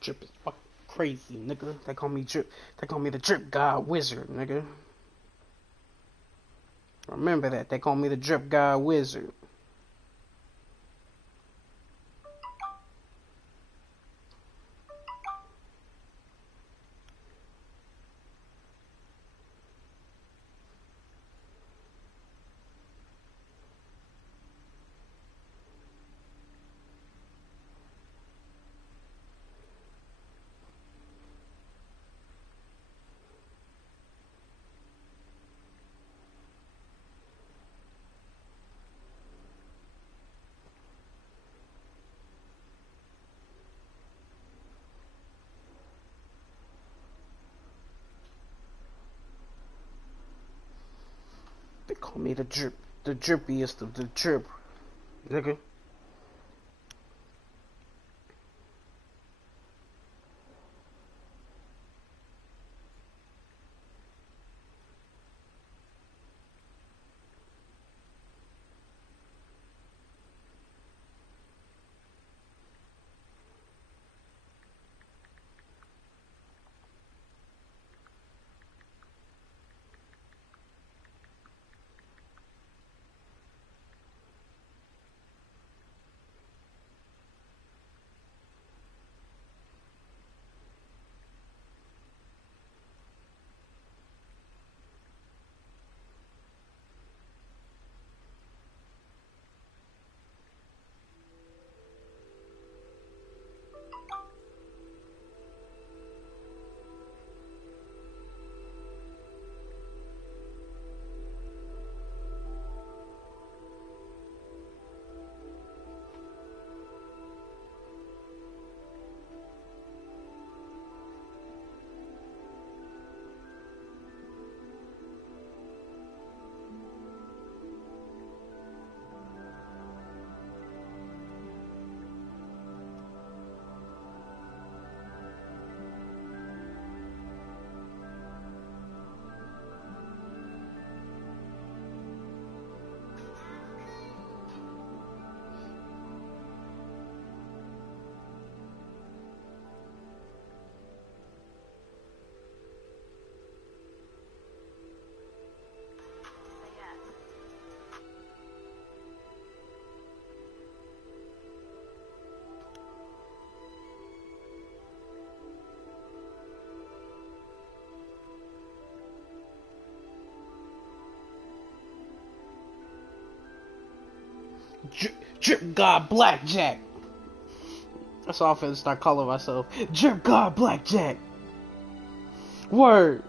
Drip is fucking crazy, nigga. They call me Drip. They call me the Drip God Wizard, nigga. Remember that. They call me the Drip God Wizard. They call me the Drip. The drippiest of the drip, nigga. Drip God Blackjack. That's all I'm finna start calling myself. Drip God Blackjack. Word.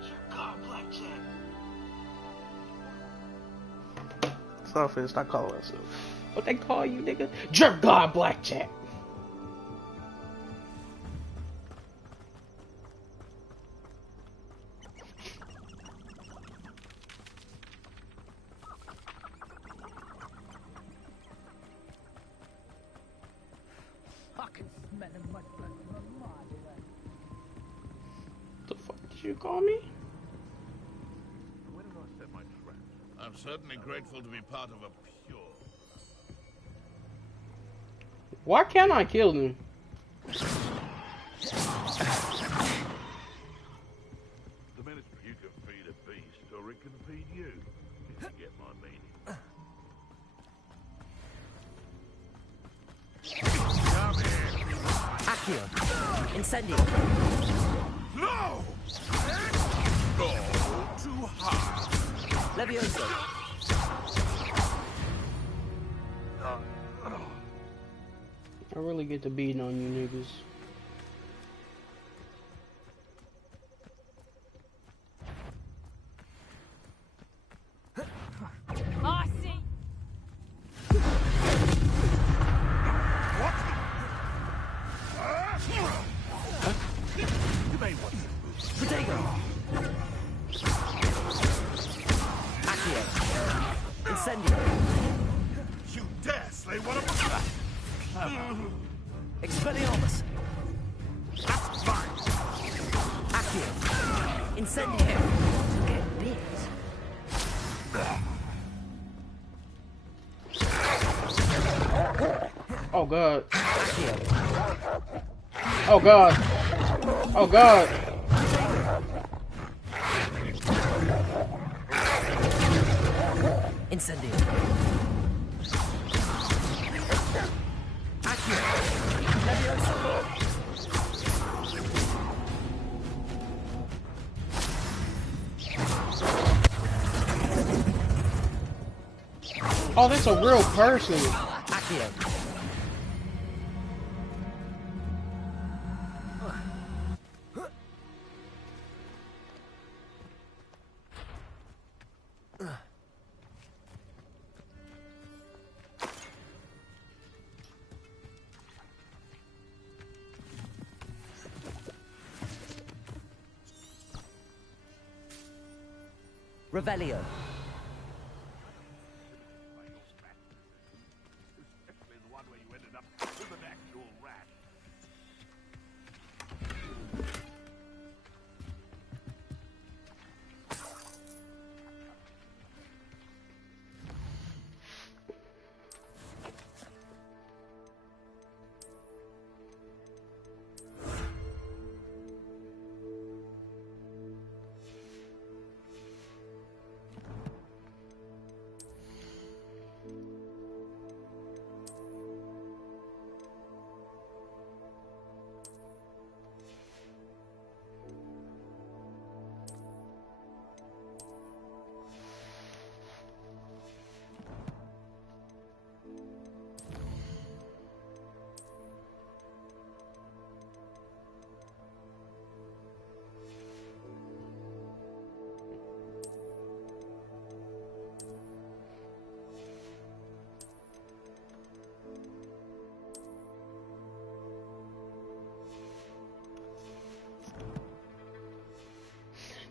Drip God Blackjack. That's all I'm finna start calling myself. What they call you, nigga? Drip God Blackjack. The fuck did you call me? Where did I set my trap? I'm certainly grateful to be part of a pure. Why can't I kill him? The ministry, you can feed a beast, or it can feed you. If you get my meaning. Come here. Accio. Incendio. No! Go too hard. Levioso. I really get to beating on you niggas. You dare slay one of us? Expelliarmus. That's mine. Accio. Incendio. Get bit. Oh god. Oh god. Oh god. Incendio. Accio. Levioso. Oh, that's a real person. Accio. Revelio. Especially the one where you ended up with an actual rat.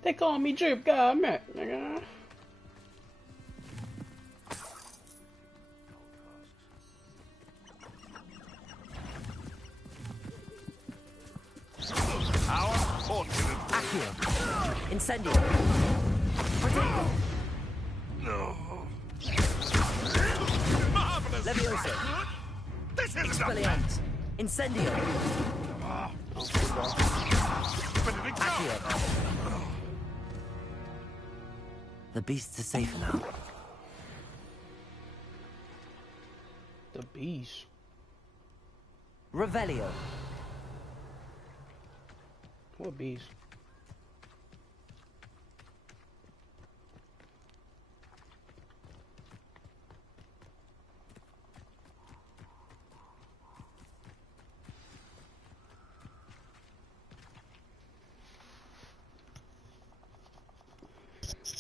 They call me Drip God, man. Nigga. Our fortunate. Accio. Incendio. Protego. No. Marvelous. Levioso. This isn't enough. Expelliarmus. Incendio. Benedict, Accio. The beasts are safe now. The beast. Revelio. What beast?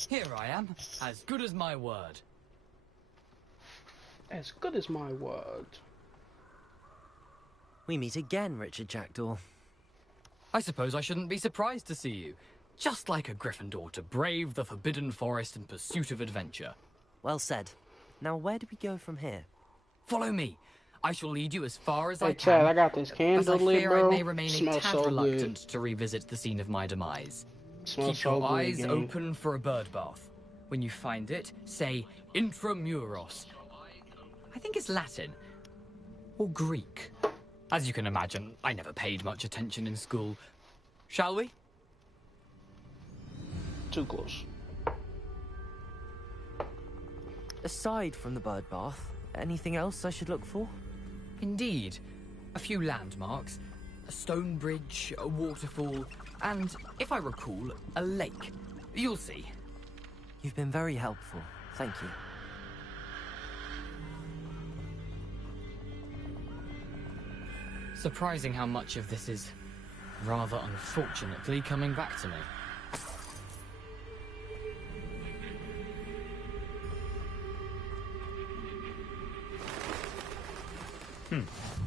Here I am, as good as my word. As good as my word. We meet again, Richard Jackdaw. I suppose I shouldn't be surprised to see you. Just like a Gryffindor to brave the Forbidden Forest in pursuit of adventure. Well said. Now where do we go from here? Follow me. I shall lead you as far as Hey I Chad, can. I got this As candle I lit, fear bro. I may remain a Smells tad so reluctant good. to revisit the scene of my demise. Smells Keep so your good, eyes gang. open for a bird bath. When you find it, say Intramuros. I think it's Latin. Or Greek. As you can imagine, I never paid much attention in school. Shall we? Too close. Aside from the bird bath, anything else I should look for? Indeed. A few landmarks. A stone bridge, a waterfall, and, if I recall, a lake. You'll see. You've been very helpful. Thank you. Surprising how much of this is, rather unfortunately, coming back to me.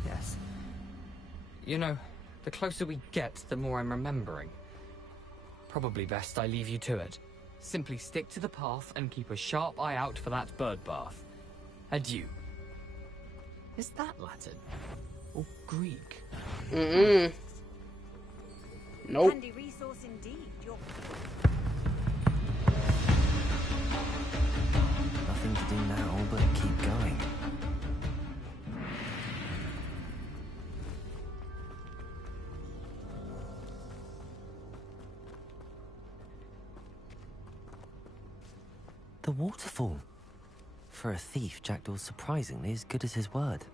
Yes. You know, the closer we get, the more I'm remembering. Probably best I leave you to it. Simply stick to the path and keep a sharp eye out for that bird bath. Adieu. Is that Latin? Or Greek? Mm-mm. Nope. Handy resource indeed. Nothing to do now but keep going. the waterfall. For a thief, Jackdaw's surprisingly as good as his word.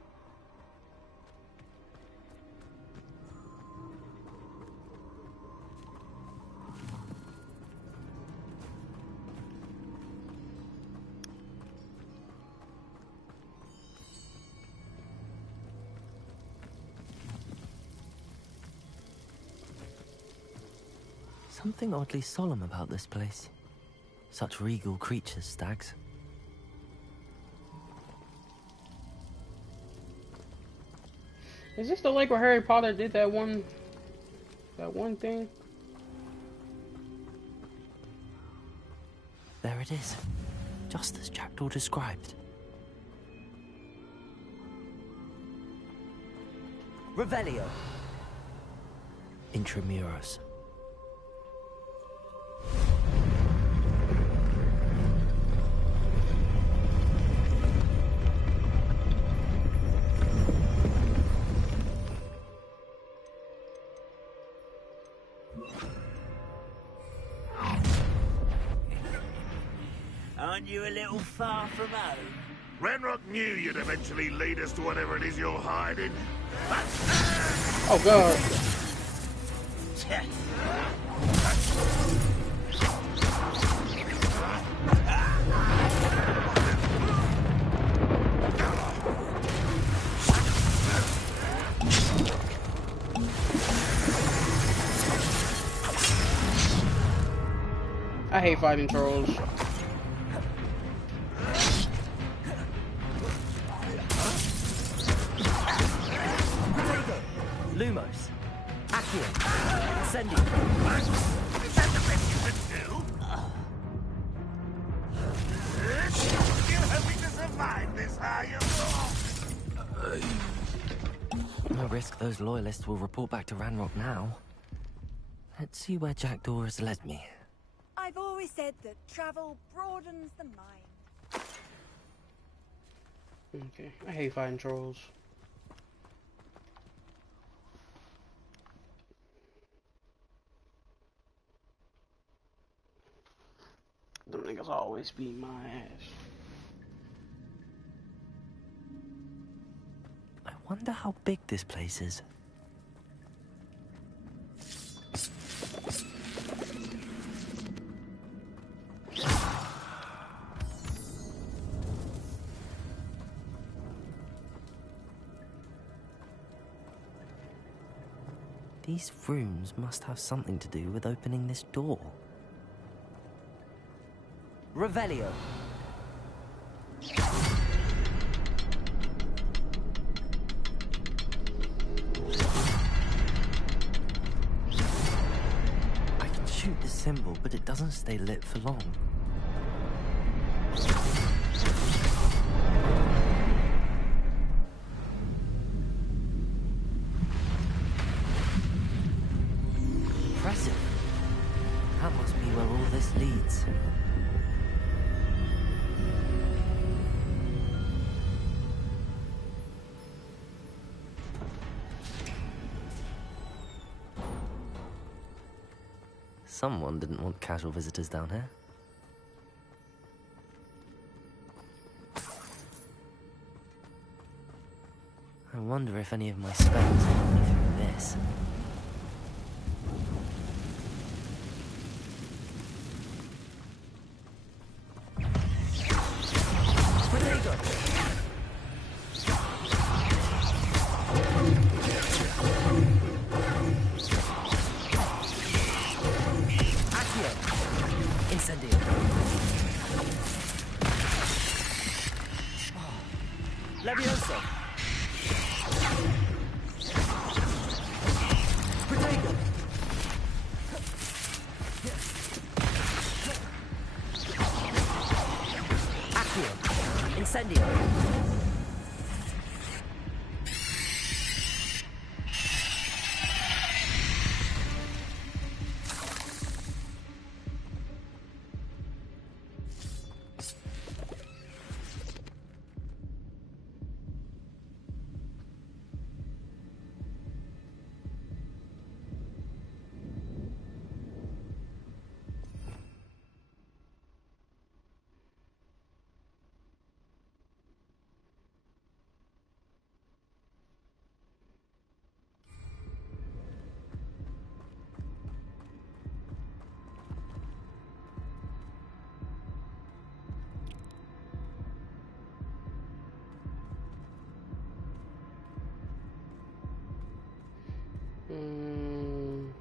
Something oddly solemn about this place. Such regal creatures, stags. Is this the lake where Harry Potter did that one thing? There it is, just as Jackdaw described. Revelio. Intramuros. Aren't you a little far from home? Ranrock knew you'd eventually lead us to whatever it is you're hiding. Oh god. I hate fighting trolls. Lumos. Accio. Incendio. Is that the best you can do? You're hoping to survive this, are you? No risk those loyalists will report back to Ranrock now. Let's see where Jackdaw has led me. I've always said that travel broadens the mind. Okay, I hate fighting trolls. Them niggas always beat my ass. I wonder how big this place is. These rooms must have something to do with opening this door. Revelio. I can shoot the symbol, but it doesn't stay lit for long. Impressive. That must be where all this leads. Someone didn't want casual visitors down here. I wonder if any of my spells help me through this. Incendio. Levioso. Mm.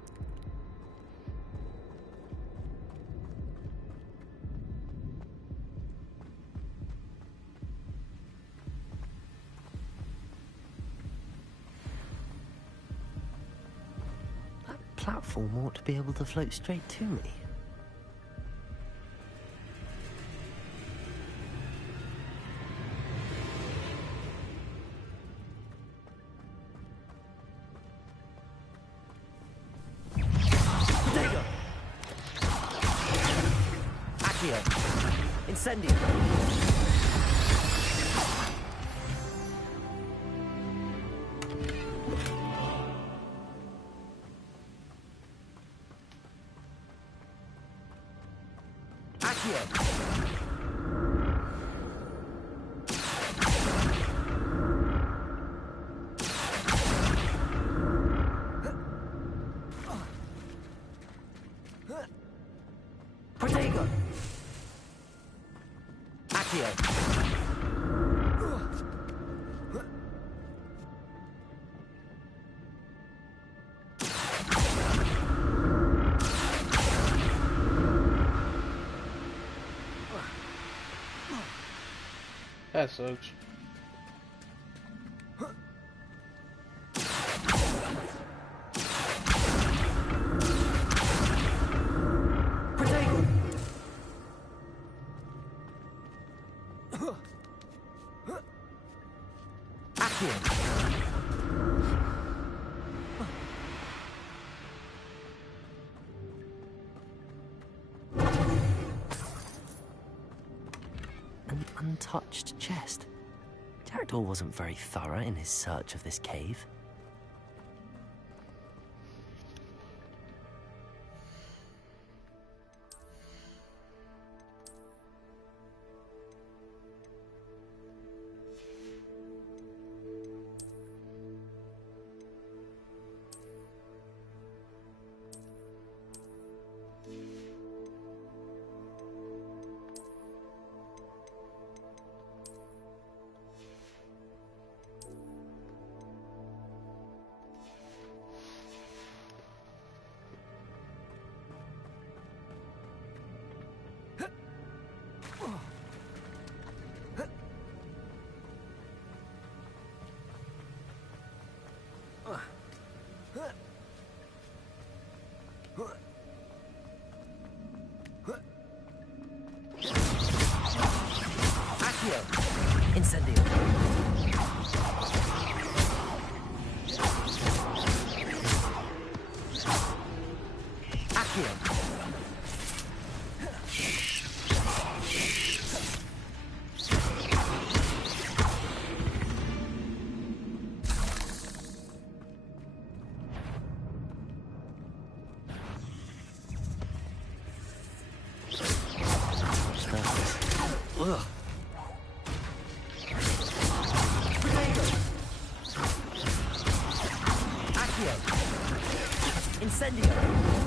That platform ought to be able to float straight to me. Incendio! Protego! Accio! That sucks. An untouched chest. Jackdaw wasn't very thorough in his search of this cave. Incendio. Accio. Ugh. Incendio!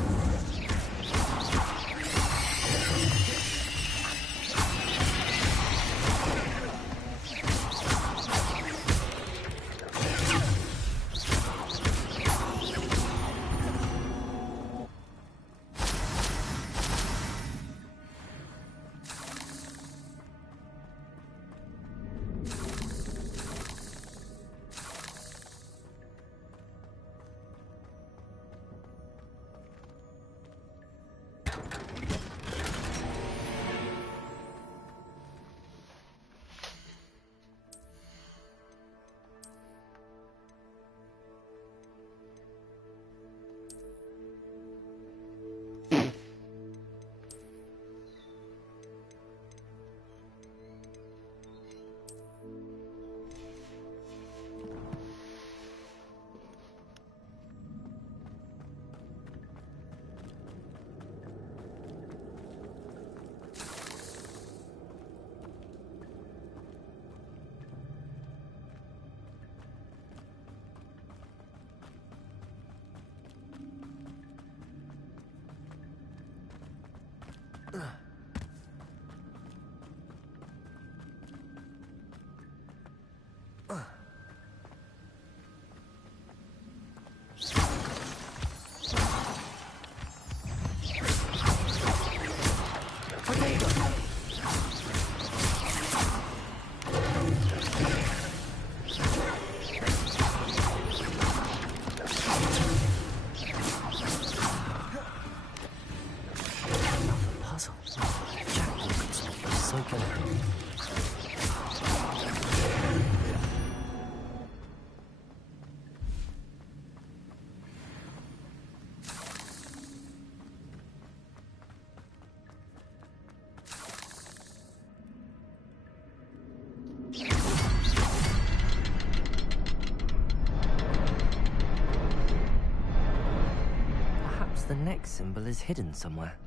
the next symbol is hidden somewhere.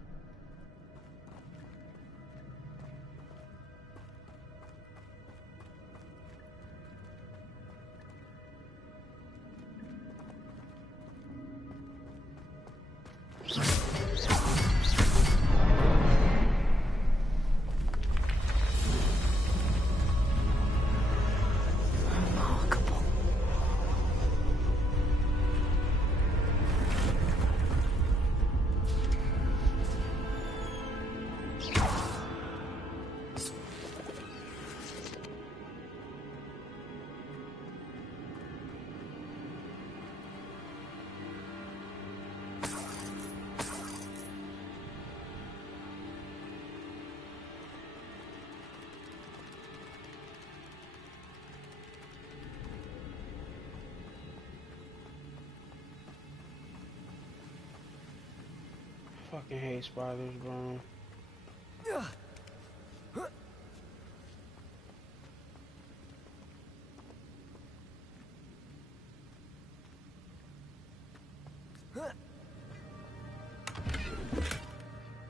Fucking hate spiders, bro.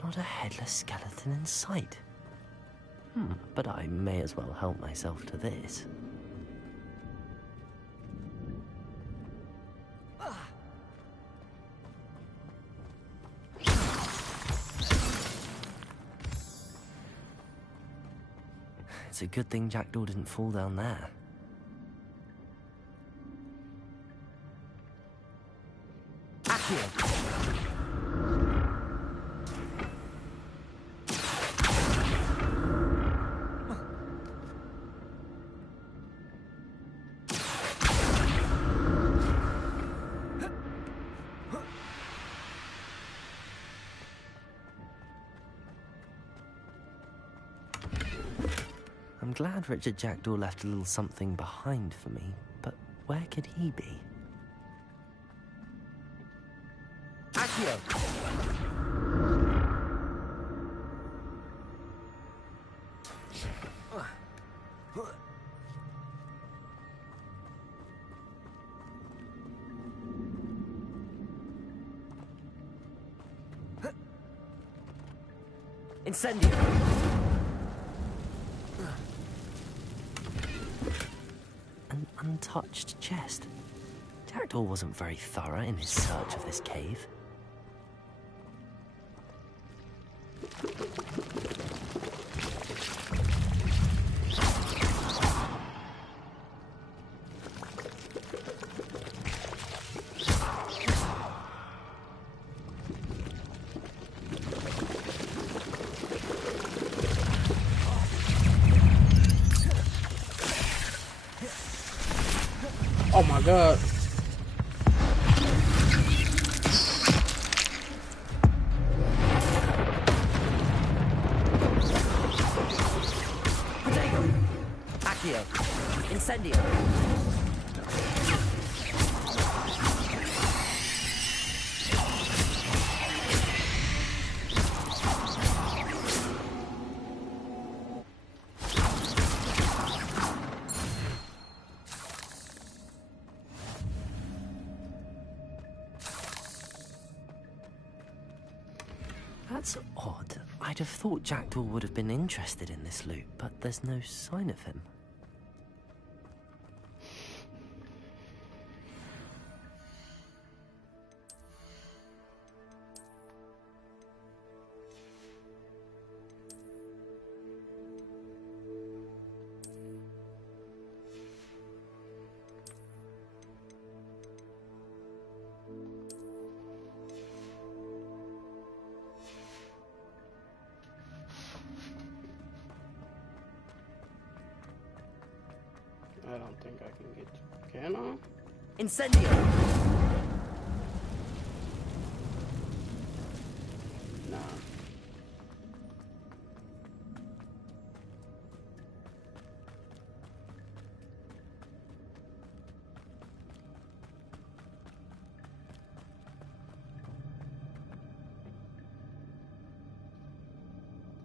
Not a headless skeleton in sight. But I may as well help myself to this. It's a good thing Jackdaw didn't fall down there. Accio! I'm glad Richard Jackdaw left a little something behind for me, but where could he be? Accio! Incendio! An untouched chest. Jackdaw wasn't very thorough in his search of this cave. Oh my god. Accio! Incendio! That's odd. I'd have thought Jackdaw would have been interested in this loot, but there's no sign of him. I don't think I can get... Can I? Incendio! Nah.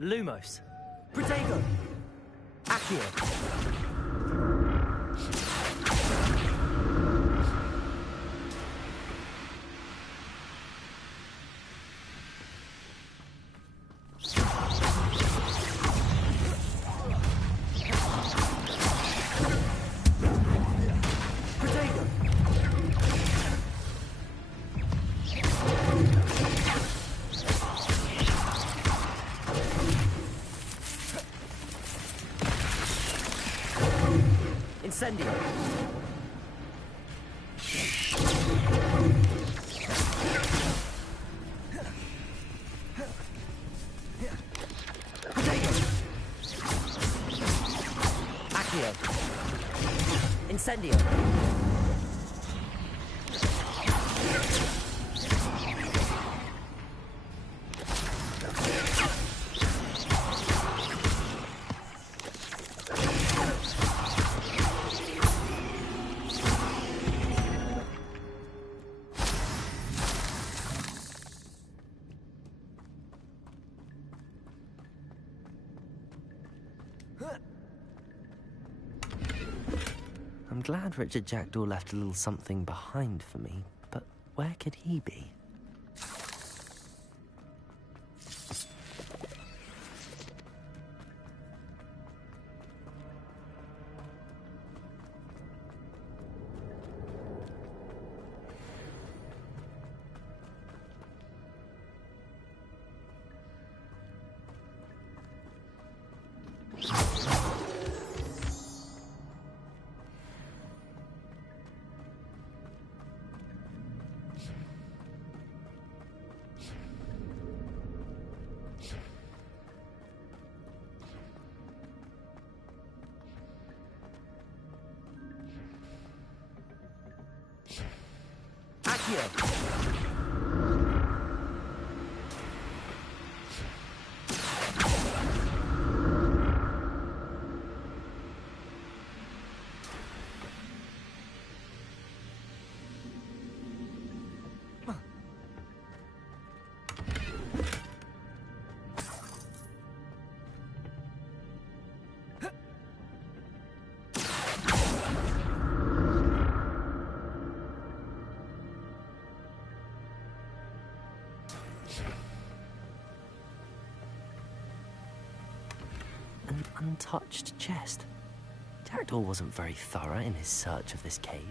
Lumos! Protego! Accio! Incendio. Protego. Accio. Incendio. I'm glad Richard Jackdaw left a little something behind for me, but where could he be? Accio. An untouched chest. Jackdaw wasn't very thorough in his search of this cave.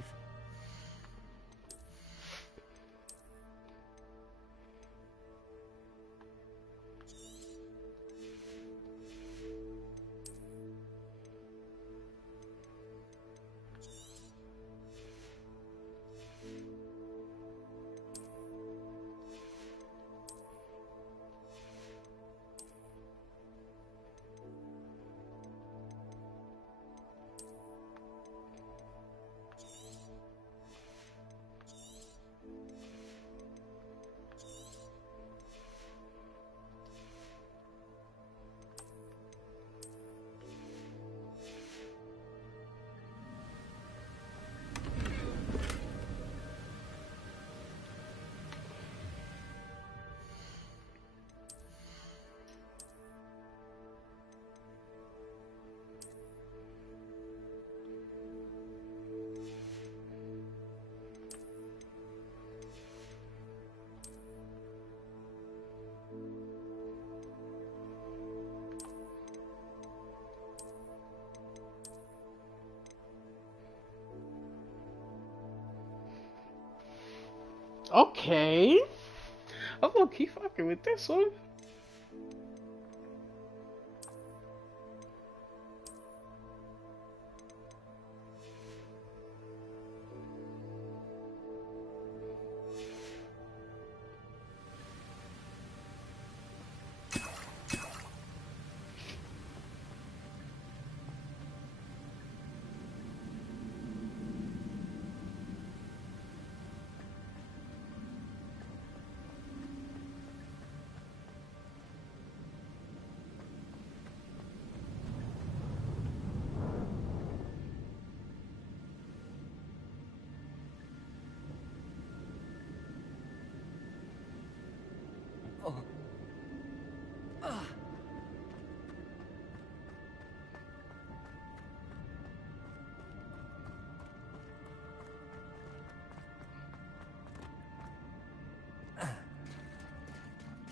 Okay. I'm gonna keep fucking with this one.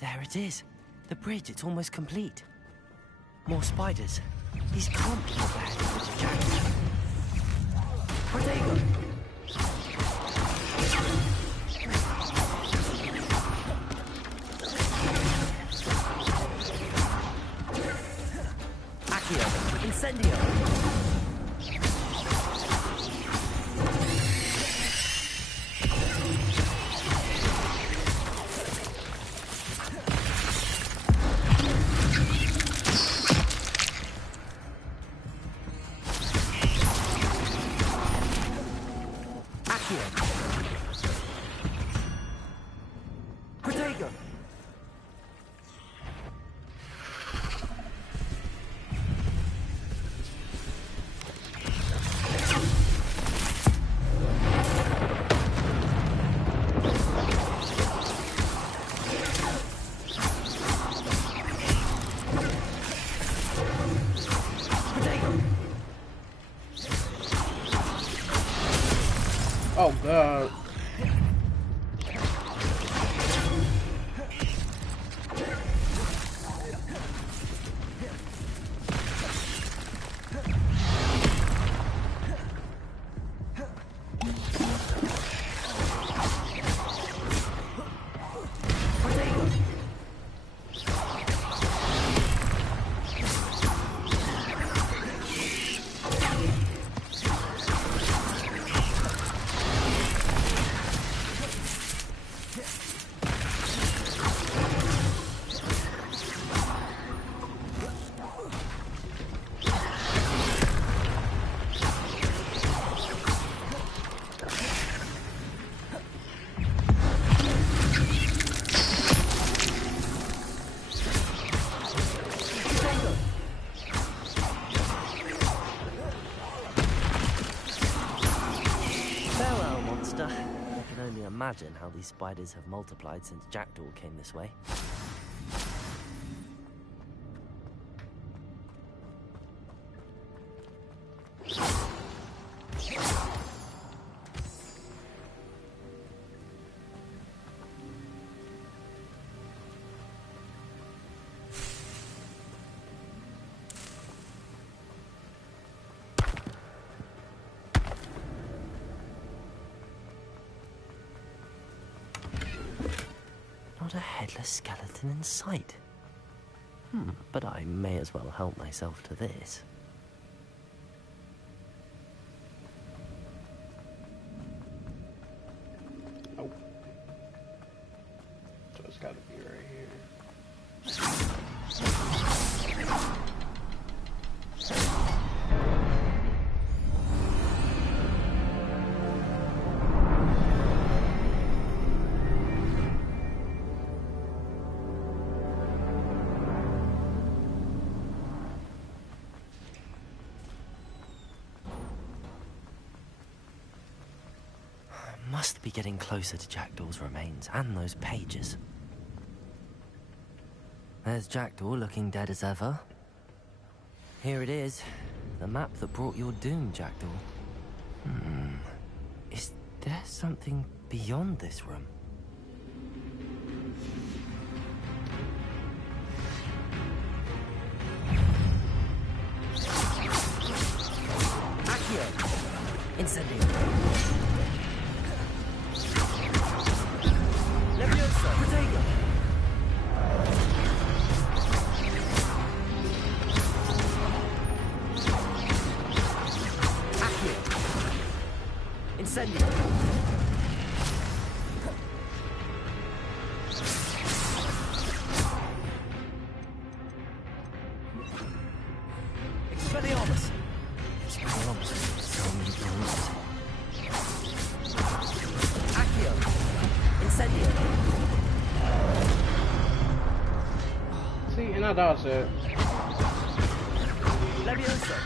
There it is. The bridge, it's almost complete. More spiders. These can't be bad, Mr. Jackson. Protego! Accio! Incendio! Imagine how these spiders have multiplied since Jackdaw came this way. Not a headless skeleton in sight. But I may as well help myself to this. Oh. So it's gotta be right here. Must be getting closer to Jackdaw's remains and those pages. There's Jackdaw looking dead as ever. Here it is, the map that brought your doom, Jackdaw. Is there something beyond this room? Accio! Incendio! Leviosa! Protego! Accio! Incendio! Expelliarmus! Expelliarmus. So many bullets. Accio! Incendio! See, and I dodged it. Leviosa!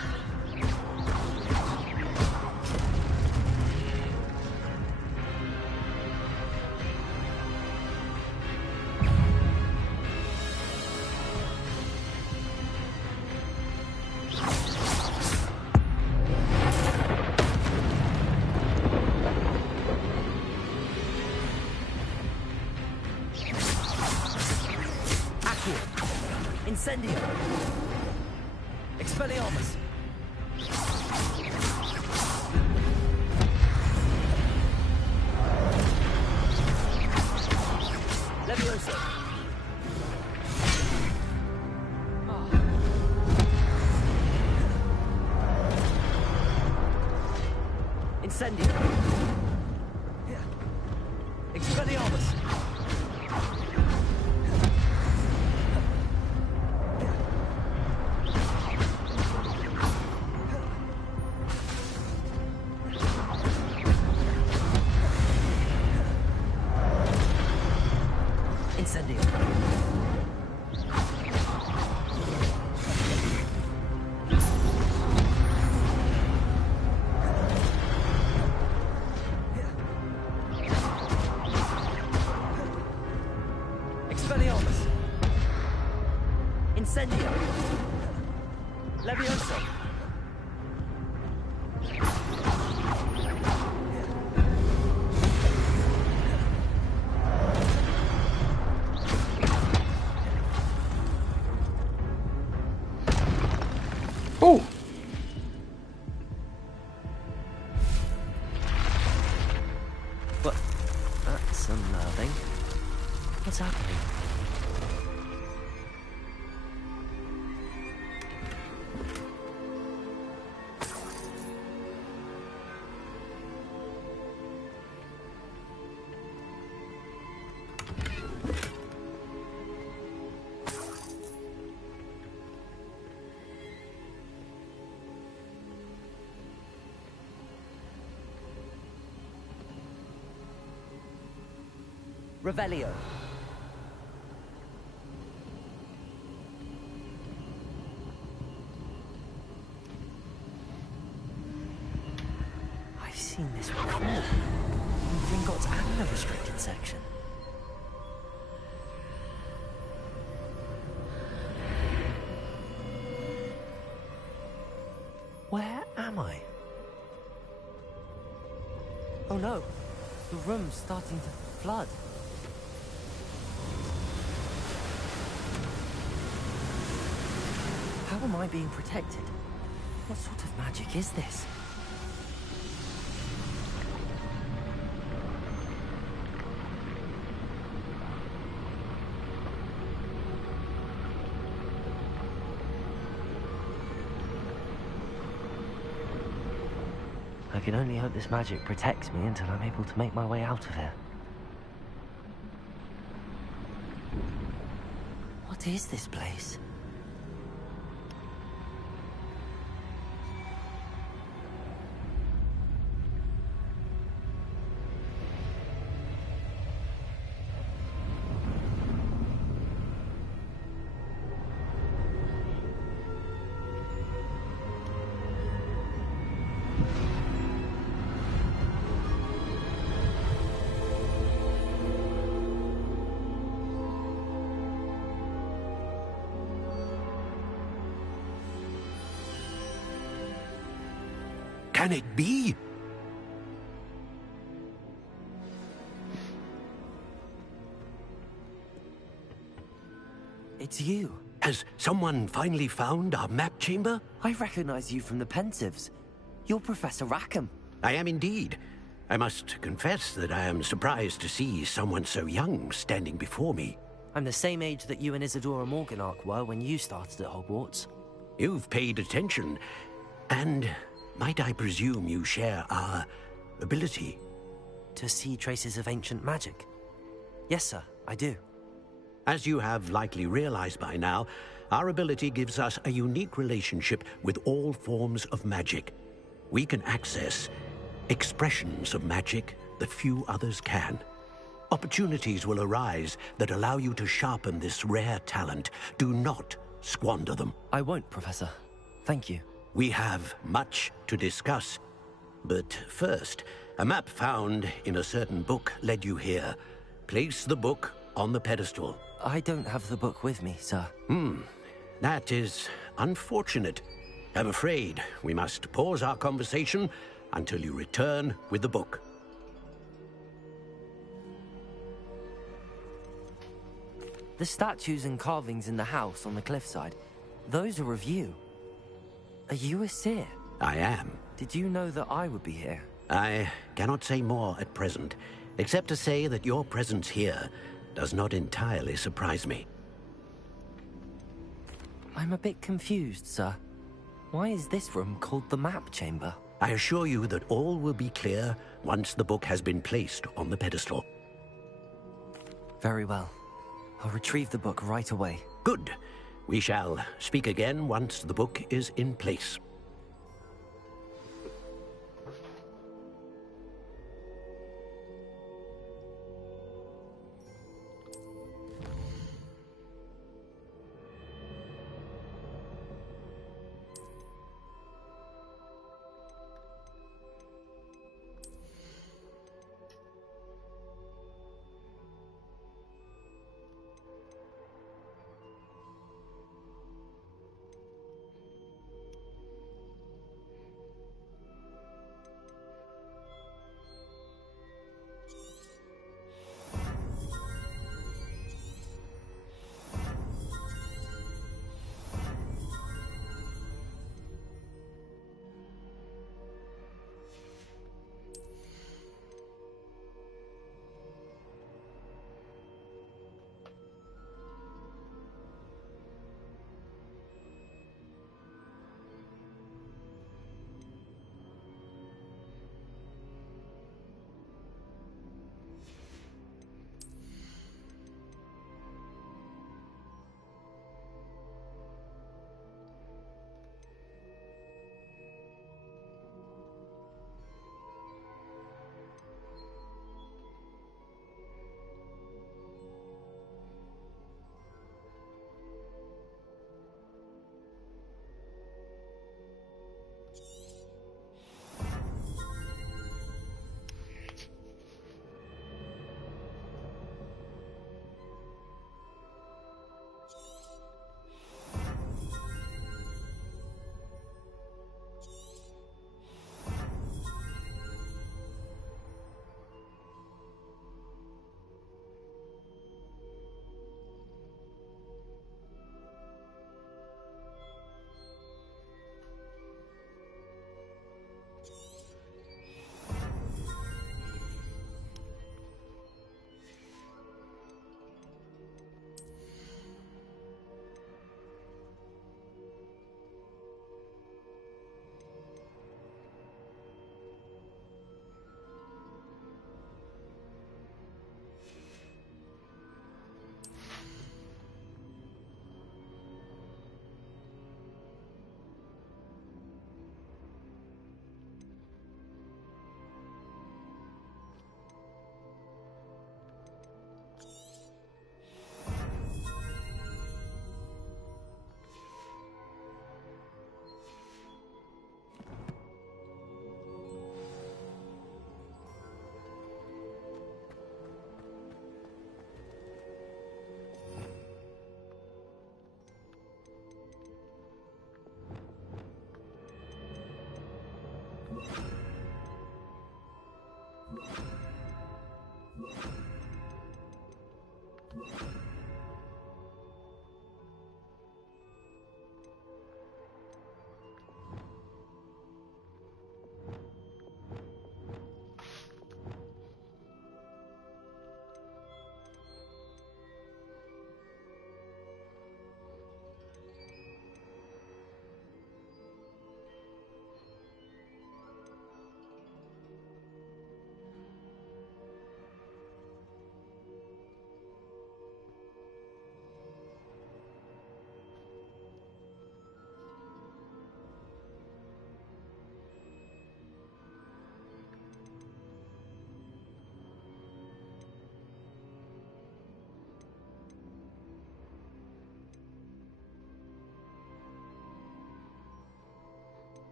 Incendio! Expelliarmus! Leviosa! Incendio! Expelliarmus! Incendio! Expelliarmus! Incendio! Leviosa! That's unnerving. What's happening? Revelio. I've seen this before. In Gringotts and the restricted section. Where am I? Oh no, the room's starting to flood. How am I being protected? What sort of magic is this? I can only hope this magic protects me until I'm able to make my way out of here. What is this place? Can it be? It's you. Has someone finally found our map chamber? I recognize you from the Pensives. You're Professor Rackham. I am indeed. I must confess that I am surprised to see someone so young standing before me. I'm the same age that you and Isadora Morganach were when you started at Hogwarts. You've paid attention, and might I presume you share our ability? To see traces of ancient magic? Yes, sir, I do. As you have likely realized by now, our ability gives us a unique relationship with all forms of magic. We can access expressions of magic that few others can. Opportunities will arise that allow you to sharpen this rare talent. Do not squander them. I won't, Professor. Thank you. We have much to discuss. But first, a map found in a certain book led you here. Place the book on the pedestal. I don't have the book with me, sir. That is unfortunate. I'm afraid we must pause our conversation until you return with the book. The statues and carvings in the house on the cliffside, those are of you. Are you a seer? I am. Did you know that I would be here? I cannot say more at present, except to say that your presence here does not entirely surprise me. I'm a bit confused, sir. Why is this room called the map chamber? I assure you that all will be clear once the book has been placed on the pedestal. Very well. I'll retrieve the book right away. Good. We shall speak again once the book is in place.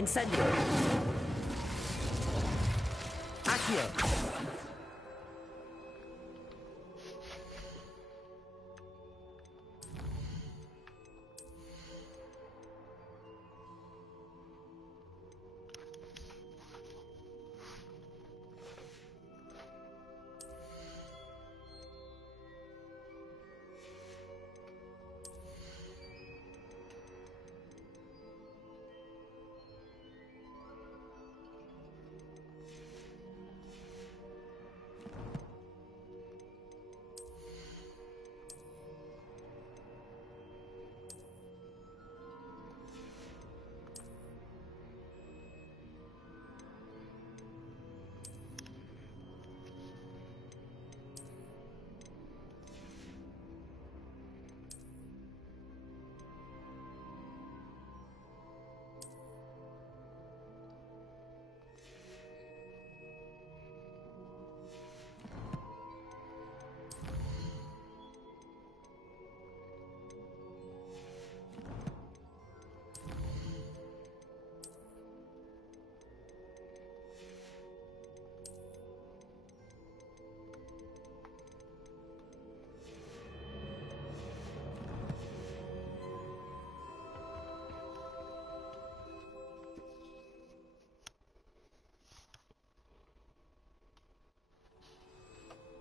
Incendio! Accio!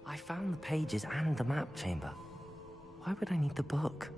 I found the pages and the map chamber. Why would I need the book?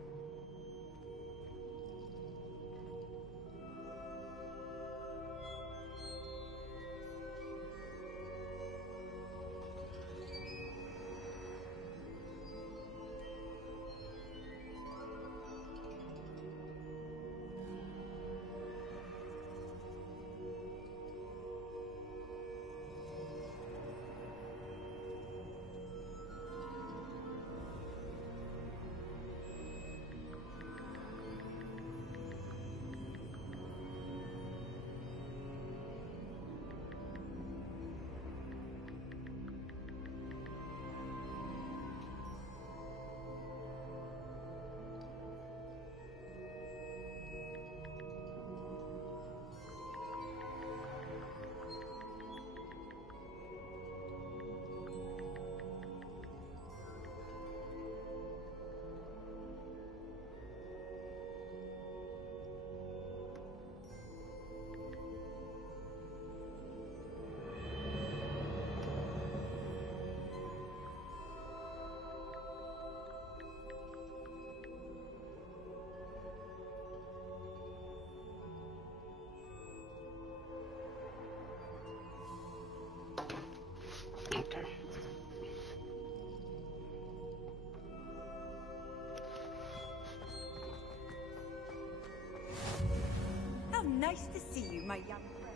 Okay. How nice to see you, my young friend.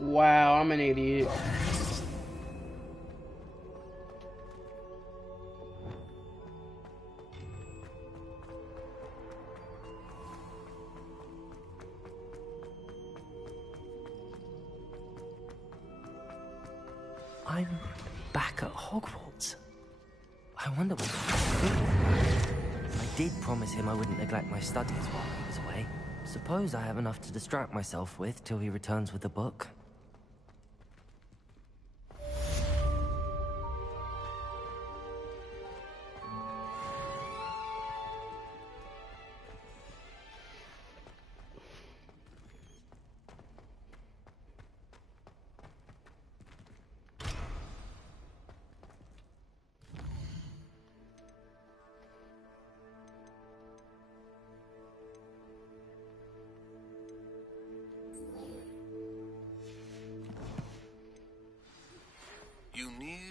Wow, I'm an idiot. I'm back at Hogwarts. I wonder what I did promise him I wouldn't neglect my studies while he was away. Suppose I have enough to distract myself with till he returns with the book.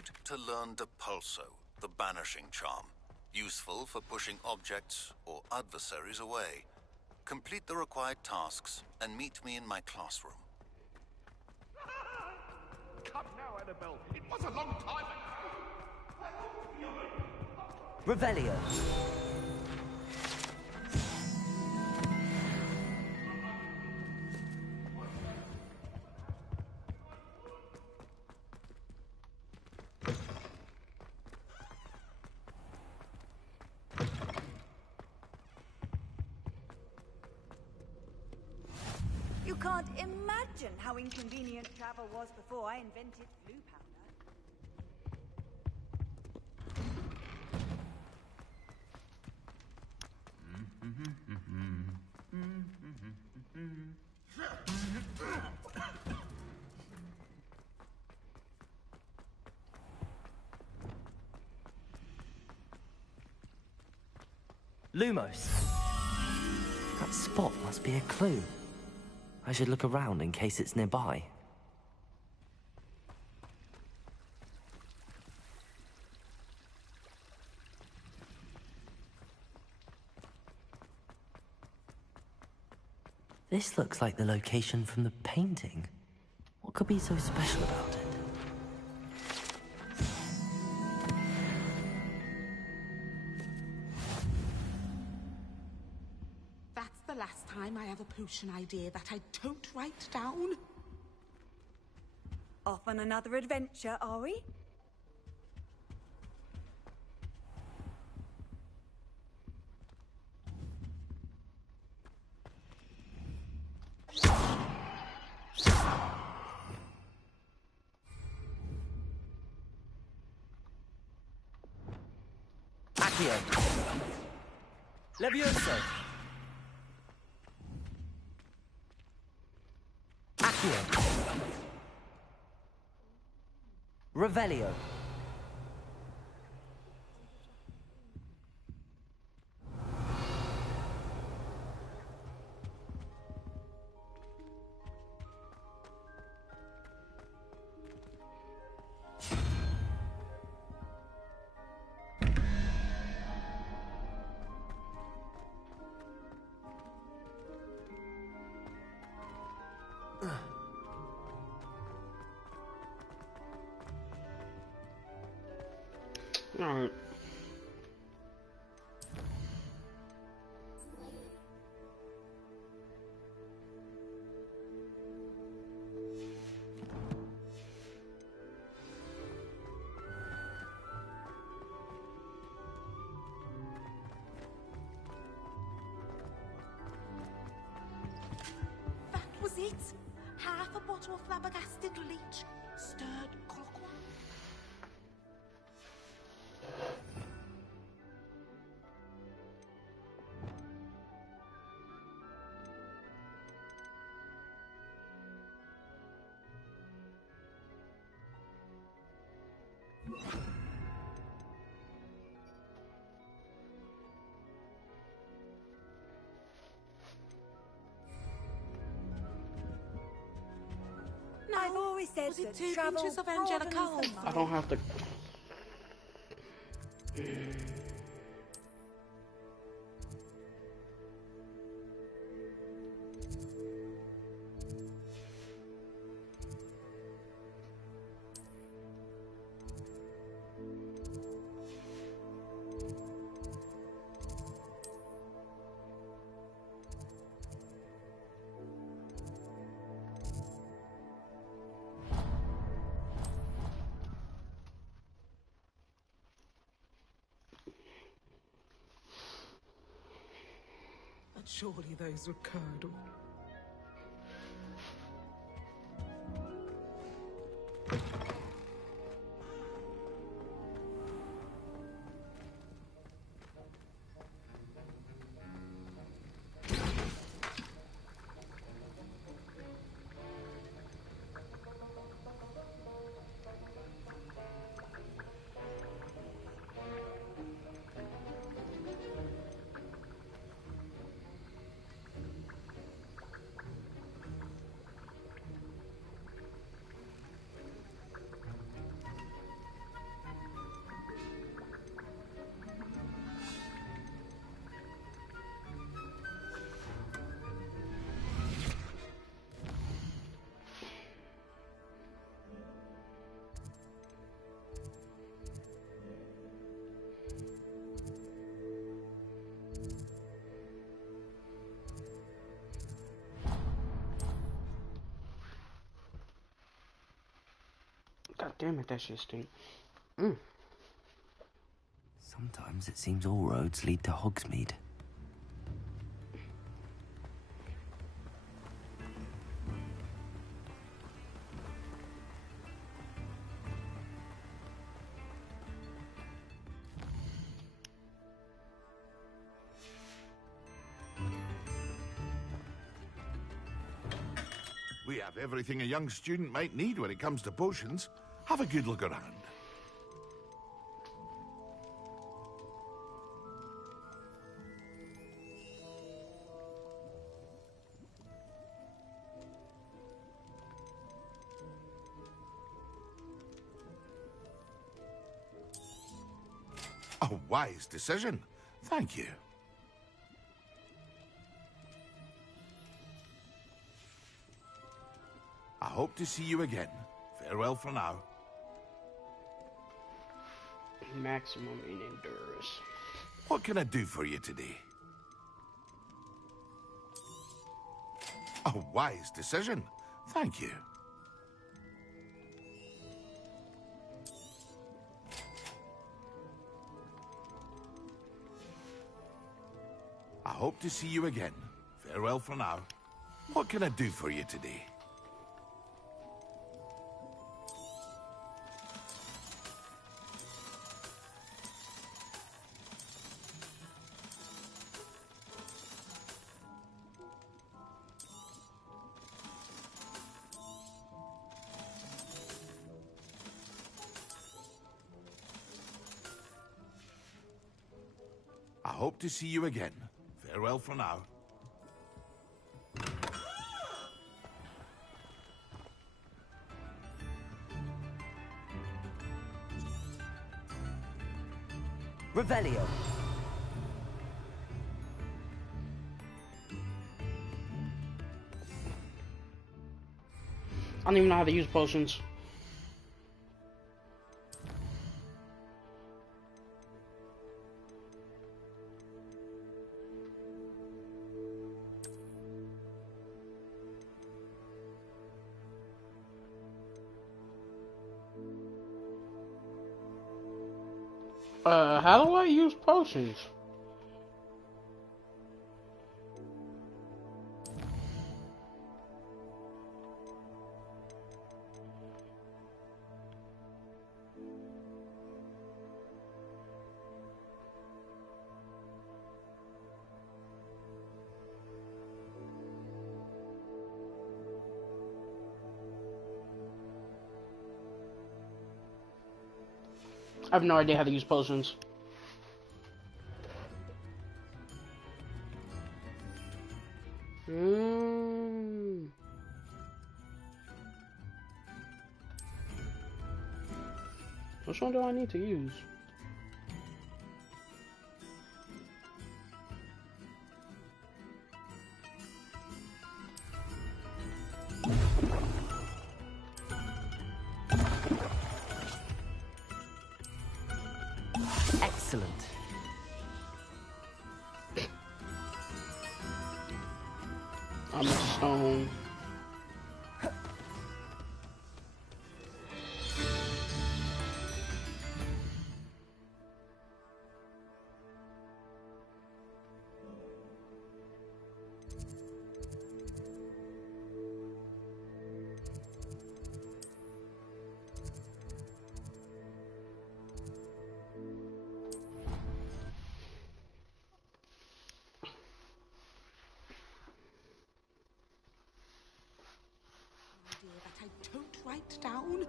need to learn Depulso, the banishing charm, useful for pushing objects or adversaries away. Complete the required tasks and meet me in my classroom. Come now, Annabelle. It was a long time ago. Revelio. You can't imagine how inconvenient travel was before I invented blue powder. Lumos. That spot must be a clue. I should look around in case it's nearby. This looks like the location from the painting. What could be so special about it? That's the last time I have a potion idea that I don't write down. Off on another adventure, are we? Accio. Levioso. Accio. Revelio. Alright. That was it. Half a bottle of flabbergasted leech, stirred clockwise. I've always said Was it that 2 travel pinches of broadens Angelica? the I mind. don't have to. But surely those were curdled. damn it, that shit stink. Sometimes it seems all roads lead to Hogsmeade. We have everything a young student might need when it comes to potions. Have a good look around. A wise decision. Thank you. I hope to see you again. Farewell for now. Maximum in endurance. What can I do for you today? A wise decision. Thank you. I hope to see you again. Farewell for now. What can I do for you today? I hope to see you again. Farewell for now. Revelio. I don't even know how to use potions. How do I use potions? I have no idea how to use potions. Which one do I need to use? Excellent. I'm a stone. That I don't write down.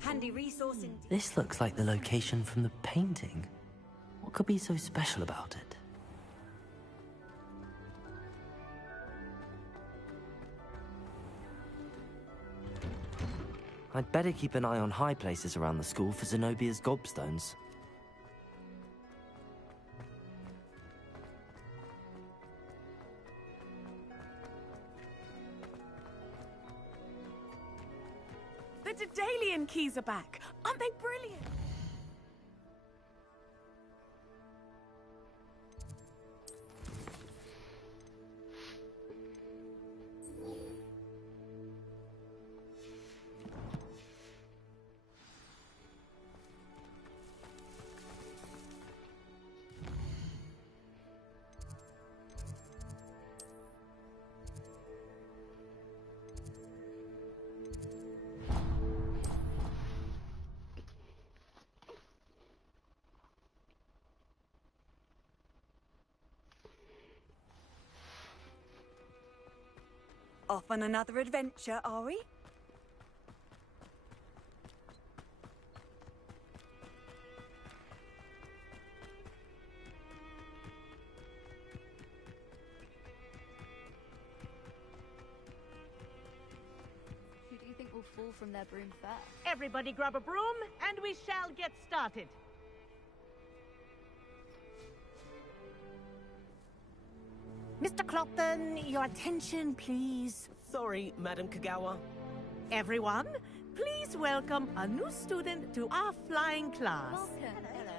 Handy resource indeed. This looks like the location from the painting. What could be so special about it? I'd better keep an eye on high places around the school for Zenobia's gobstones. The Daedalian keys are back. Aren't they brilliant? Off on another adventure, are we? Who do you think will fall from their broom first? Everybody grab a broom, and we shall get started. Mr. Clopton, your attention, please. Sorry, Madam Kagawa. Everyone, please welcome a new student to our flying class. Welcome. Hello.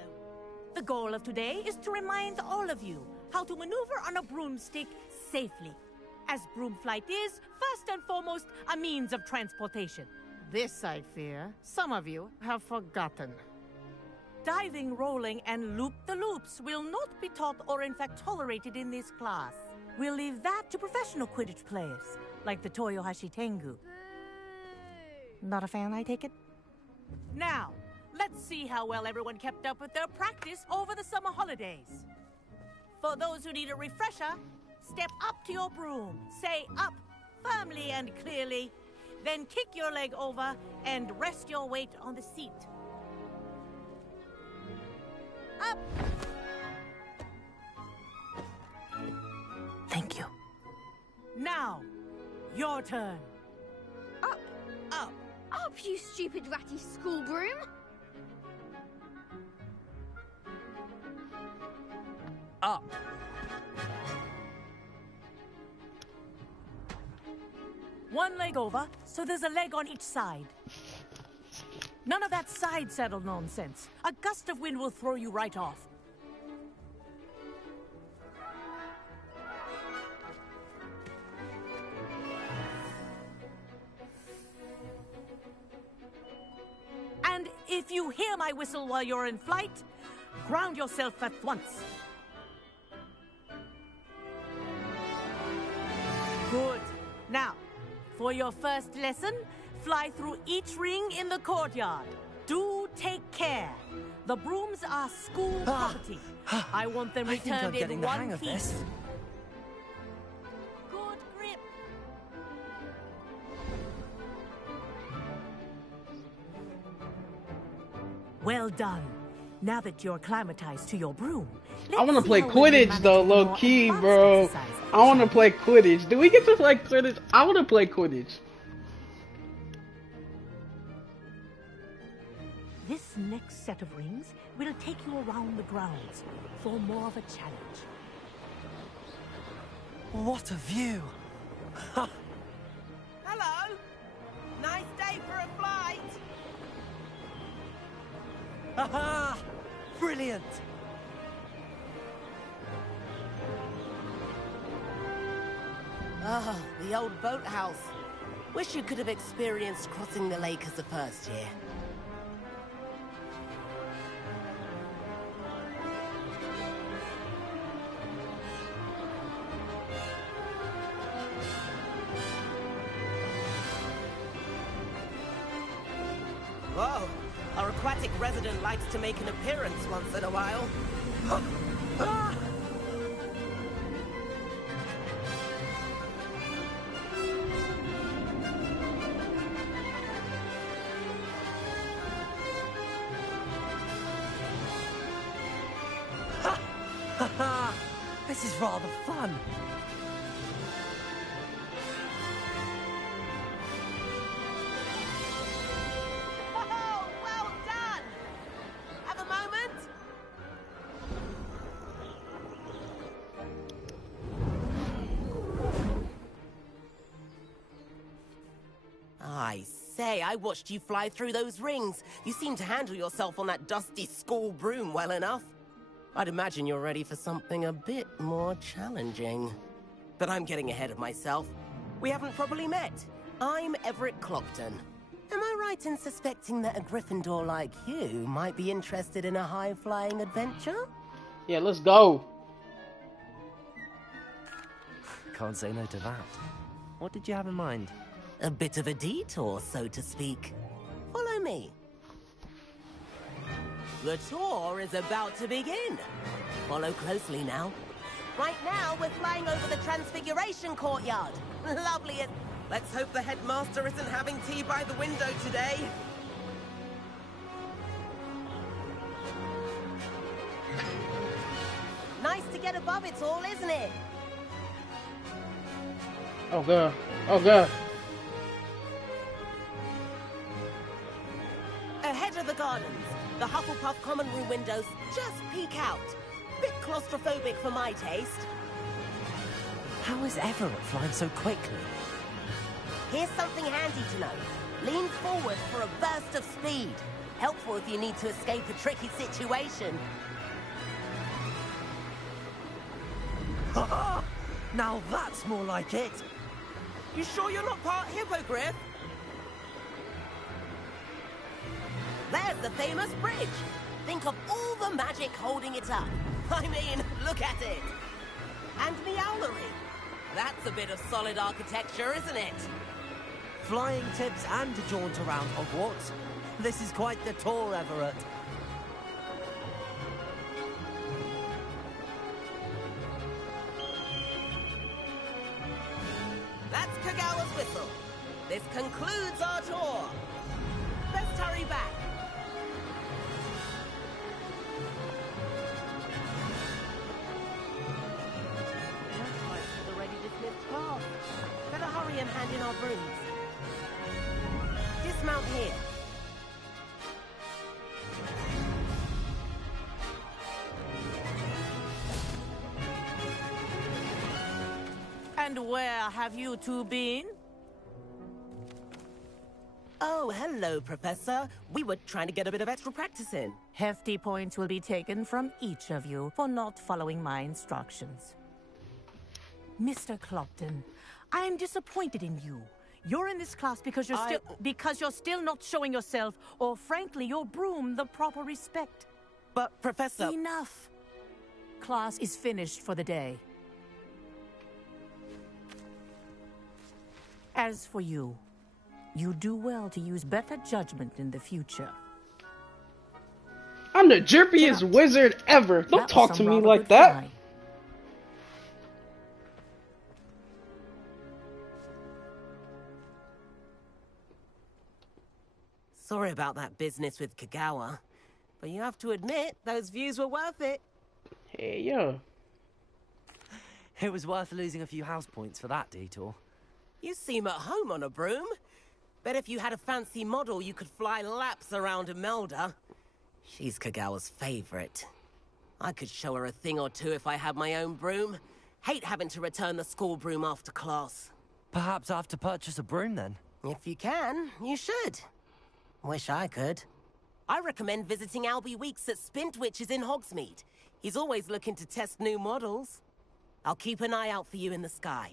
The goal of today is to remind all of you how to maneuver on a broomstick safely, as broom flight is, first and foremost, a means of transportation. This, I fear, some of you have forgotten. Diving, rolling, and loop-the-loops will not be taught or in fact tolerated in this class. We'll leave that to professional Quidditch players, like the Toyohashi Tengu. Not a fan, I take it? Now, let's see how well everyone kept up with their practice over the summer holidays. For those who need a refresher, step up to your broom, say up firmly and clearly, then kick your leg over and rest your weight on the seat. Up! Thank you. Now, your turn. Up! Up! Up, you stupid ratty school broom! Up! One leg over, so there's a leg on each side. None of that side saddle nonsense. A gust of wind will throw you right off. And if you hear my whistle while you're in flight, ground yourself at once. Good. Now, for your first lesson, fly through each ring in the courtyard. Do take care. The brooms are school property. I want them I think I'm returned getting in the one hang of piece. this. Good grip. Well done. Now that you're acclimatized to your broom, I want to play Quidditch though, low key, bro. I want to play Quidditch. Do we get to play Quidditch? I want to play Quidditch. This next set of rings will take you around the grounds for more of a challenge. What a view! Hello! Nice day for a flight! Aha! Brilliant! Ah, the old boathouse. Wish you could have experienced crossing the lake as a first year. Whoa, our aquatic resident likes to make an appearance once in a while. Ah! This is rather fun. Oh, well done! Have a moment? I say, I watched you fly through those rings. You seem to handle yourself on that dusty school broom well enough. I'd imagine you're ready for something a bit more challenging. But I'm getting ahead of myself. We haven't properly met. I'm Everett Clopton. Am I right in suspecting that a Gryffindor like you might be interested in a high-flying adventure? Yeah, let's go. Can't say no to that. What did you have in mind? A bit of a detour, so to speak. Follow me. The tour is about to begin. Follow closely now. Right now, we're flying over the Transfiguration Courtyard. Lovely. Let's hope the headmaster isn't having tea by the window today. Nice to get above it all, isn't it? Oh god. Oh god. Ahead of the gardens, the Hufflepuff common room windows just peek out. Bit claustrophobic for my taste. How is Everett flying so quickly? Here's something handy to know. Lean forward for a burst of speed. Helpful if you need to escape a tricky situation. Now that's more like it. You sure you're not part hippogriff? There's the famous bridge. Think of all the magic holding it up. I mean, look at it. And the owlery. That's a bit of solid architecture, isn't it? Flying tips and a jaunt around Hogwarts. This is quite the tour, Everett. That's Kagawa's whistle. This concludes our tour. Let's hurry back. Better hurry and hand in our brooms. Dismount here. And where have you two been? Oh, hello, Professor. We were trying to get a bit of extra practice in. Hefty points will be taken from each of you for not following my instructions. Mr. Clopton, I am disappointed in you. You're in this class because you're still not showing yourself, or frankly, your broom the proper respect. But, Professor... Enough. Class is finished for the day. As for you, you do well to use better judgment in the future. I'm the jerpiest wizard ever. Don't talk to me like that. Sorry about that business with Kagawa, but you have to admit, those views were worth it. Hey, yo. It was worth losing a few house points for that detour. You seem at home on a broom. Bet if you had a fancy model, you could fly laps around Imelda. She's Kagawa's favorite. I could show her a thing or two if I had my own broom. Hate having to return the school broom after class. Perhaps I have to purchase a broom then? If you can, you should. Wish I could. I recommend visiting Albie Weeks at Spintwitches in Hogsmeade. He's always looking to test new models. I'll keep an eye out for you in the sky.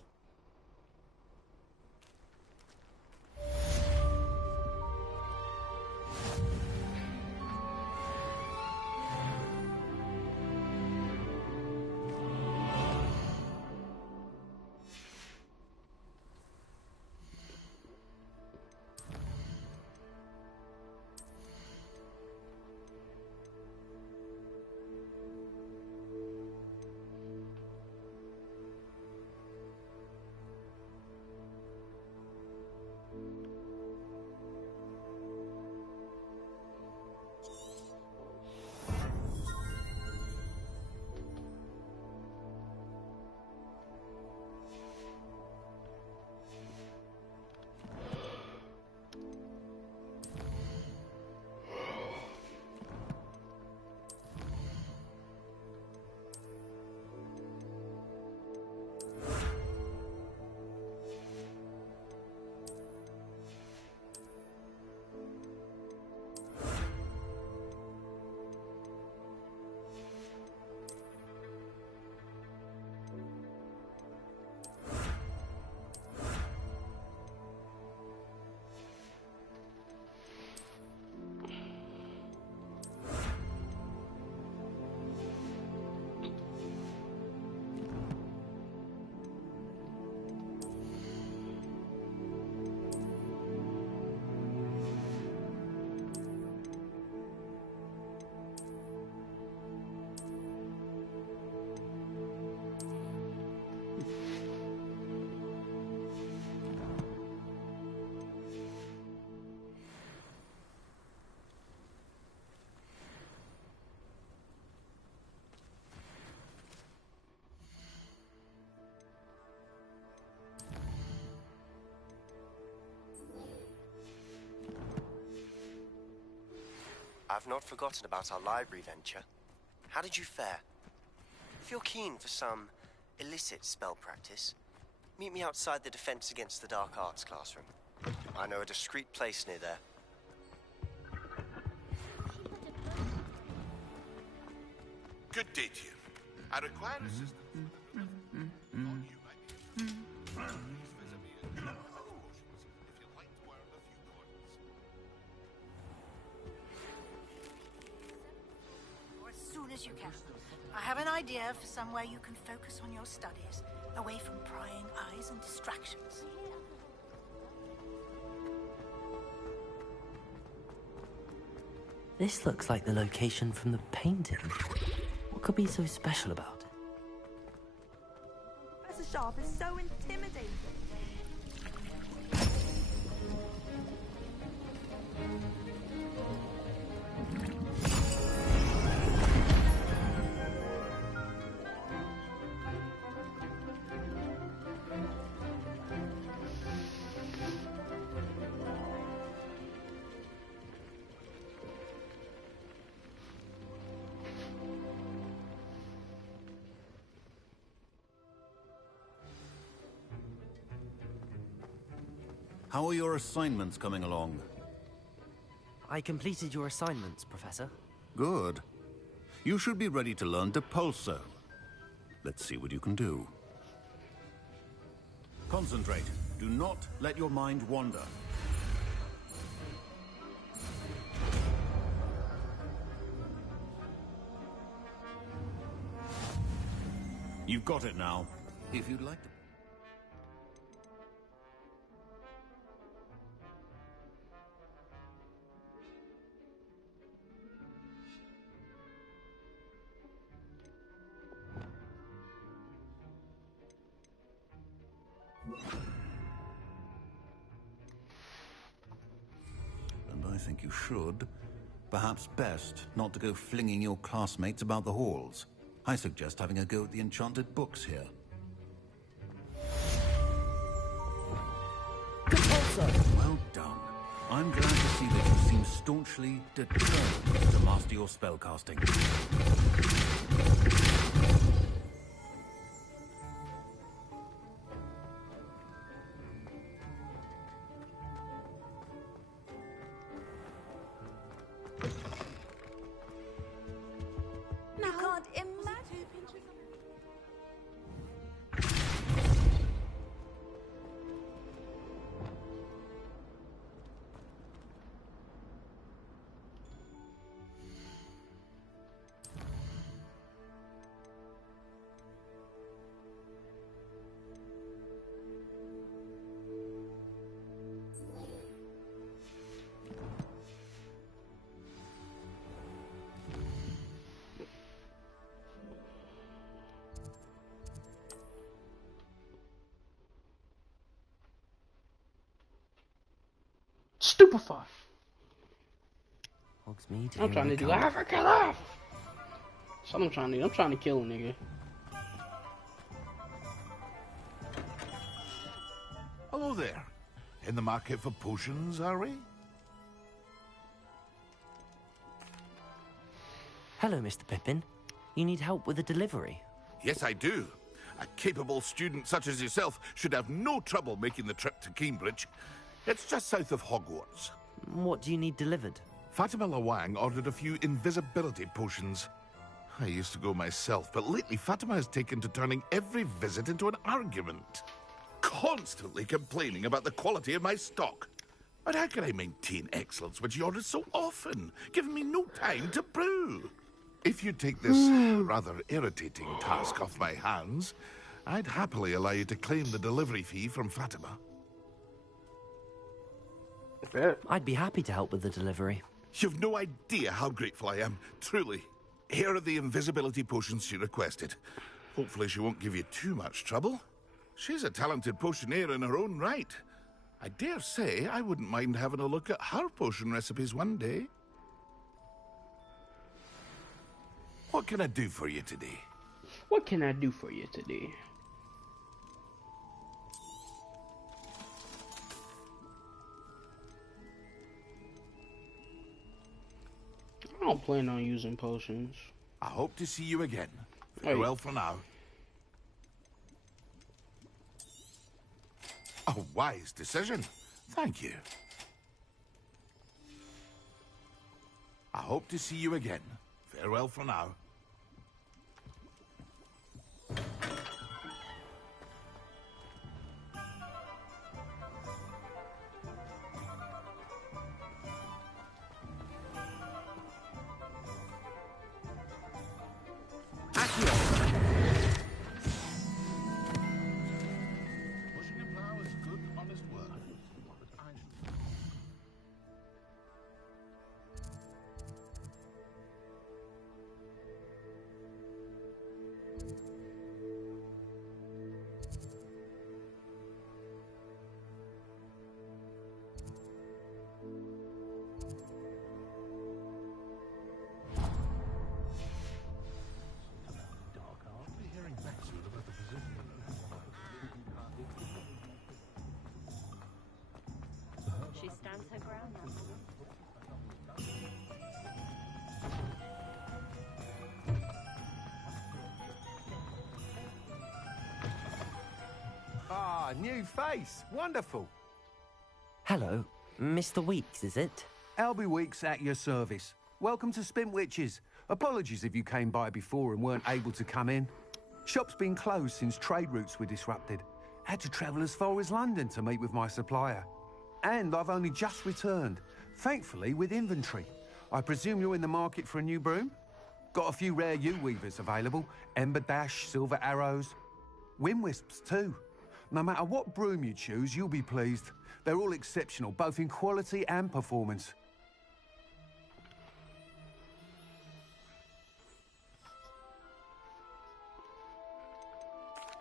I've not forgotten about our library venture. How did you fare? If you're keen for some illicit spell practice, meet me outside the Defense Against the Dark Arts classroom. I know a discreet place near there. Good day to you. I require assistance. As soon as you can. I have an idea for somewhere you can focus on your studies, away from prying eyes and distractions. This looks like the location from the painting. What could be so special about it? Professor Sharp is so intimidating. How are your assignments coming along? I completed your assignments, Professor. Good. You should be ready to learn Depulso. Let's see what you can do. Concentrate. Do not let your mind wander. You've got it now. If you'd like to... And I think you should. Perhaps best not to go flinging your classmates about the halls. I suggest having a go at the enchanted books here. Well done. I'm glad to see that you seem staunchly determined to master your spellcasting. You can't imagine. Stupefied. Hogsmeade, I'm trying to do Africa life. That's what I'm trying to do. I'm trying to kill a nigga. Hello there. In the market for potions, are we? Hello, Mr. Pippin. You need help with a delivery? Yes, I do. A capable student such as yourself should have no trouble making the trip to Cambridge. It's just south of Hogwarts. What do you need delivered? Fatima Lawang ordered a few invisibility potions. I used to go myself, but lately Fatima has taken to turning every visit into an argument. Constantly complaining about the quality of my stock. But how can I maintain excellence when she orders so often, giving me no time to brew? If you take this rather irritating task off my hands, I'd happily allow you to claim the delivery fee from Fatima. I'd be happy to help with the delivery. You've no idea how grateful I am, truly. Here are the invisibility potions she requested. Hopefully she won't give you too much trouble. She's a talented potioneer in her own right. I dare say I wouldn't mind having a look at her potion recipes one day. What can I do for you today? What can I do for you today? I don't plan on using potions. I hope to see you again. Farewell for now. A wise decision. Thank you. I hope to see you again. Farewell for now. She stands her ground now. Ah, new face. Wonderful. Hello, Mr. Weeks, is it? Albie Weeks at your service. Welcome to Spintwitches. Apologies if you came by before and weren't able to come in. Shop's been closed since trade routes were disrupted. Had to travel as far as London to meet with my supplier. And I've only just returned, thankfully with inventory. I presume you're in the market for a new broom? Got a few rare U-weavers available. Ember Dash, Silver Arrows. Wind Wisps too. No matter what broom you choose, you'll be pleased. They're all exceptional, both in quality and performance.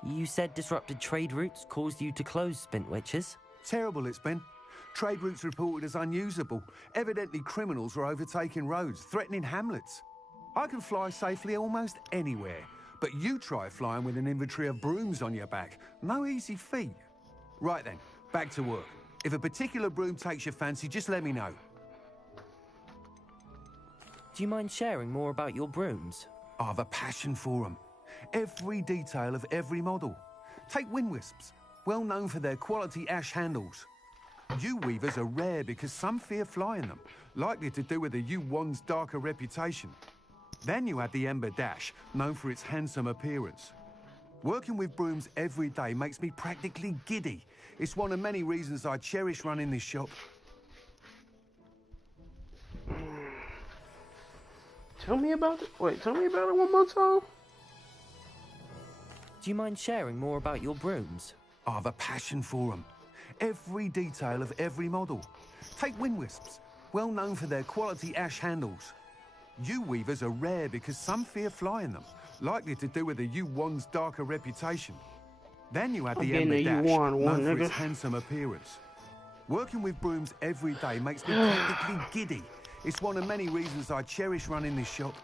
You said disrupted trade routes caused you to close Spintwitches? Terrible it's been. Trade routes reported as unusable. Evidently criminals were overtaking roads, threatening hamlets. I can fly safely almost anywhere, but you try flying with an inventory of brooms on your back. No easy feat. Right then, back to work. If a particular broom takes your fancy, just let me know. Do you mind sharing more about your brooms? I've a passion for them. Every detail of every model. Take Wind Wisps, well known for their quality ash handles. U-weavers are rare because some fear flying them, likely to do with the U-wand's darker reputation. Then you have the Ember Dash, known for its handsome appearance. Working with brooms every day makes me practically giddy. It's one of many reasons I cherish running this shop. Tell me about it. Wait, tell me about it one more time. Do you mind sharing more about your brooms? I've a passion for them. Every detail of every model. Take Wind Wisps, well known for their quality ash handles. U-weavers are rare because some fear flying them, likely to do with the U-wand's darker reputation. Then you have the Ember Dash, known for its handsome appearance. Working with brooms every day makes me practically giddy. It's one of many reasons I cherish running this shop.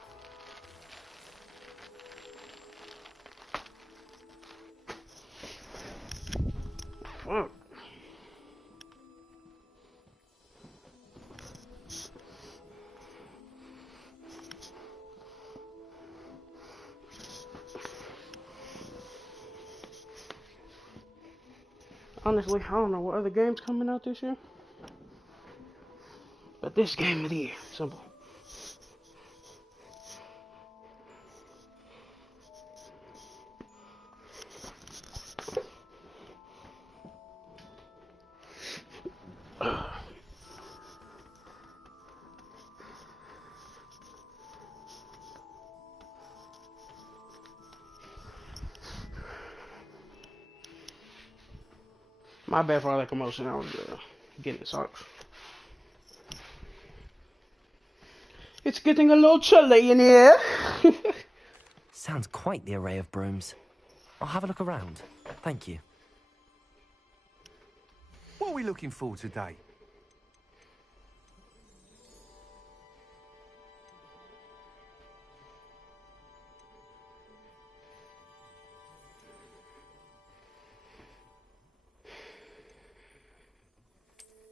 Fuck. Honestly, I don't know what other games coming out this year. But this game of the year, simple. My bad for all that commotion. I was getting socks. It's getting a little chilly in here. Sounds quite the array of brooms. I'll have a look around. Thank you. What are we looking for today?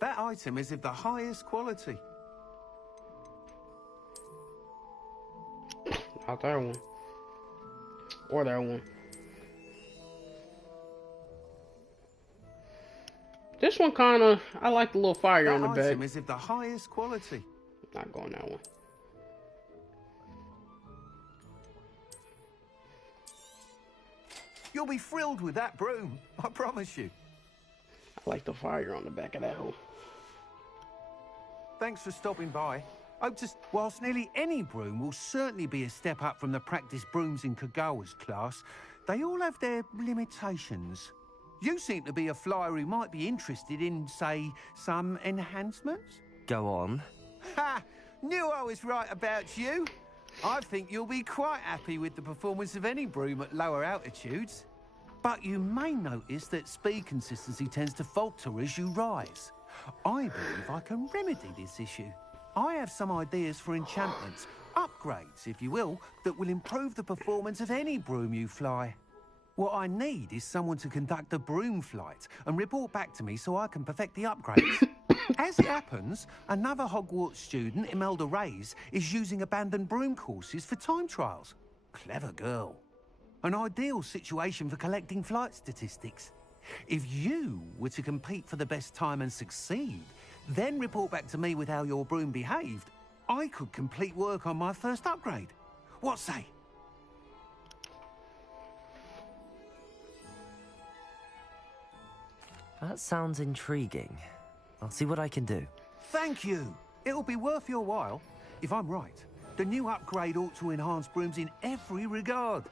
That item is of the highest quality. Out that one. Or that one. This one kinda, I like the little fire on the That back. item is of the highest quality. Not going that one. You'll be thrilled with that broom, I promise you. I like the fire on the back of that hole. Thanks for stopping by. Whilst nearly any broom will certainly be a step up from the practice brooms in Kagawa's class, they all have their limitations. You seem to be a flyer who might be interested in, say, some enhancements? Go on. Ha! Knew I was right about you. I think you'll be quite happy with the performance of any broom at lower altitudes. But you may notice that speed consistency tends to falter as you rise. I believe I can remedy this issue. I have some ideas for enchantments, upgrades, if you will, that will improve the performance of any broom you fly. What I need is someone to conduct a broom flight and report back to me so I can perfect the upgrades. As it happens, another Hogwarts student, Imelda Reyes, is using abandoned broom courses for time trials. Clever girl. An ideal situation for collecting flight statistics. If you were to compete for the best time and succeed, then report back to me with how your broom behaved, I could complete work on my first upgrade. What say? That sounds intriguing. I'll see what I can do. Thank you. It'll be worth your while. If I'm right, the new upgrade ought to enhance brooms in every regard.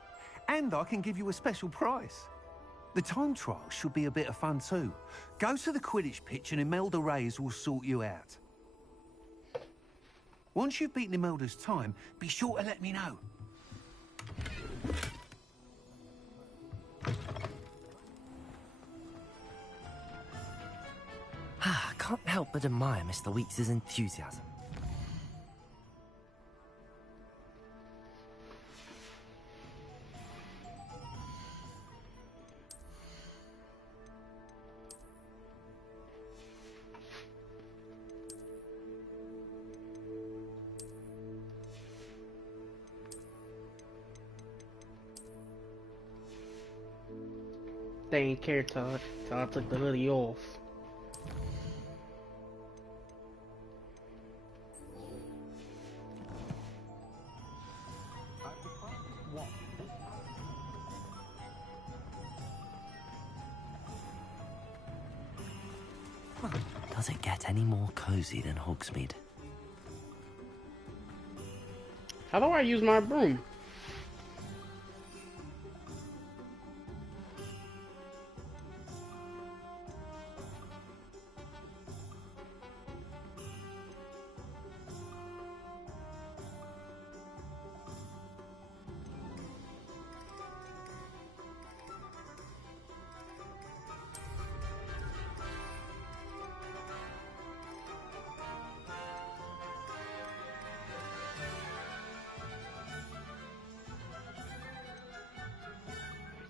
And I can give you a special price. The time trial should be a bit of fun too. Go to the Quidditch pitch and Imelda Reyes will sort you out. Once you've beaten Imelda's time, be sure to let me know. I can't help but admire Mr. Weeks' enthusiasm. They ain't care till I took the hoodie off. Does it get any more cozy than Hogsmeade? How do I use my broom?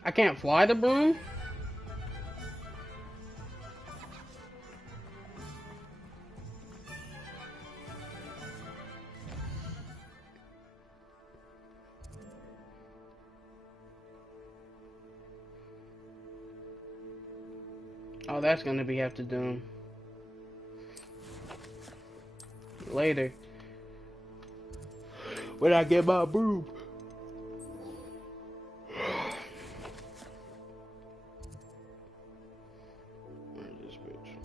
I can't fly the broom? Oh, that's gonna be have to do later when I get my broom. Where's this bitch?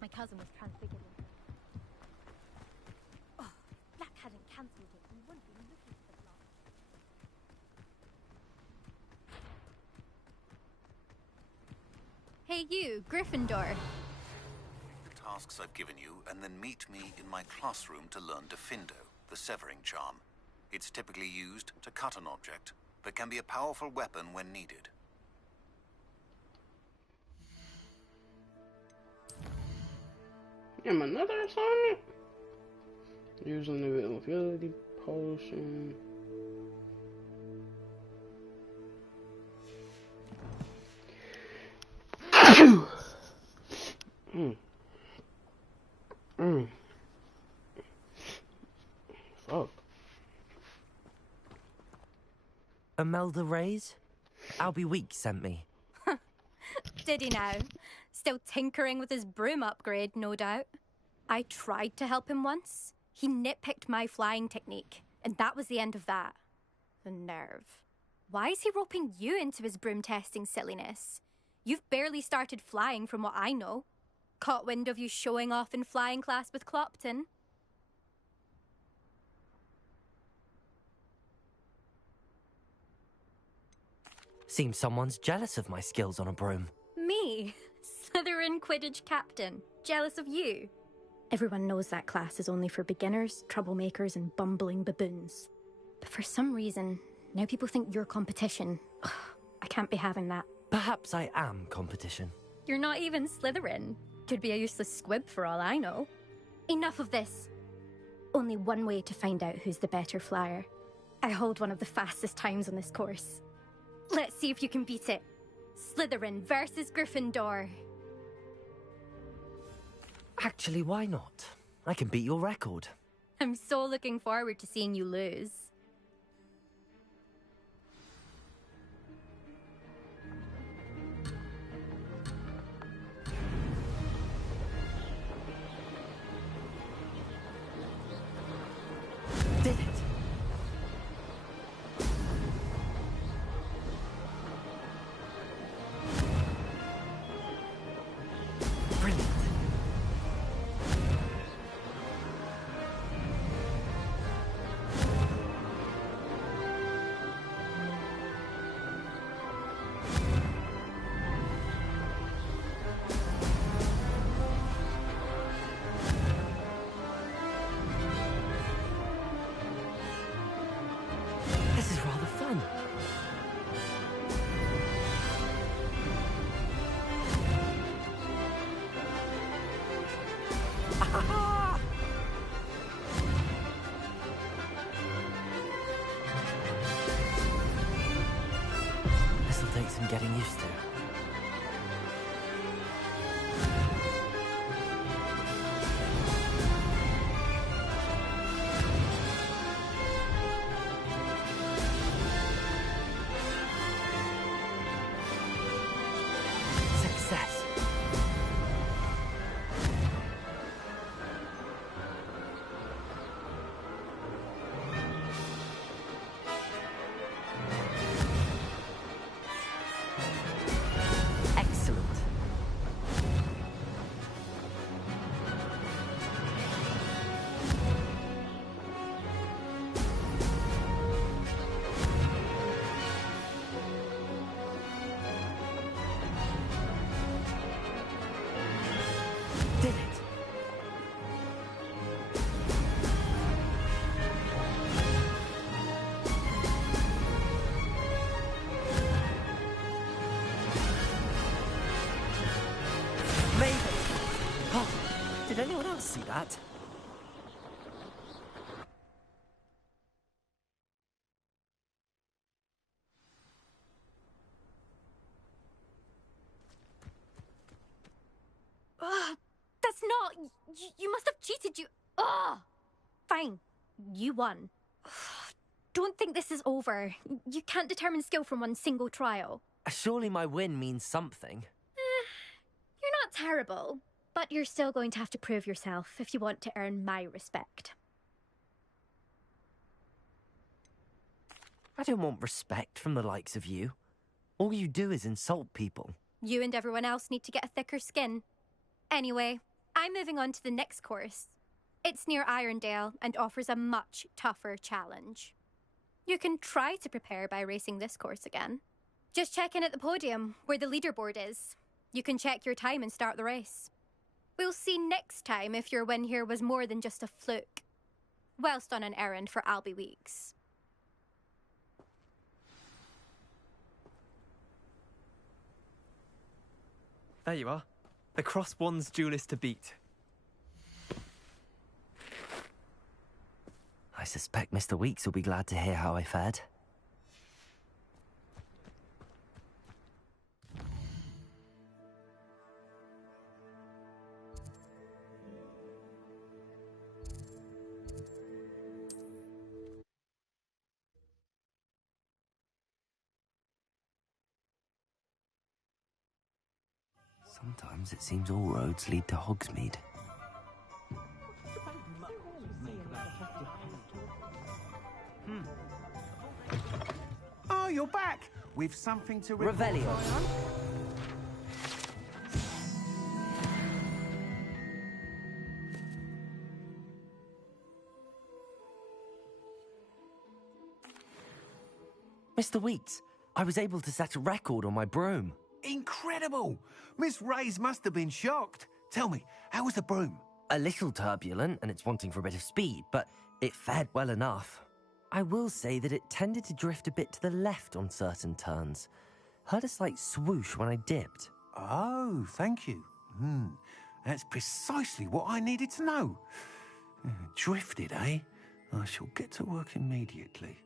My cousin was transfigured. cancelled it. We won't be looking for the block. Hey you, Gryffindor. The tasks I've given you, and then meet me in my classroom to learn Defindo, the severing charm. It's typically used to cut an object, but can be a powerful weapon when needed. Another assignment? Using the availability potion. Fuck. Imelda Reyes? Albie Weeks sent me. Did he now? Still tinkering with his broom upgrade, no doubt. I tried to help him once. He nitpicked my flying technique, and that was the end of that. The nerve. Why is he roping you into his broom testing silliness? You've barely started flying from what I know. Caught wind of you showing off in flying class with Clopton. Seems someone's jealous of my skills on a broom. Me? Slytherin Quidditch captain. Jealous of you? Everyone knows that class is only for beginners, troublemakers, and bumbling baboons. But for some reason, now people think you're competition. I can't be having that. Perhaps I am competition. You're not even Slytherin. Could be a useless squib for all I know. Enough of this. Only one way to find out who's the better flyer. I hold one of the fastest times on this course. Let's see if you can beat it. Slytherin versus Gryffindor. Actually, why not? I can beat your record. I'm so looking forward to seeing you lose. Did it? Brilliant. This is rather fun. This'll take some getting used to. Success. Excellent. Did it? Maybe. Oh, did anyone else see that? Ugh, that's not... You must have cheated, you... Ugh! Fine. You won. Don't think this is over. You can't determine skill from one single trial. Surely my win means something. You're not terrible, but you're still going to have to prove yourself if you want to earn my respect. I don't want respect from the likes of you. All you do is insult people. You and everyone else need to get a thicker skin. Anyway, I'm moving on to the next course. It's near Irondale and offers a much tougher challenge. You can try to prepare by racing this course again. Just check in at the podium, where the leaderboard is. You can check your time and start the race. We'll see next time if your win here was more than just a fluke. Whilst on an errand for Albie Weeks. There you are. The Cross Wands duelist to beat. I suspect Mr. Weeks will be glad to hear how I fared. Sometimes it seems all roads lead to Hogsmeade. Oh, you're back! With something to Revelio. Mr. Weeks, I was able to set a record on my broom. Incredible! Miss Reyes must have been shocked. Tell me, how was the broom? A little turbulent, and it's wanting for a bit of speed, but it fared well enough. I will say that it tended to drift a bit to the left on certain turns. Heard a slight swoosh when I dipped. Oh, thank you. That's precisely what I needed to know. Drifted, eh? I shall get to work immediately.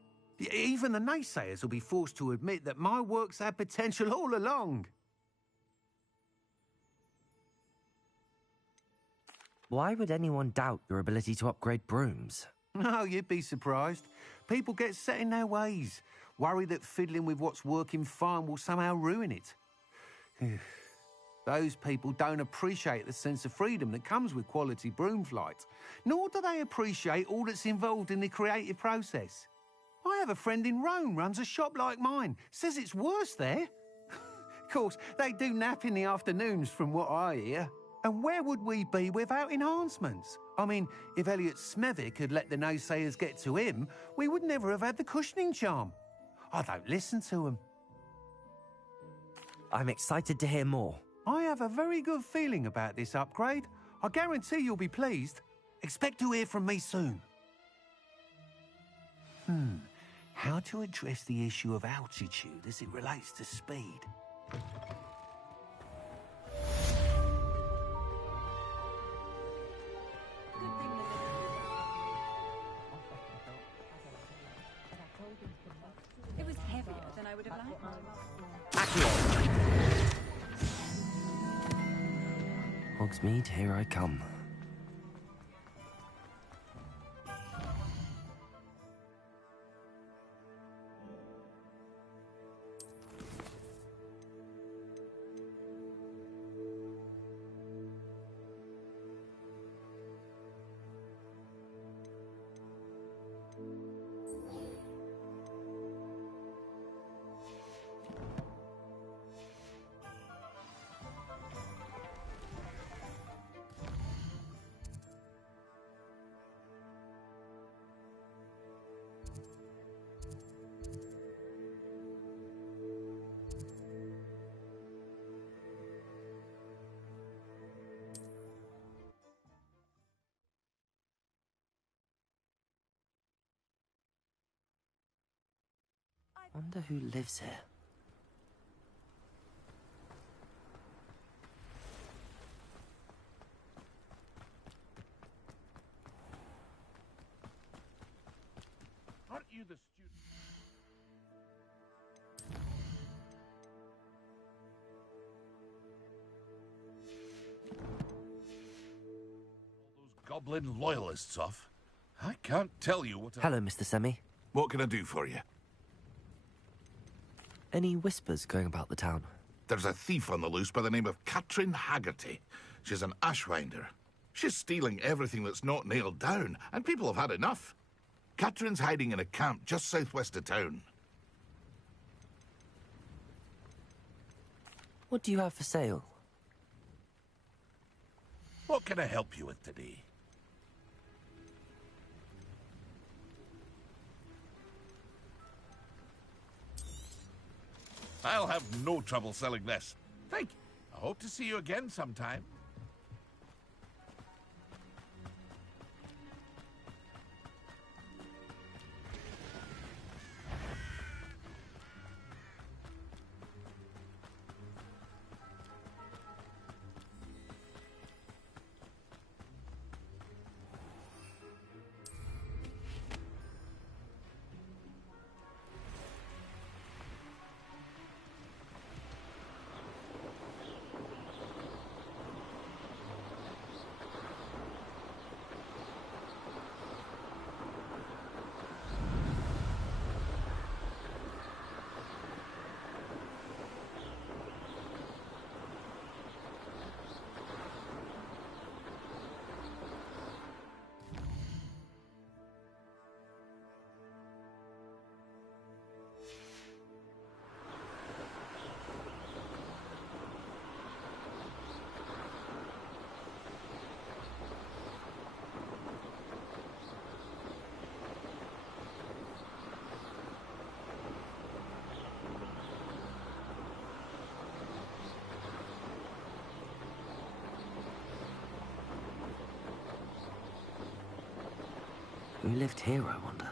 Even the naysayers will be forced to admit that my work's had potential all along. Why would anyone doubt your ability to upgrade brooms? Oh, you'd be surprised. People get set in their ways, worry that fiddling with what's working fine will somehow ruin it. Those people don't appreciate the sense of freedom that comes with quality broom flight, nor do they appreciate all that's involved in the creative process. I have a friend in Rome runs a shop like mine, says it's worse there. Of course, they do nap in the afternoons from what I hear. And where would we be without enhancements? I mean, if Elliot Smethwick had let the naysayers get to him, we would never have had the cushioning charm. I don't listen to them. I'm excited to hear more. I have a very good feeling about this upgrade. I guarantee you'll be pleased. Expect to hear from me soon. How to address the issue of altitude as it relates to speed? It was heavier than I would have liked. Hogsmeade, here I come. Wonder who lives here. Aren't you the student? All those goblin loyalists off. I can't tell you what. Hello, Mr. Semi. What can I do for you? Any whispers going about the town? There's a thief on the loose by the name of Katrin Haggerty. She's an ashwinder. She's stealing everything that's not nailed down, and people have had enough. Katrin's hiding in a camp just southwest of town. What do you have for sale? What can I help you with today? I'll have no trouble selling this. Thank you. I hope to see you again sometime. Who lived here, I wonder?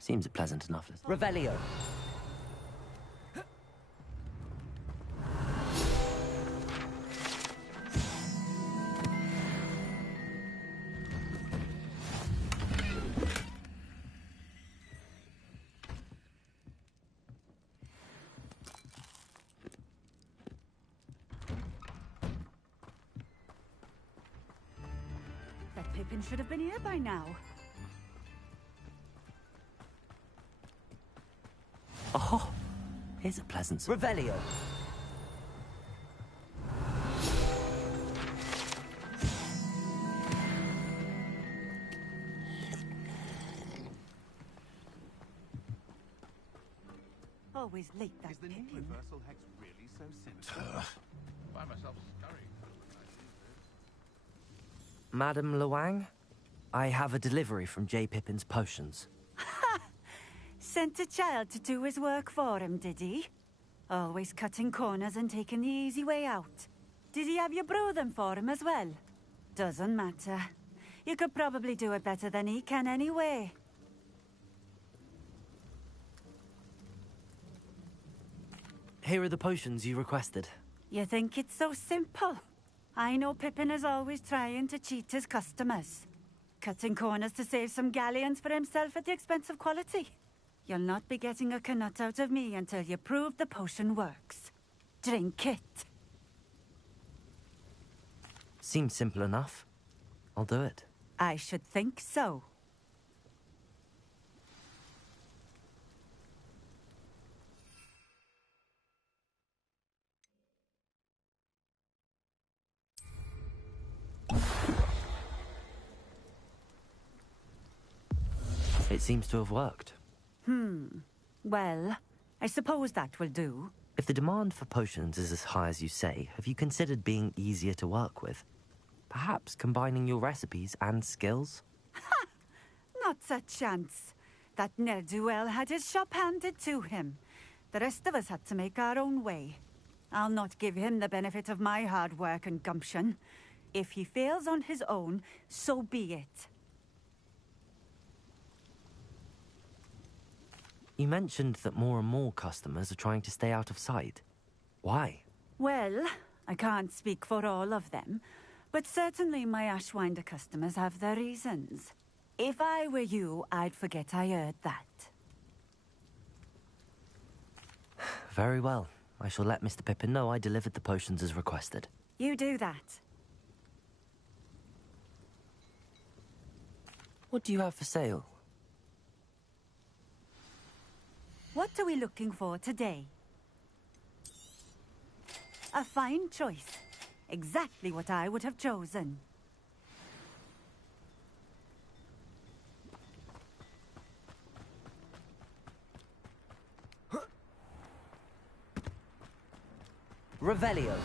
Seems a pleasant enough list. Revelio. That Pippin should have been here by now. Oh, here's a pleasant... Revelio. Always late, that Is the new Pippin. reversal hex really so simple? Find myself scurrying. Madam Luang, I have a delivery from J. Pippin's potions. Sent a child to do his work for him, did he? Always cutting corners and taking the easy way out. Did he have you brew them for him as well? Doesn't matter. You could probably do it better than he can anyway. Here are the potions you requested. You think it's so simple? I know Pippin is always trying to cheat his customers. Cutting corners to save some galleons for himself at the expense of quality. You'll not be getting a canut out of me until you prove the potion works. Drink it. Seems simple enough. I'll do it. I should think so. It seems to have worked. Well, I suppose that will do. If the demand for potions is as high as you say, have you considered being easier to work with? Perhaps combining your recipes and skills? Not a chance. That ne'er-do-well had his shop handed to him. The rest of us had to make our own way. I'll not give him the benefit of my hard work and gumption. If he fails on his own, so be it. You mentioned that more and more customers are trying to stay out of sight. Why? Well, I can't speak for all of them, but certainly my Ashwinder customers have their reasons. If I were you, I'd forget I heard that. Very well. I shall let Mr. Pippin know I delivered the potions as requested. You do that. What do you have for sale? What are we looking for today? A fine choice. Exactly what I would have chosen. Revelio.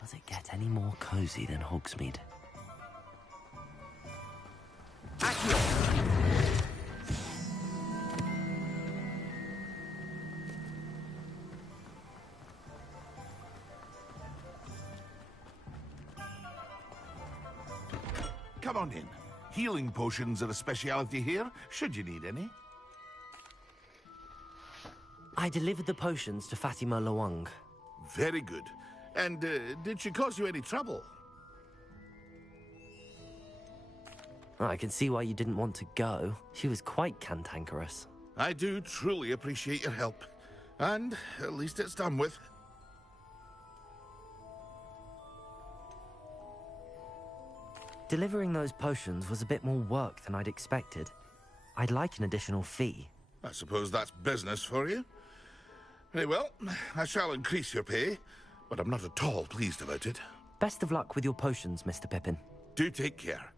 Does it get any more cozy than Hogsmeade? Come on in. Healing potions are a speciality here, should you need any. I delivered the potions to Fatima Lawang. Very good. And did she cause you any trouble? I can see why you didn't want to go. She was quite cantankerous. I do truly appreciate your help. And at least it's done with. Delivering those potions was a bit more work than I'd expected. I'd like an additional fee. I suppose that's business for you. Very well, I shall increase your pay, but I'm not at all pleased about it. Best of luck with your potions, Mr. Pippin. Do take care.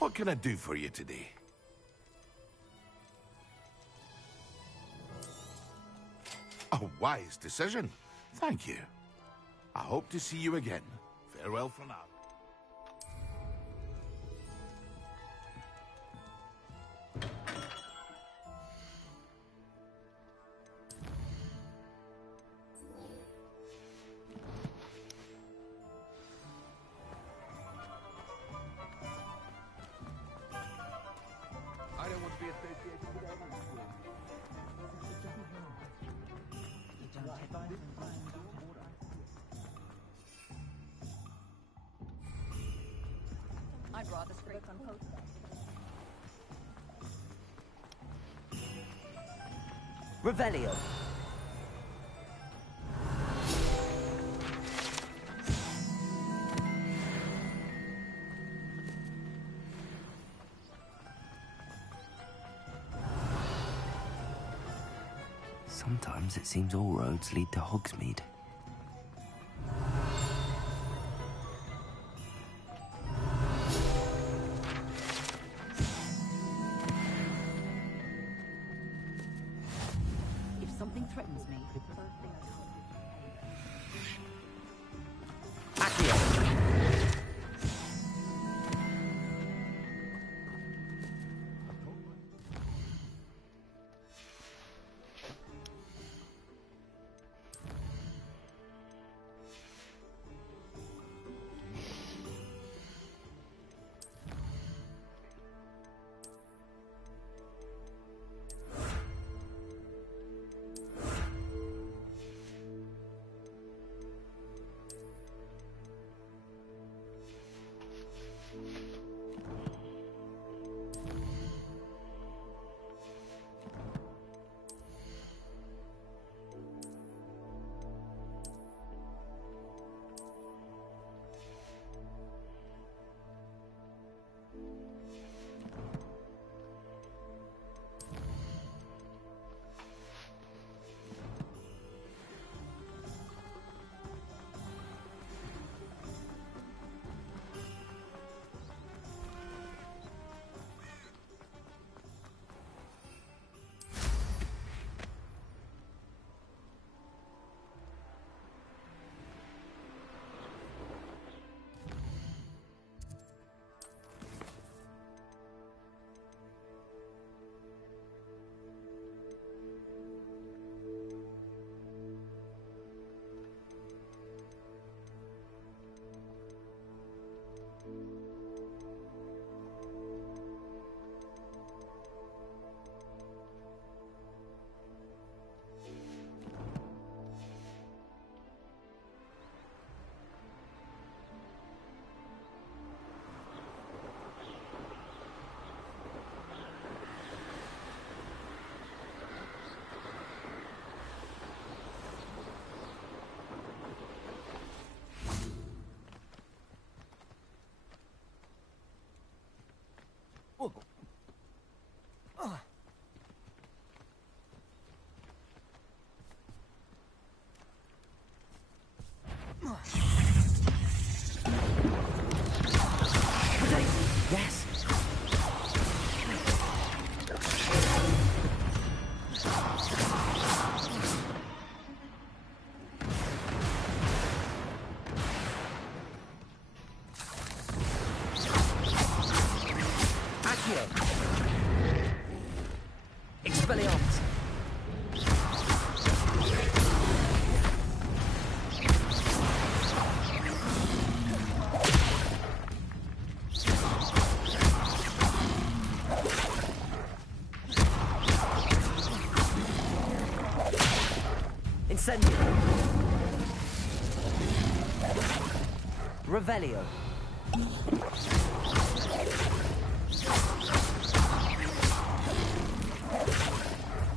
What can I do for you today? A wise decision. Thank you. I hope to see you again. Farewell for now. I don't want to be associated with anyone. I'd rather scrape on post. Revelio. Sometimes it seems all roads lead to Hogsmeade. If something threatens me, the first thing I Expelliarmus! Incendio! Revelio!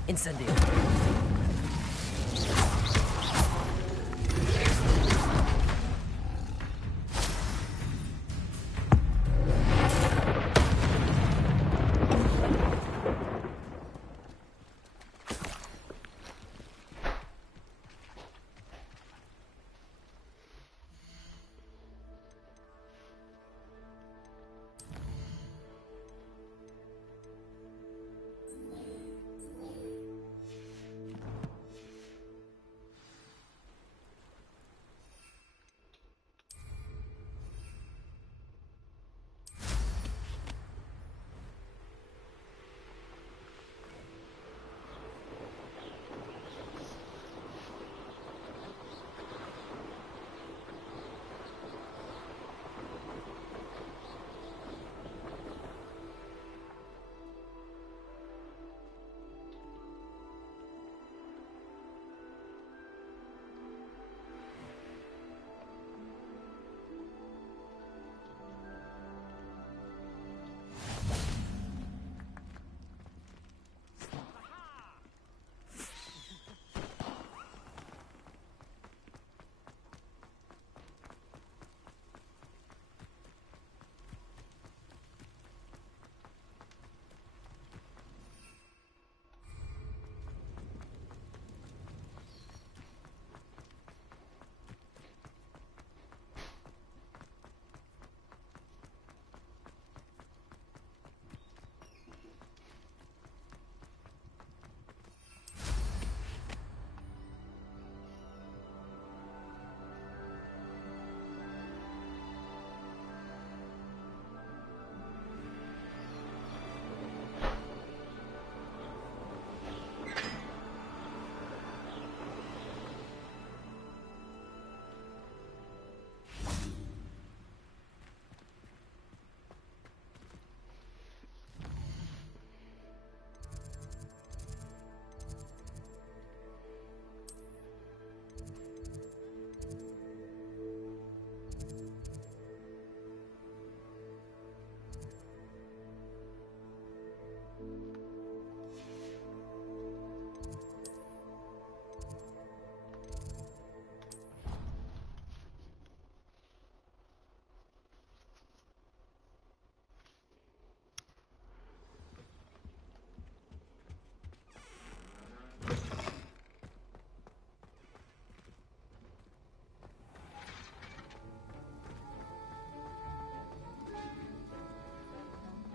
Incendio!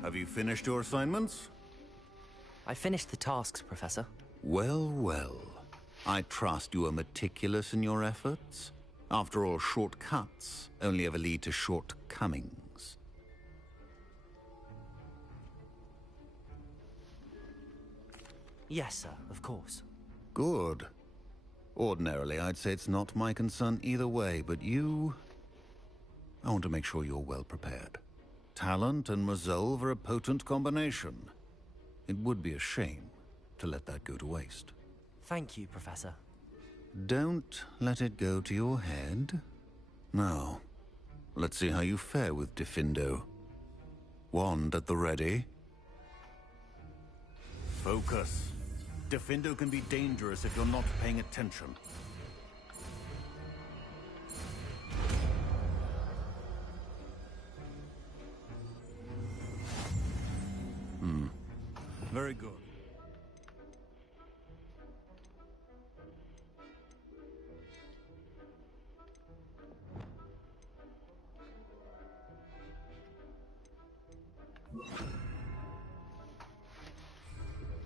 Have you finished your assignments? I finished the tasks, Professor. Well, well. I trust you are meticulous in your efforts. After all, shortcuts only ever lead to shortcomings. Yes, sir, of course. Good. Ordinarily, I'd say it's not my concern either way, but you... I want to make sure you're well prepared. Talent and resolve are a potent combination. It would be a shame to let that go to waste. Thank you, Professor. Don't let it go to your head. Now, let's see how you fare with Diffindo. Wand at the ready. Focus. Diffindo can be dangerous if you're not paying attention. Very good.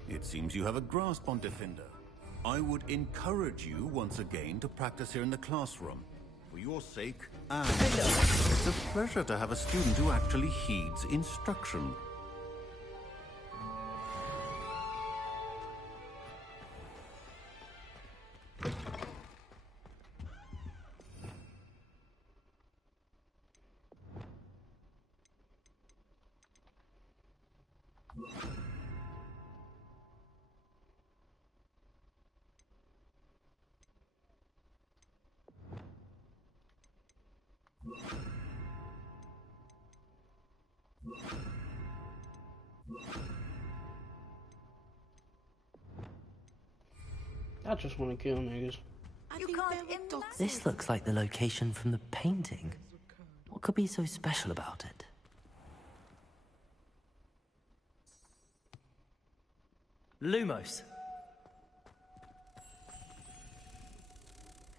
It seems you have a grasp on Diffindo. I would encourage you once again to practice here in the classroom. For your sake, and it's a pleasure to have a student who actually heeds instruction. I just want to kill niggas. You can't imagine. This looks like the location from the painting. What could be so special about it? Lumos!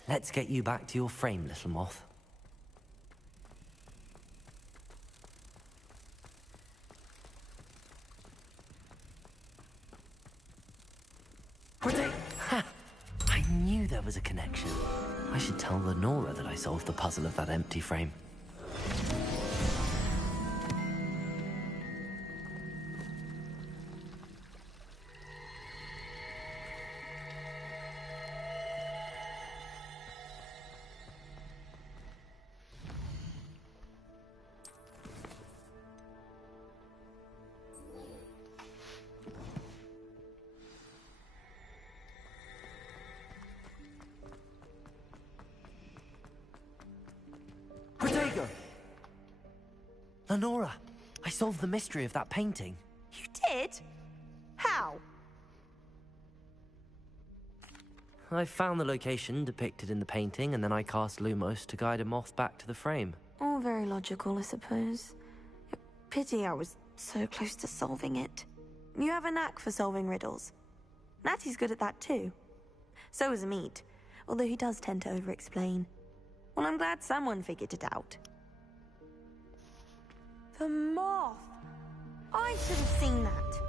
Let's get you back to your frame, little moth. Ha! I knew there was a connection. I should tell Lenora that I solved the puzzle of that empty frame. Lenora, I solved the mystery of that painting. You did? How? I found the location depicted in the painting, and then I cast Lumos to guide a moth back to the frame. All very logical, I suppose. Pity I was so close to solving it. You have a knack for solving riddles. Natty's good at that too. So is Meat, although he does tend to over-explain. Well, I'm glad someone figured it out. The moth! I should have seen that.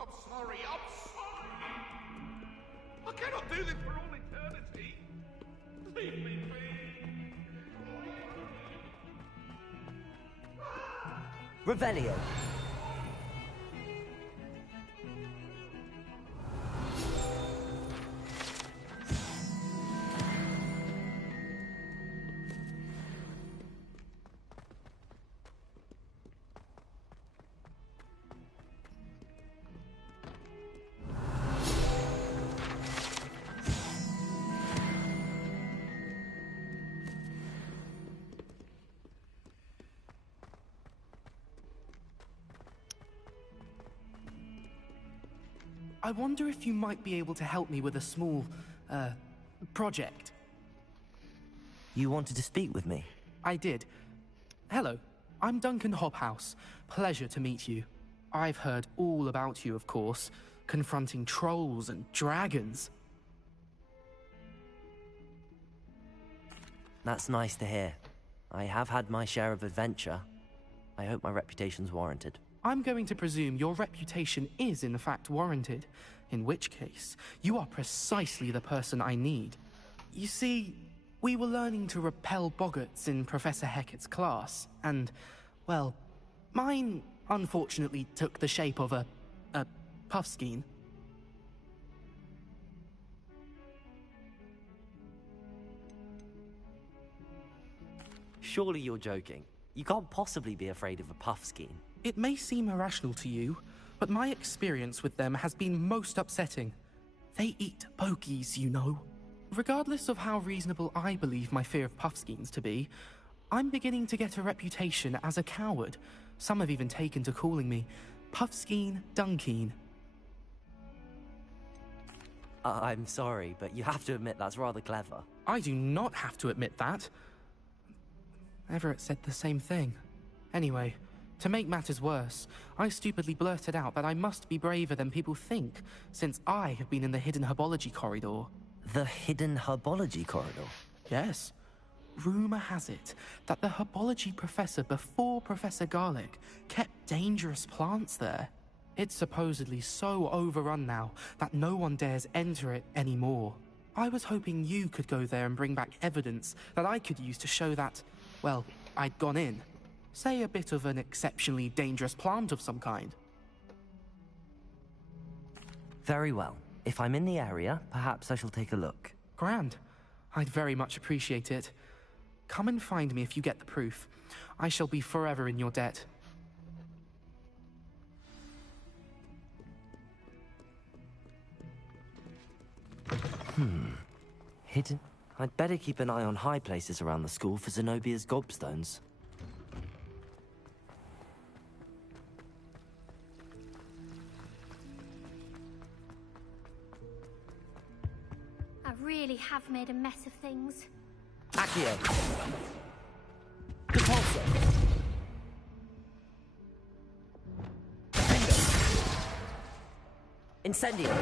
I'm sorry. I cannot do this for all eternity. Leave me be. Revelio. I wonder if you might be able to help me with a small, project. You wanted to speak with me? I did. Hello, I'm Duncan Hobhouse. Pleasure to meet you. I've heard all about you, of course, confronting trolls and dragons. That's nice to hear. I have had my share of adventure. I hope my reputation's warranted. I'm going to presume your reputation is in fact warranted, in which case, you are precisely the person I need. You see, we were learning to repel boggarts in Professor Hecat's class, and, well, mine unfortunately took the shape of a puffskein. Surely you're joking. You can't possibly be afraid of a puffskein. It may seem irrational to you, but my experience with them has been most upsetting. They eat bogies, you know. Regardless of how reasonable I believe my fear of puffskeins to be, I'm beginning to get a reputation as a coward. Some have even taken to calling me Puffskein Dunkeen. I'm sorry, but you have to admit that's rather clever. I do not have to admit that. Everett said the same thing. Anyway, to make matters worse, I stupidly blurted out that I must be braver than people think, since I have been in the hidden herbology corridor. The hidden herbology corridor? Yes. Rumor has it that the herbology professor before Professor Garlic kept dangerous plants there. It's supposedly so overrun now that no one dares enter it anymore. I was hoping you could go there and bring back evidence that I could use to show that, well, I'd gone in. Say a bit of an exceptionally dangerous plant of some kind. Very well. If I'm in the area, perhaps I shall take a look. Grand. I'd very much appreciate it. Come and find me if you get the proof. I shall be forever in your debt. Hidden? I'd better keep an eye on high places around the school for Zenobia's gobstones. I really have made a mess of things. Accio! Repulsor! Incendio!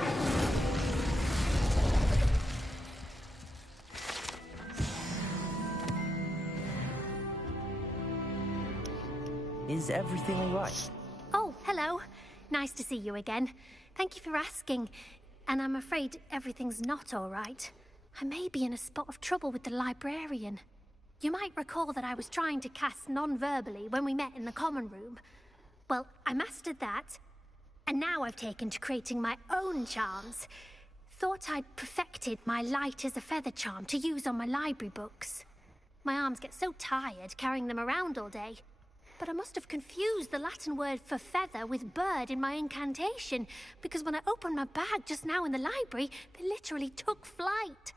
Is everything all right? Oh, hello. Nice to see you again. Thank you for asking. And I'm afraid everything's not all right. I may be in a spot of trouble with the librarian. You might recall that I was trying to cast non-verbally when we met in the common room. Well, I mastered that. And now I've taken to creating my own charms. Thought I'd perfected my light as a feather charm to use on my library books. My arms get so tired carrying them around all day. But I must have confused the Latin word for feather with bird in my incantation, because when I opened my bag just now in the library, they literally took flight.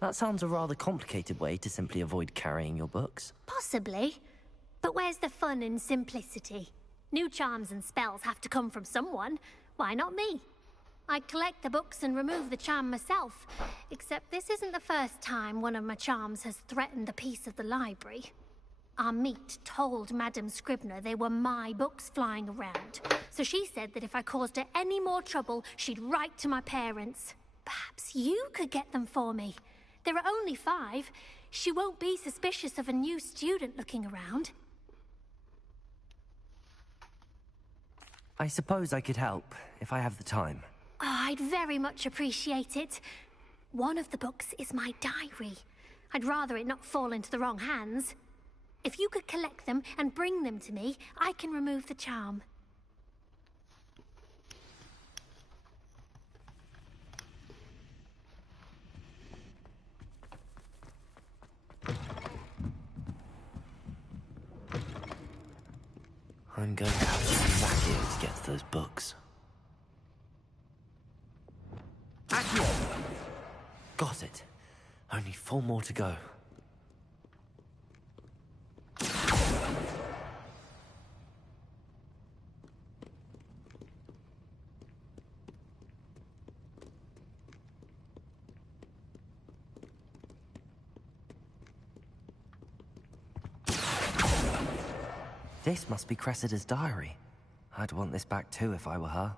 That sounds a rather complicated way to simply avoid carrying your books. Possibly. But where's the fun in simplicity? New charms and spells have to come from someone. Why not me? I collect the books and remove the charm myself, except this isn't the first time one of my charms has threatened the peace of the library. Our meet told Madame Scribner they were my books flying around, so she said that if I caused her any more trouble, she'd write to my parents. Perhaps you could get them for me. There are only 5. She won't be suspicious of a new student looking around. I suppose I could help, if I have the time. Oh, I'd very much appreciate it. One of the books is my diary. I'd rather it not fall into the wrong hands. If you could collect them and bring them to me, I can remove the charm. I'm going to have to use Accio to get to those books. Accio! Got it. Only 4 more to go. This must be Cressida's diary. I'd want this back too if I were her.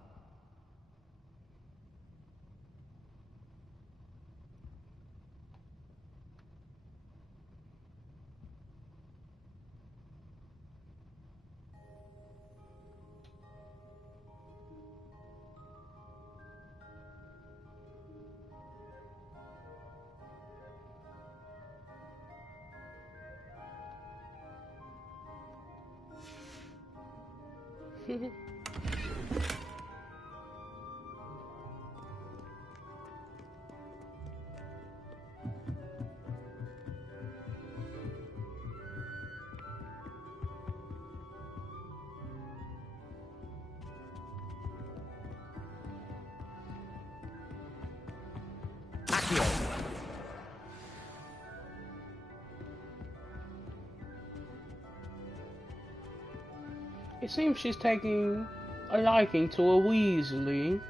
It seems she's taking a liking to a Weasley.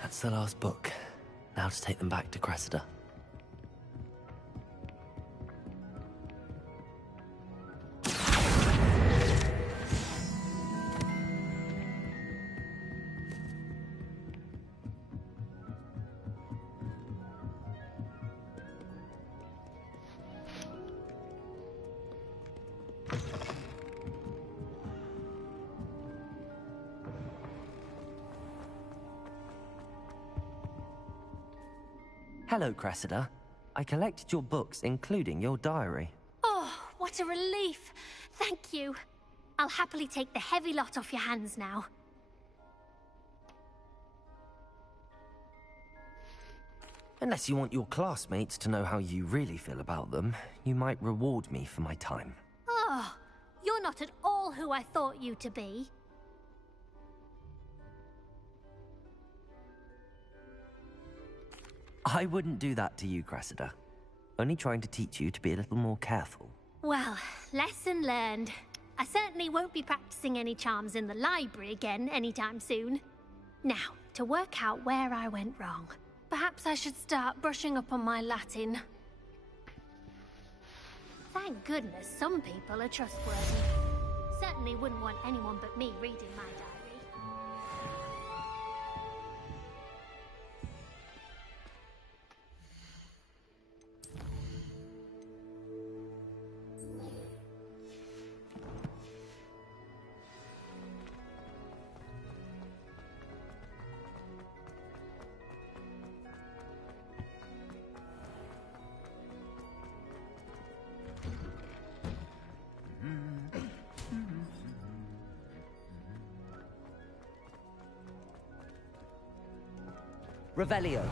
That's the last book. Now to take them back to Cressida. Hello, Cressida. I collected your books, including your diary. Oh, what a relief. Thank you. I'll happily take the heavy lot off your hands now. Unless you want your classmates to know how you really feel about them, you might reward me for my time. Oh, you're not at all who I thought you to be. I wouldn't do that to you, Cressida. Only trying to teach you to be a little more careful. Well, lesson learned. I certainly won't be practicing any charms in the library again anytime soon. Now, to work out where I went wrong. Perhaps I should start brushing up on my Latin. Thank goodness some people are trustworthy. Certainly wouldn't want anyone but me reading my diary. Revelio.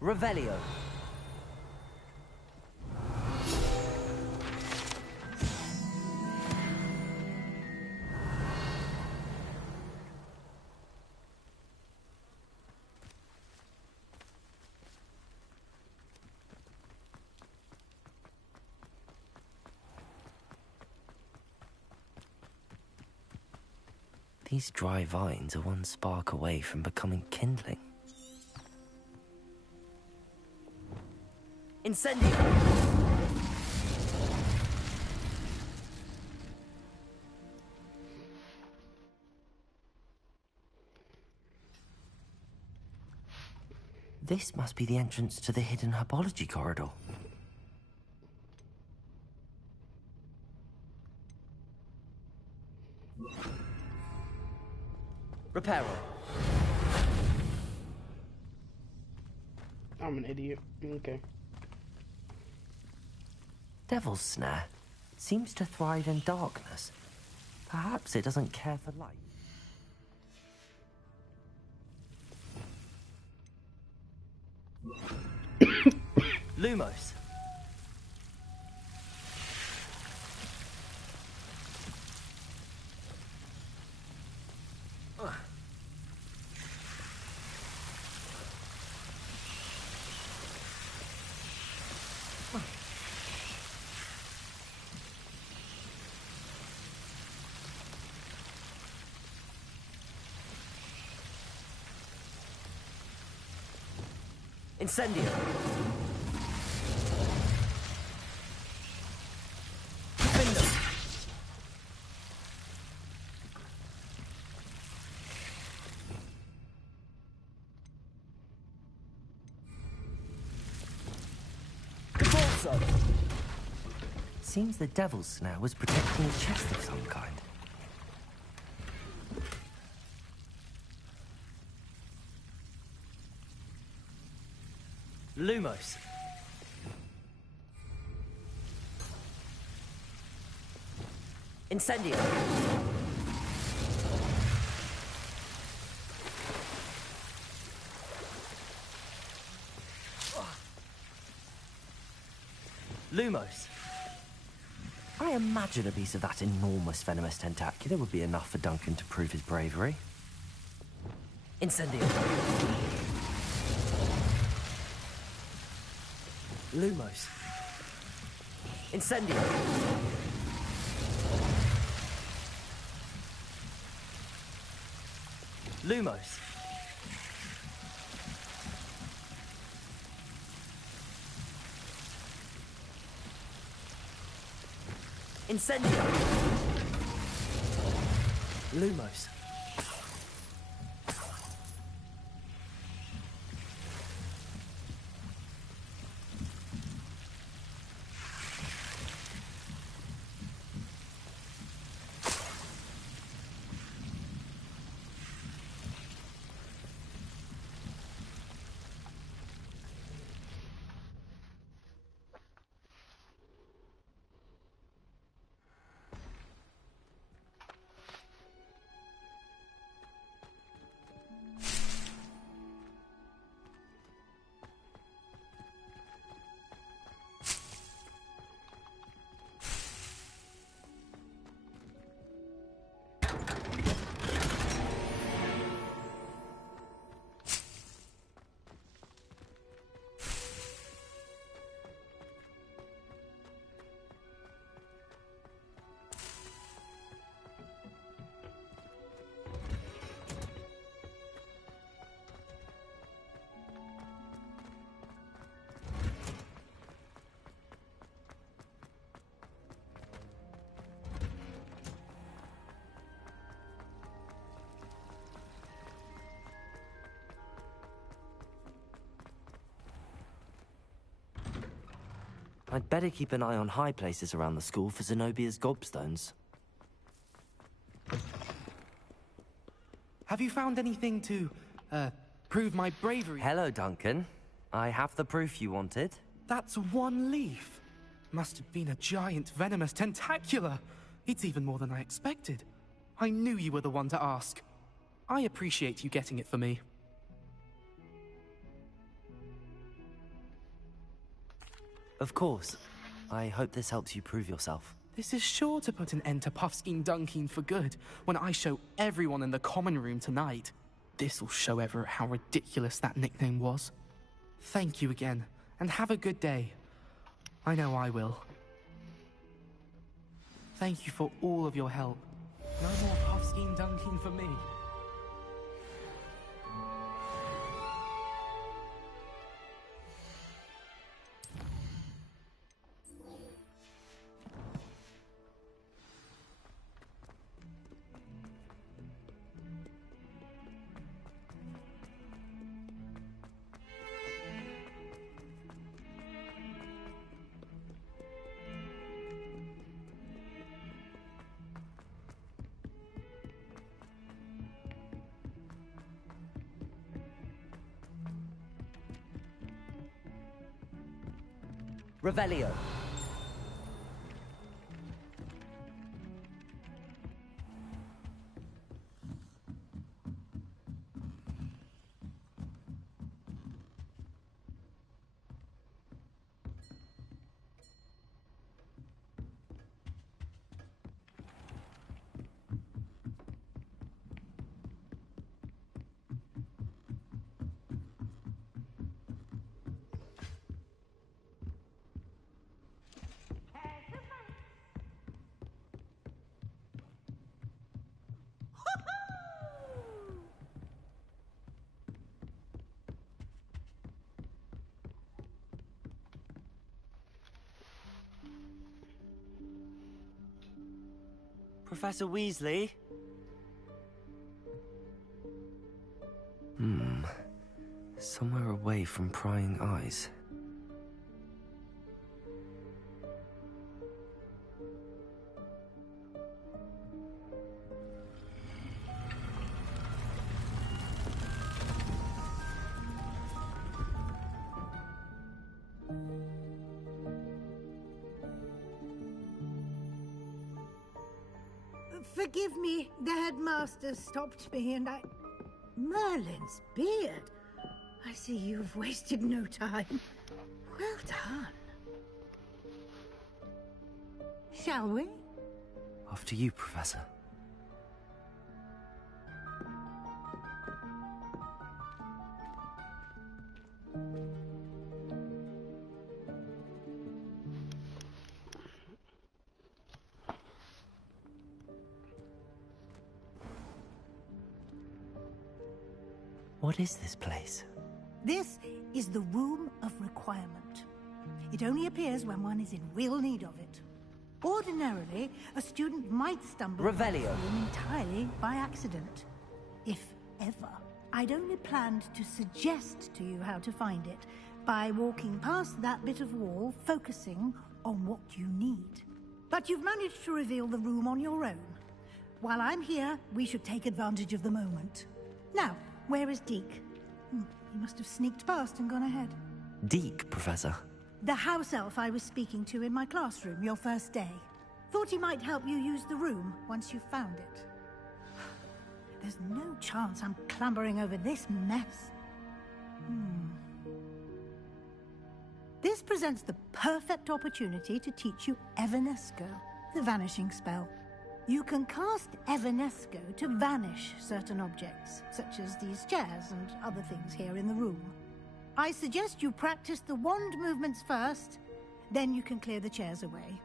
Revelio. These dry vines are one spark away from becoming kindling. Incendio! This must be the entrance to the hidden herbology corridor. Reparo. I'm an idiot. Okay. Devil's Snare seems to thrive in darkness. Perhaps it doesn't care for light. Lumos. Incendio. Findo. Caforzo. Seems the Devil's Snare was protecting a chest of some kind. Lumos. Incendio. Lumos. I imagine a piece of that enormous venomous tentacula would be enough for Duncan to prove his bravery. Incendio. Lumos. Incendio. Lumos. Incendio! Lumos. I'd better keep an eye on high places around the school for Zenobia's gobstones. Have you found anything to, prove my bravery? Hello, Duncan. I have the proof you wanted. That's one leaf. Must have been a giant venomous tentacula. It's even more than I expected. I knew you were the one to ask. I appreciate you getting it for me. Of course. I hope this helps you prove yourself. This is sure to put an end to Puffskein Dunkeen for good when I show everyone in the common room tonight. This'll show Everett how ridiculous that nickname was. Thank you again, and have a good day. I know I will. Thank you for all of your help. No more Puffskein Dunkeen for me. Revelio. Professor Weasley? Somewhere away from prying eyes. Forgive me, the headmaster stopped me and Merlin's beard. I see you've wasted no time. Well done. Shall we? After you, Professor. What is this place? This is the Room of Requirement. It only appears when one is in real need of it. Ordinarily, a student might stumble upon Revelio. the room entirely by accident. If ever. I'd only planned to suggest to you how to find it by walking past that bit of wall, focusing on what you need. But you've managed to reveal the room on your own. While I'm here, we should take advantage of the moment. Now, where is Deke? He must have sneaked past and gone ahead. Deke, Professor. The house elf I was speaking to in my classroom your first day. Thought he might help you use the room once you found it. There's no chance I'm clambering over this mess. This presents the perfect opportunity to teach you Evanesco, the vanishing spell. You can cast Evanesco to vanish certain objects, such as these chairs and other things here in the room. I suggest you practice the wand movements first, then you can clear the chairs away.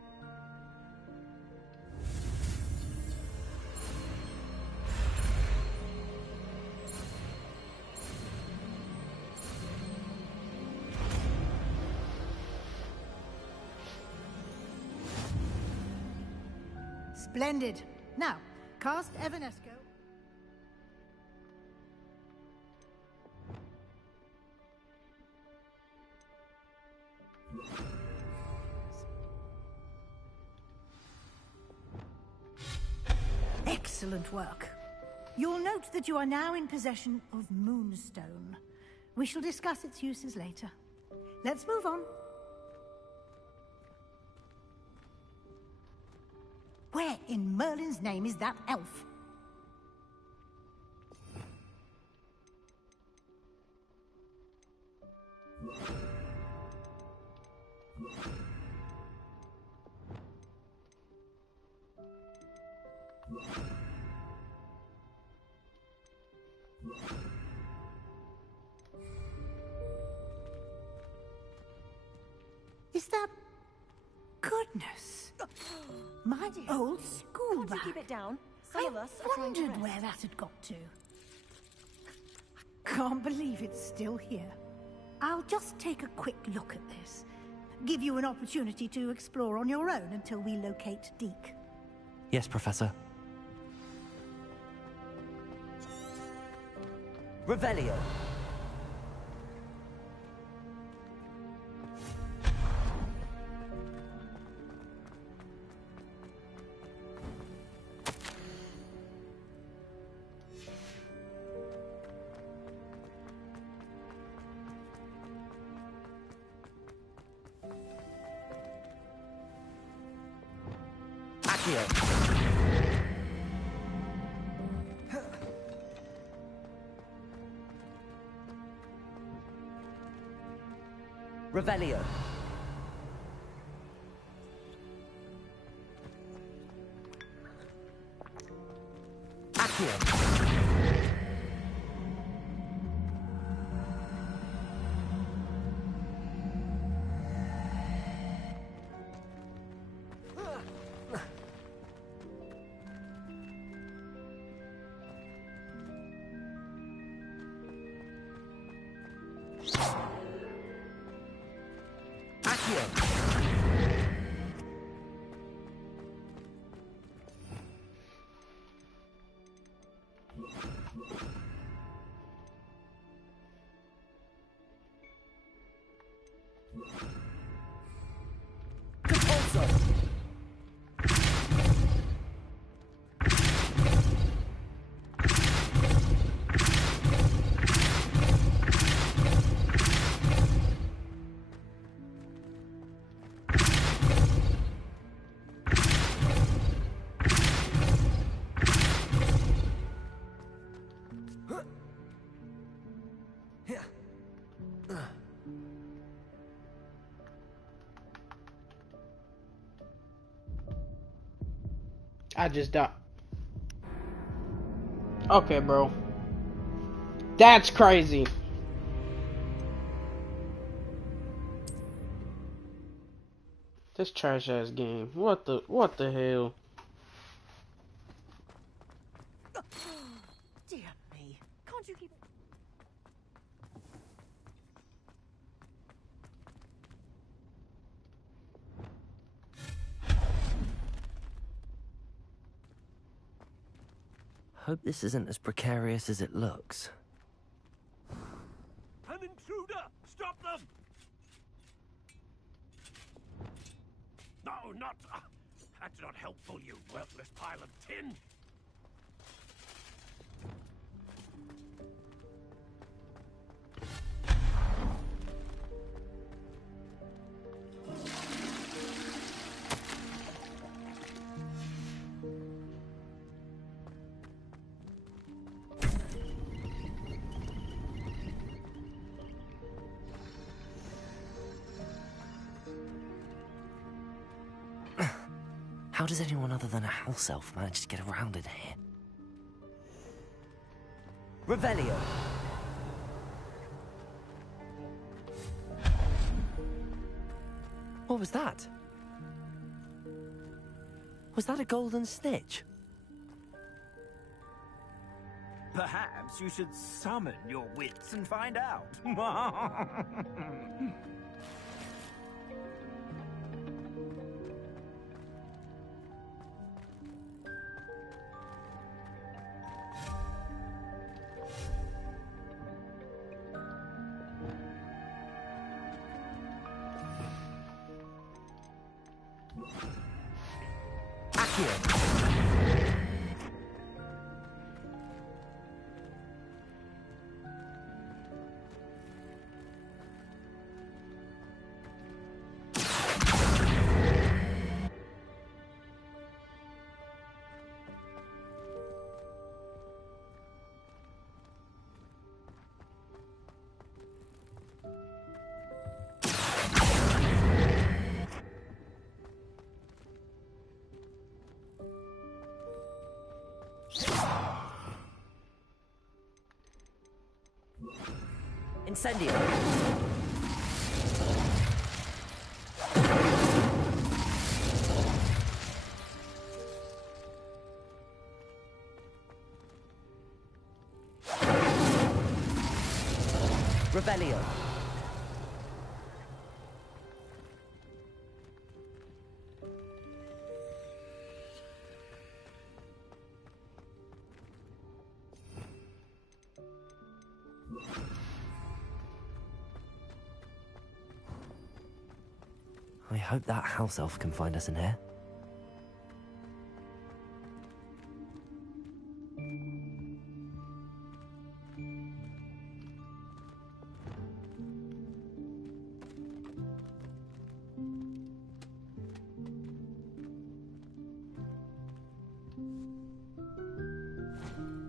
Splendid. Now, cast Evanesco. Excellent work. You'll note that you are now in possession of Moonstone. We shall discuss its uses later. Let's move on. Where in Merlin's name is that elf? Is that... Goodness. My old school Can't you bag. keep it down? Some of us are I trying to wondered rest. where that had got to. Can't believe it's still here. I'll just take a quick look at this. Give you an opportunity to explore on your own until we locate Deke. Yes, Professor. Revelio. Revelio. Accio. I just died. Okay, bro. That's crazy. This trash ass game. What the hell? Dear me. Can't you keep... hope this isn't as precarious as it looks. An intruder! Stop them! No, not... that's not helpful, you worthless pile of tin! How does anyone other than a house elf manage to get around in here? Revelio! What was that? Was that a golden snitch? Perhaps you should summon your wits and find out. Incendio! Revelio! I hope that house elf can find us in here.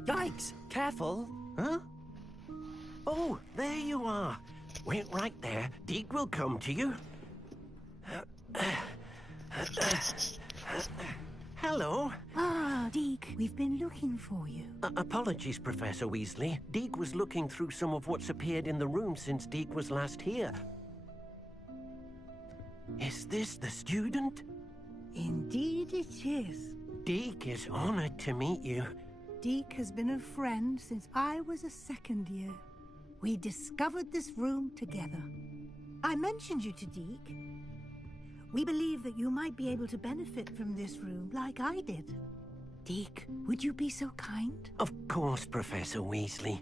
Yikes! Careful! Huh? Oh, there you are. Wait right there. Deke will come to you. Hello. Ah, Deke, we've been looking for you. Apologies, Professor Weasley. Deke was looking through some of what's appeared in the room since Deke was last here. Is this the student? Indeed it is. Deke is honored to meet you. Deke has been a friend since I was a second year. We discovered this room together. I mentioned you to Deke. We believe that you might be able to benefit from this room like I did. Deke, would you be so kind? Of course, Professor Weasley.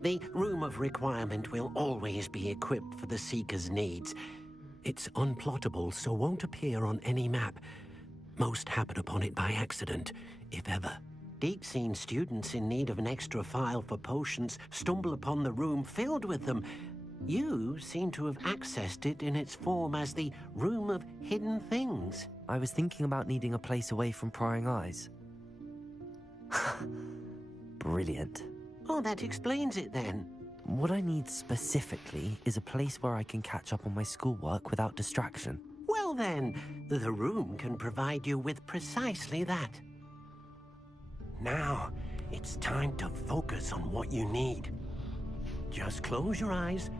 The Room of Requirement will always be equipped for the Seeker's needs. It's unplottable, so won't appear on any map. Most happen upon it by accident, if ever. Deke's seen students in need of an extra file for potions stumble upon the room filled with them. You seem to have accessed it in its form as the Room of Hidden Things. I was thinking about needing a place away from prying eyes. Brilliant. Oh, that explains it then. What I need specifically is a place where I can catch up on my schoolwork without distraction. Well then, the room can provide you with precisely that. Now, it's time to focus on what you need. Just close your eyes.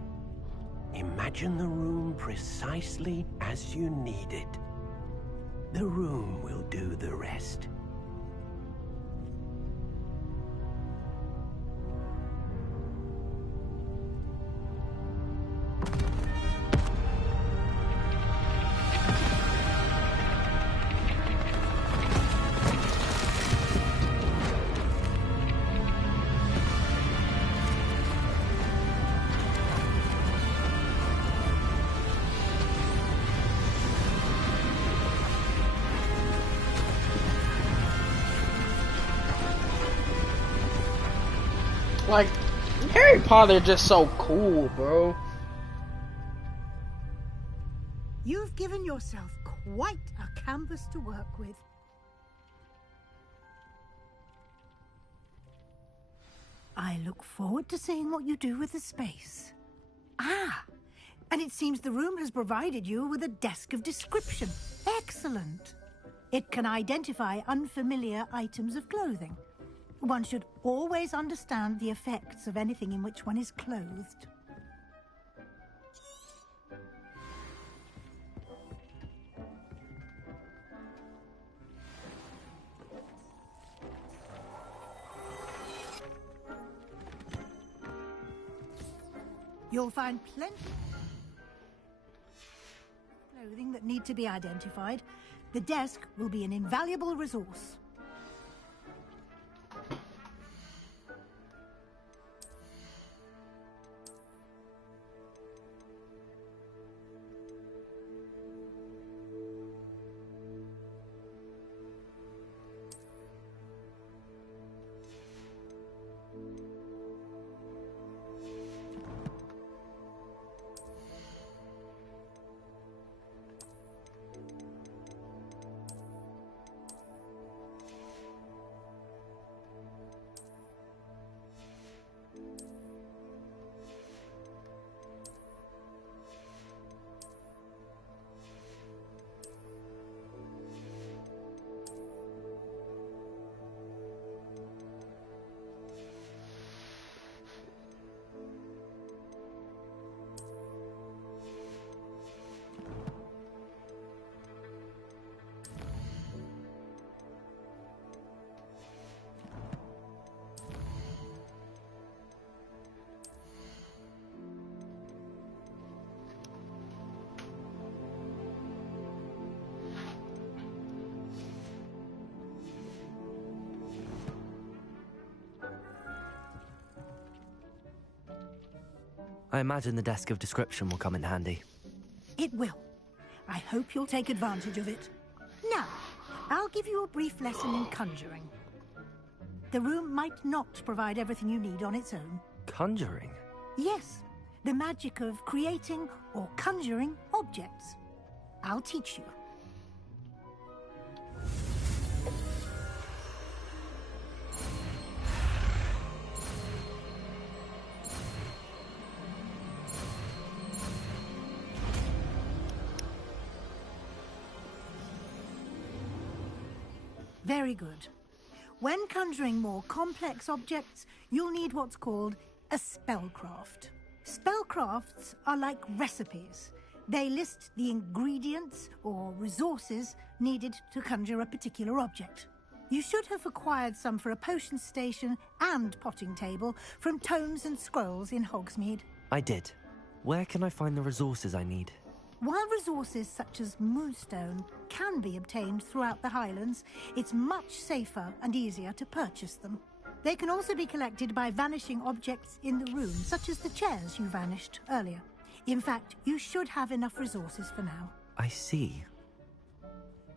Imagine the room precisely as you need it. The room will do the rest. Like, Harry Potter just so cool, bro. You've given yourself quite a canvas to work with. I look forward to seeing what you do with the space. Ah, and it seems the room has provided you with a desk of description. Excellent. It can identify unfamiliar items of clothing. One should always understand the effects of anything in which one is clothed. You'll find plenty of clothing that need to be identified. The desk will be an invaluable resource. I imagine the desk of description will come in handy. It will. I hope you'll take advantage of it. Now, I'll give you a brief lesson in conjuring. The room might not provide everything you need on its own. Conjuring? Yes, the magic of creating or conjuring objects. I'll teach you. Very good. When conjuring more complex objects, you'll need what's called a spellcraft. Spellcrafts are like recipes. They list the ingredients or resources needed to conjure a particular object. You should have acquired some for a potion station and potting table from tomes and scrolls in Hogsmeade. I did. Where can I find the resources I need? While resources such as moonstone can be obtained throughout the Highlands, it's much safer and easier to purchase them. They can also be collected by vanishing objects in the room, such as the chairs you vanished earlier. In fact, you should have enough resources for now. I see.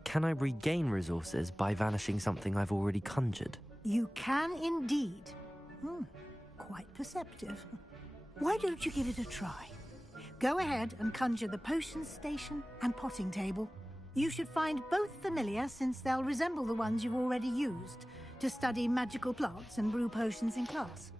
Can I regain resources by vanishing something I've already conjured? You can indeed. Quite perceptive. Why don't you give it a try? Go ahead and conjure the potion station and potting table. You should find both familiar, since they'll resemble the ones you've already used to study magical plants and brew potions in class.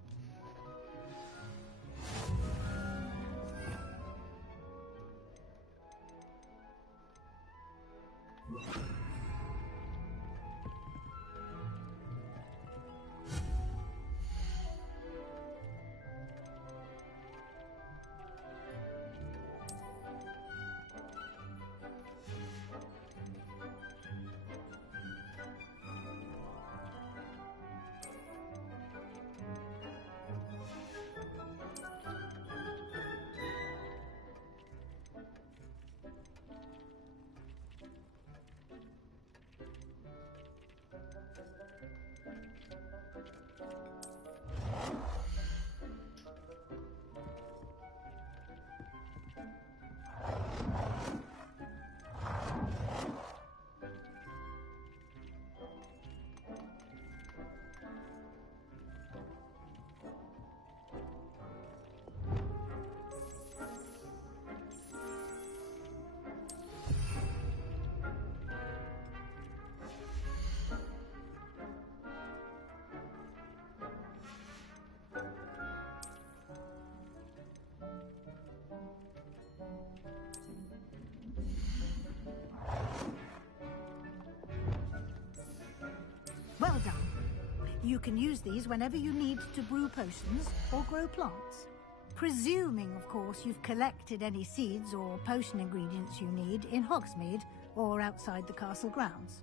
You can use these whenever you need to brew potions or grow plants. Presuming, of course, you've collected any seeds or potion ingredients you need in Hogsmeade or outside the castle grounds.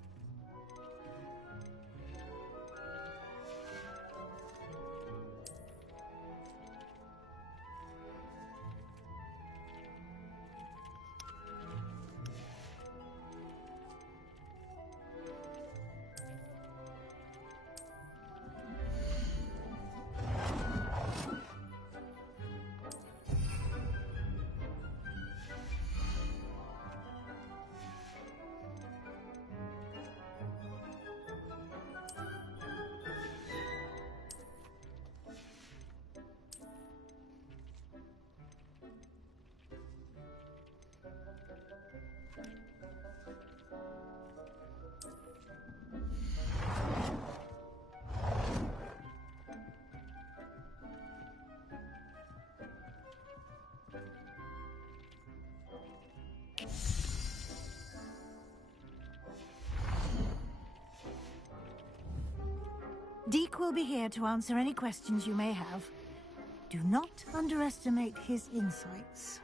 Deke will be here to answer any questions you may have. Do not underestimate his insights.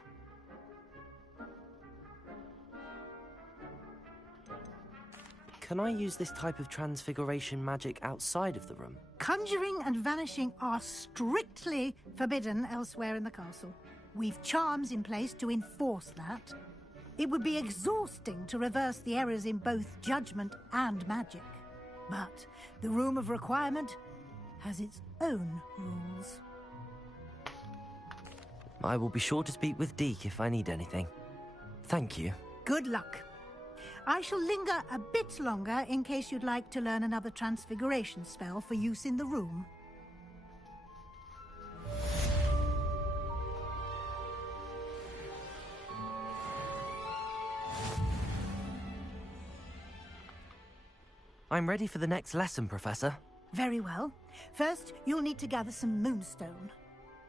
Can I use this type of transfiguration magic outside of the room? Conjuring and vanishing are strictly forbidden elsewhere in the castle. We've charms in place to enforce that. It would be exhausting to reverse the errors in both judgment and magic. But the Room of Requirement has its own rules. I will be sure to speak with Deke if I need anything. Thank you. Good luck. I shall linger a bit longer in case you'd like to learn another transfiguration spell for use in the room. I'm ready for the next lesson, Professor. Very well. First, you'll need to gather some moonstone.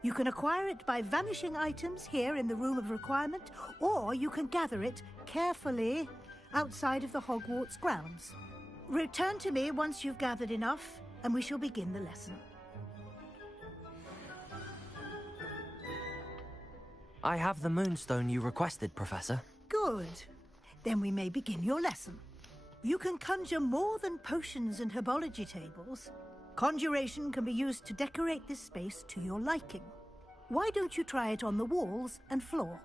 You can acquire it by vanishing items here in the Room of Requirement, or you can gather it carefully outside of the Hogwarts grounds. Return to me once you've gathered enough, and we shall begin the lesson. I have the moonstone you requested, Professor. Good. Then we may begin your lesson. You can conjure more than potions and herbology tables. Conjuration can be used to decorate this space to your liking. Why don't you try it on the walls and floor?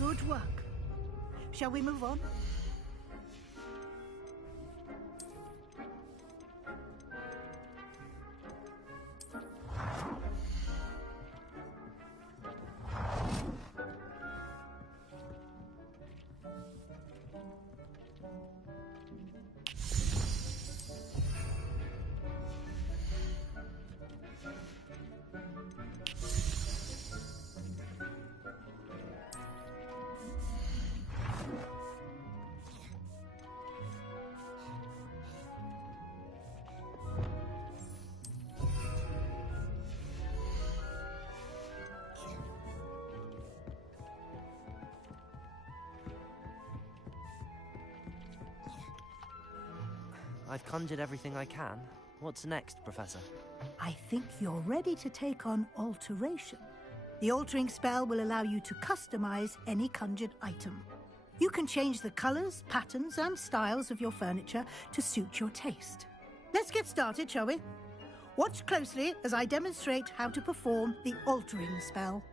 Good work. Shall we move on? I've conjured everything I can. What's next, Professor? I think you're ready to take on alteration. The altering spell will allow you to customize any conjured item. You can change the colors, patterns, and styles of your furniture to suit your taste. Let's get started, shall we? Watch closely as I demonstrate how to perform the altering spell.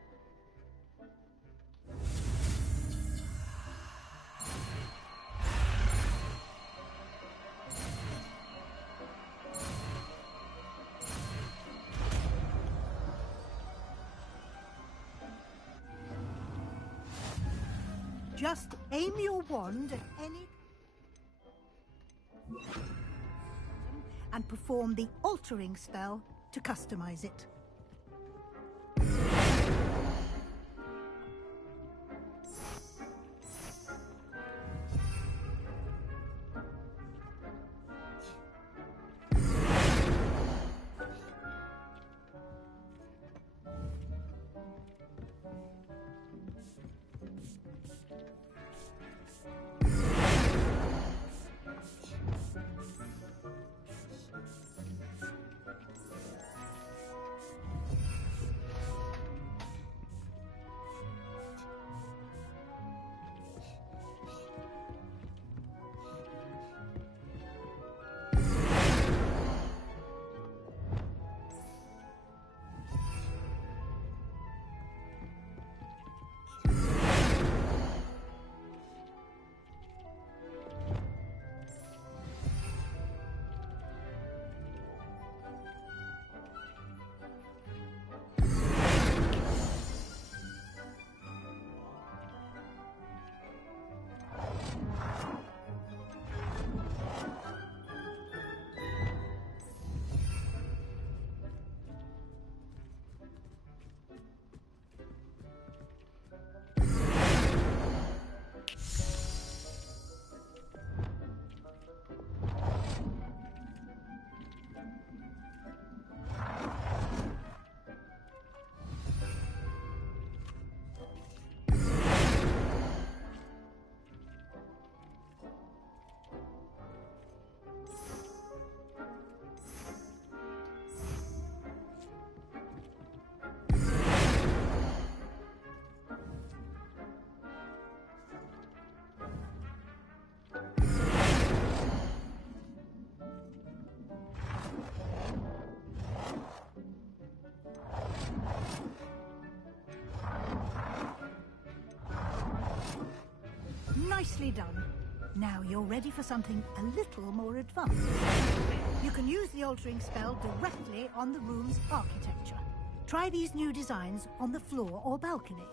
Just aim your wand at any and perform the altering spell to customize it. Nicely done. Now you're ready for something a little more advanced. You can use the altering spell directly on the room's architecture. Try these new designs on the floor or balcony.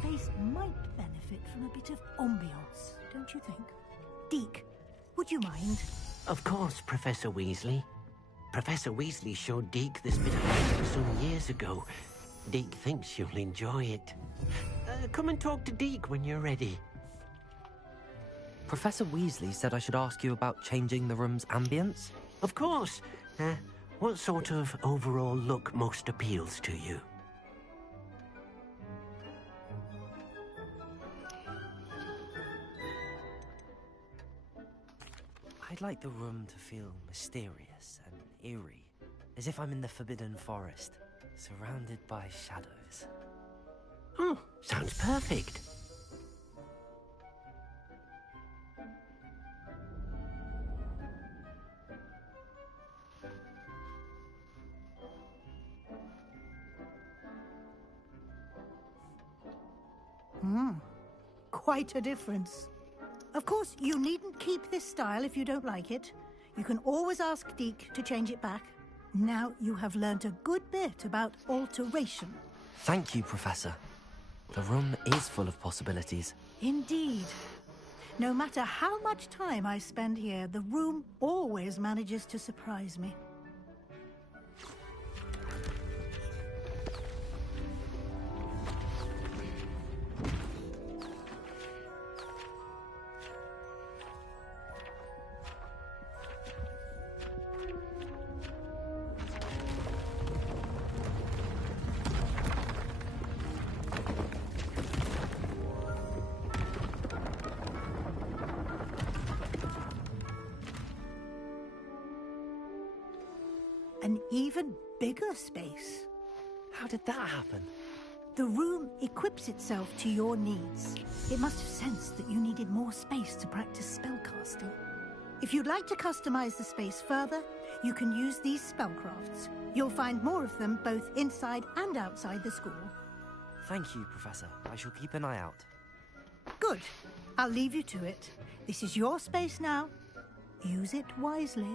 space might benefit from a bit of ambiance, don't you think? Deke, would you mind? Of course, Professor Weasley. Professor Weasley showed Deke this bit of magic some years ago. Deke thinks you'll enjoy it. Come and talk to Deke when you're ready. Professor Weasley said I should ask you about changing the room's ambience? Of course. What sort of overall look most appeals to you? I'd like the room to feel mysterious and eerie, as if I'm in the Forbidden Forest, surrounded by shadows. Oh, sounds perfect. Quite a difference. Of course, you needn't keep this style if you don't like it. You can always ask Deke to change it back. Now you have learnt a good bit about alteration. Thank you, Professor. The room is full of possibilities. Indeed. No matter how much time I spend here, the room always manages to surprise me. An even bigger space. How did that happen? The room equips itself to your needs. It must have sensed that you needed more space to practice spellcasting. If you'd like to customize the space further, you can use these spellcrafts. You'll find more of them both inside and outside the school. Thank you, Professor. I shall keep an eye out. Good. I'll leave you to it. This is your space now. Use it wisely.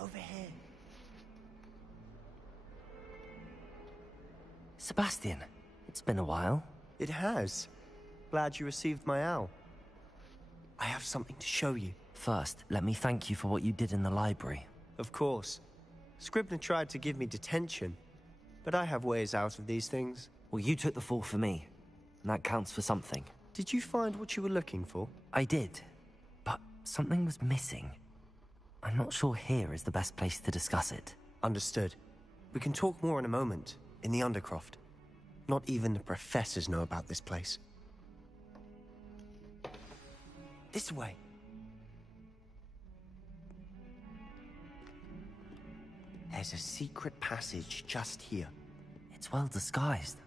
Over here. Sebastian, it's been a while. It has. Glad you received my owl. I have something to show you. First, let me thank you for what you did in the library. Of course. Scribner tried to give me detention, but I have ways out of these things. Well, you took the fall for me, and that counts for something. Did you find what you were looking for? I did, but something was missing. I'm not sure here is the best place to discuss it. Understood. We can talk more in a moment, in the Undercroft. Not even the professors know about this place. This way. There's a secret passage just here. It's well disguised.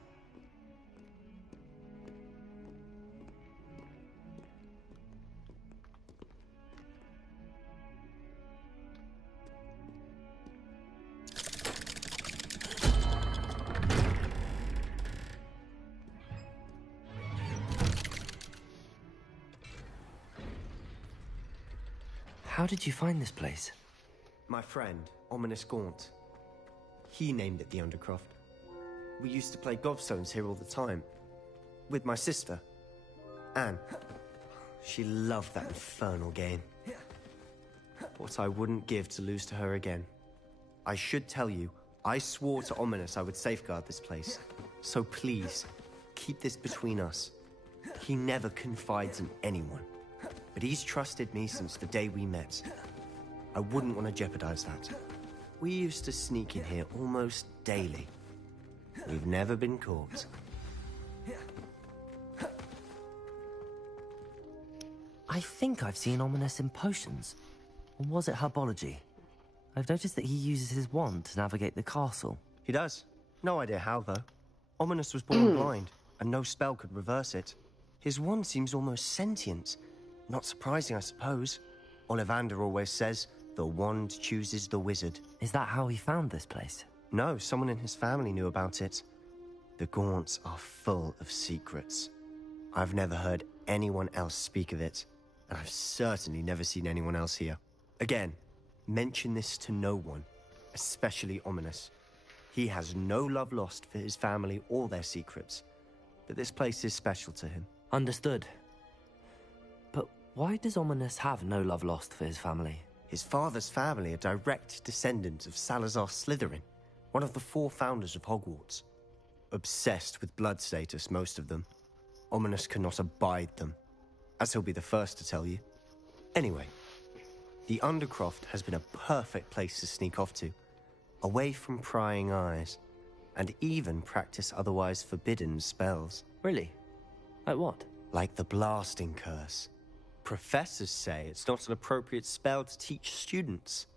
How did you find this place? My friend, Ominous Gaunt. He named it the Undercroft. We used to play gobstones here all the time. With my sister, Anne. She loved that infernal game. What I wouldn't give to lose to her again. I should tell you, I swore to Ominous I would safeguard this place. So please, keep this between us. He never confides in anyone. But he's trusted me since the day we met. I wouldn't want to jeopardize that. We used to sneak in here almost daily. We've never been caught. I think I've seen Ominous in potions. Or was it herbology? I've noticed that he uses his wand to navigate the castle. He does. No idea how, though. Ominous was born blind, and no spell could reverse it. His wand seems almost sentient. Not surprising, I suppose. Ollivander always says, the wand chooses the wizard. Is that how he found this place? No, someone in his family knew about it. The Gaunts are full of secrets. I've never heard anyone else speak of it, and I've certainly never seen anyone else here. Again, mention this to no one, especially Ominous. He has no love lost for his family or their secrets, but this place is special to him. Understood. But why does Ominous have no love lost for his family? His father's family are direct descendants of Salazar Slytherin, one of the 4 founders of Hogwarts. Obsessed with blood status, most of them. Ominous cannot abide them, as he'll be the first to tell you. Anyway, the Undercroft has been a perfect place to sneak off to, away from prying eyes, and even practice otherwise forbidden spells. Really? Like what? Like the blasting curse. Professors say it's not an appropriate spell to teach students.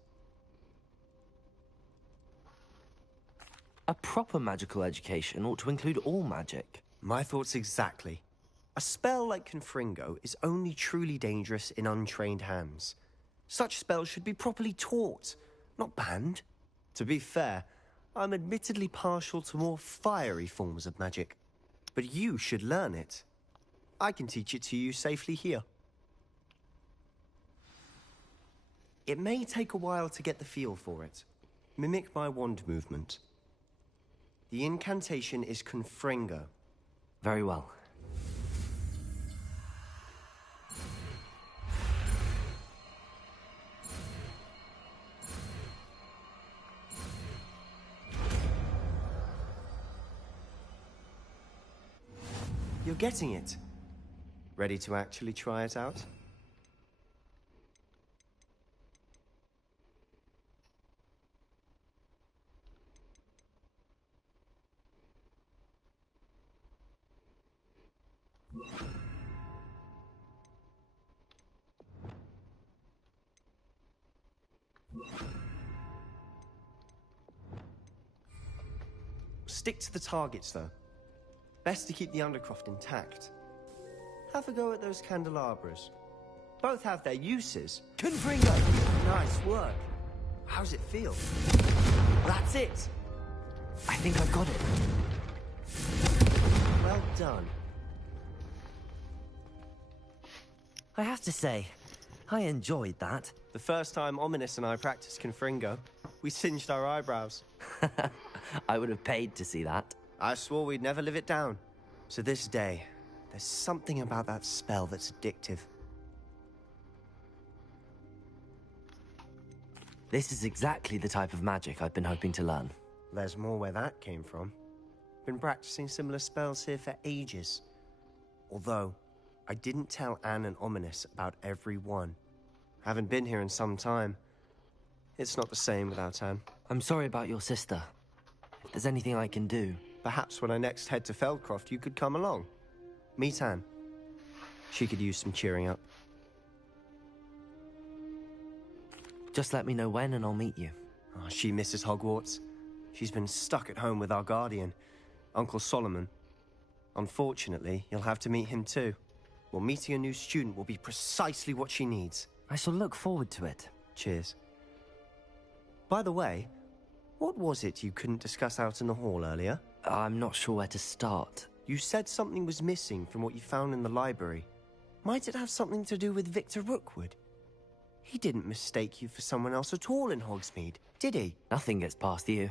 A proper magical education ought to include all magic. My thoughts exactly. A spell like Confringo is only truly dangerous in untrained hands. Such spells should be properly taught, not banned. To be fair, I'm admittedly partial to more fiery forms of magic. But you should learn it. I can teach it to you safely here. It may take a while to get the feel for it. Mimic my wand movement. The incantation is Confringo. Very well. You're getting it. Ready to actually try it out? Stick to the targets, though. Best to keep the undercroft intact. Have a go at those candelabras. Both have their uses. Confringo! Nice work. How's it feel? That's it! I think I've got it. Well done. I have to say, I enjoyed that. The first time Ominous and I practiced Confringo, we singed our eyebrows. I would have paid to see that. I swore we'd never live it down. So this day, there's something about that spell that's addictive. This is exactly the type of magic I've been hoping to learn. There's more where that came from. Been practicing similar spells here for ages. Although, I didn't tell Anne and Ominous about every one. Haven't been here in some time. It's not the same without Anne. I'm sorry about your sister. If there's anything I can do... Perhaps when I next head to Feldcroft, you could come along. Meet Anne. She could use some cheering up. Just let me know when and I'll meet you. Oh, she misses Hogwarts. She's been stuck at home with our guardian, Uncle Solomon. Unfortunately, you'll have to meet him too. Well, meeting a new student will be precisely what she needs. I shall look forward to it. Cheers. By the way, what was it you couldn't discuss out in the hall earlier? I'm not sure where to start. You said something was missing from what you found in the library. Might it have something to do with Victor Rookwood? He didn't mistake you for someone else at all in Hogsmeade, did he? Nothing gets past you.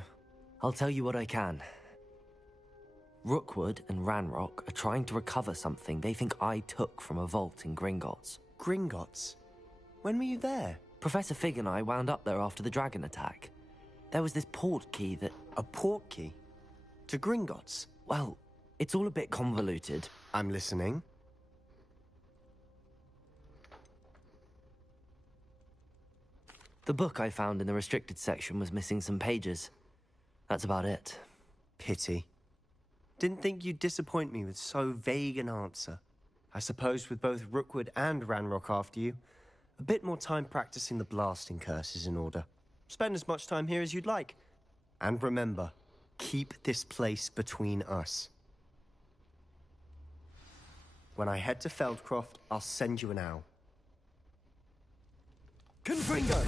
I'll tell you what I can. Rookwood and Ranrock are trying to recover something they think I took from a vault in Gringotts. Gringotts? When were you there? Professor Fig and I wound up there after the dragon attack. There was this port key that... A port key? To Gringotts? Well, it's all a bit convoluted. I'm listening. The book I found in the restricted section was missing some pages. That's about it. Pity. Didn't think you'd disappoint me with so vague an answer. I suppose with both Rookwood and Ranrock after you, a bit more time practicing the blasting curse is in order. Spend as much time here as you'd like. And remember, keep this place between us. When I head to Feldcroft, I'll send you an owl. Confringo!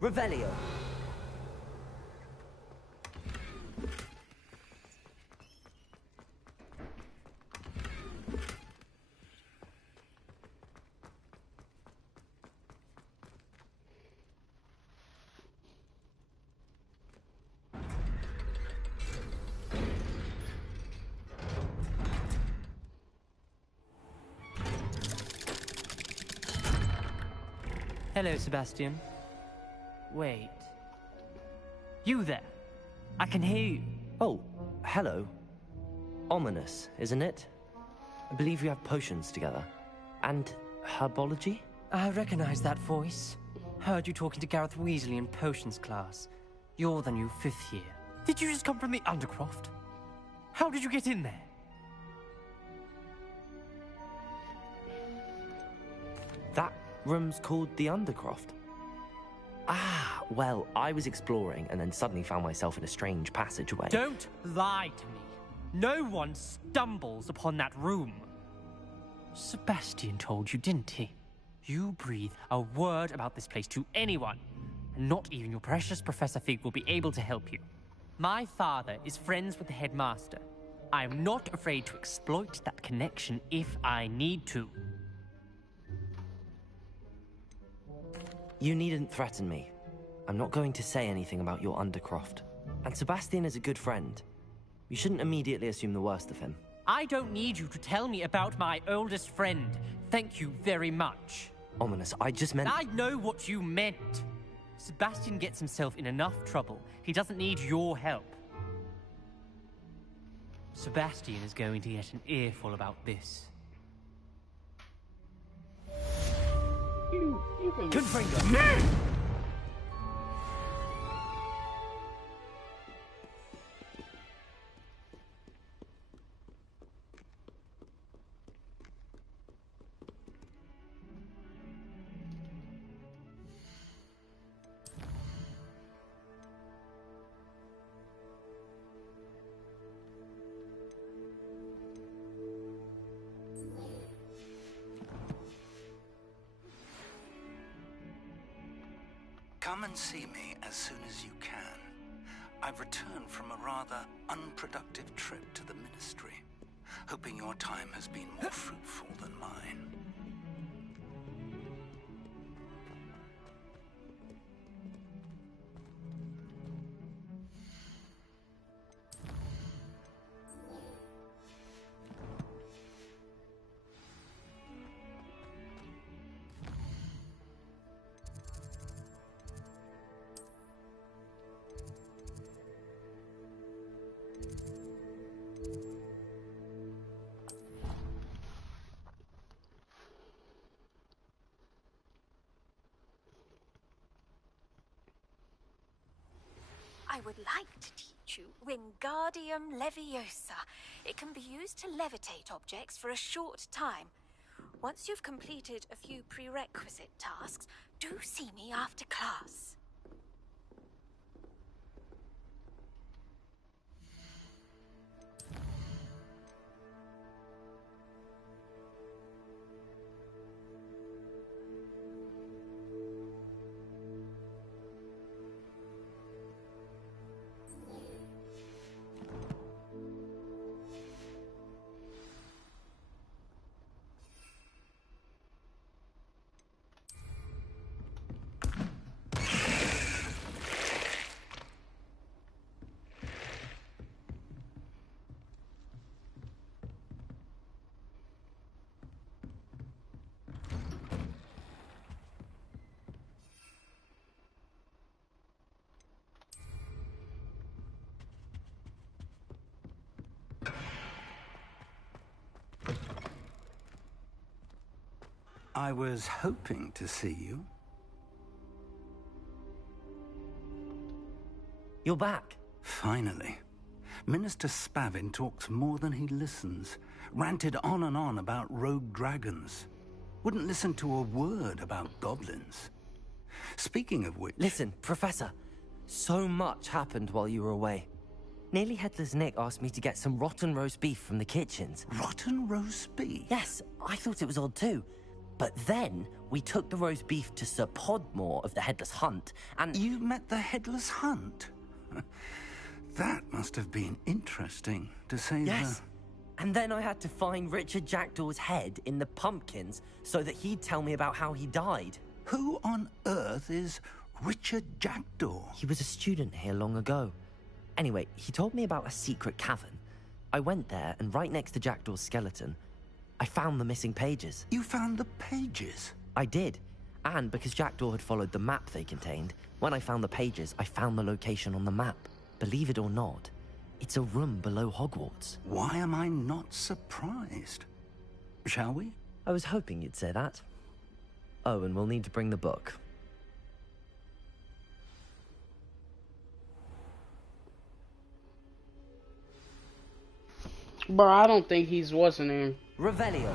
Revelio. Hello, Sebastian. Wait. You there? I can hear you. Oh, hello. Ominous, isn't it? I believe you have potions together. And herbology? I recognize that voice. Heard you talking to Gareth Weasley in potions class. You're the new 5th year. Did you just come from the Undercroft? How did you get in there? That room's called the Undercroft. Ah, well, I was exploring and then suddenly found myself in a strange passageway. Don't lie to me. No one stumbles upon that room. Sebastian told you, didn't he? You breathe a word about this place to anyone, and not even your precious Professor Fig will be able to help you. My father is friends with the headmaster. I am not afraid to exploit that connection if I need to. You needn't threaten me. I'm not going to say anything about your Undercroft. And Sebastian is a good friend. You shouldn't immediately assume the worst of him. I don't need you to tell me about my oldest friend. Thank you very much. Ominous, I just meant... I know what you meant. Sebastian gets himself in enough trouble. He doesn't need your help. Sebastian is going to get an earful about this. Confringo! Come and see me as soon as you can. I've returned from a rather unproductive trip to the Ministry, hoping your time has been more fruitful than mine. I would like to teach you Wingardium Leviosa. It can be used to levitate objects for a short time. Once you've completed a few prerequisite tasks, do see me after class. I was hoping to see you. You're back. Finally. Minister Spavin talks more than he listens. Ranted on and on about rogue dragons. Wouldn't listen to a word about goblins. Speaking of which... Listen, Professor. So much happened while you were away. Nearly Headless Nick asked me to get some rotten roast beef from the kitchens. Rotten roast beef? Yes, I thought it was odd too. But then, we took the roast beef to Sir Podmore of the Headless Hunt, and... You met the Headless Hunt? That must have been interesting, to say Yes. And then I had to find Richard Jackdaw's head in the pumpkins so that he'd tell me about how he died. Who on earth is Richard Jackdaw? He was a student here long ago. Anyway, he told me about a secret cavern. I went there, and right next to Jackdaw's skeleton, I found the missing pages. You found the pages? I did. And because Jackdaw had followed the map they contained, when I found the pages, I found the location on the map. Believe it or not, it's a room below Hogwarts. Why am I not surprised? Shall we? I was hoping you'd say that. Oh, and we'll need to bring the book. Bro, I don't think he's what's his name. Revelio.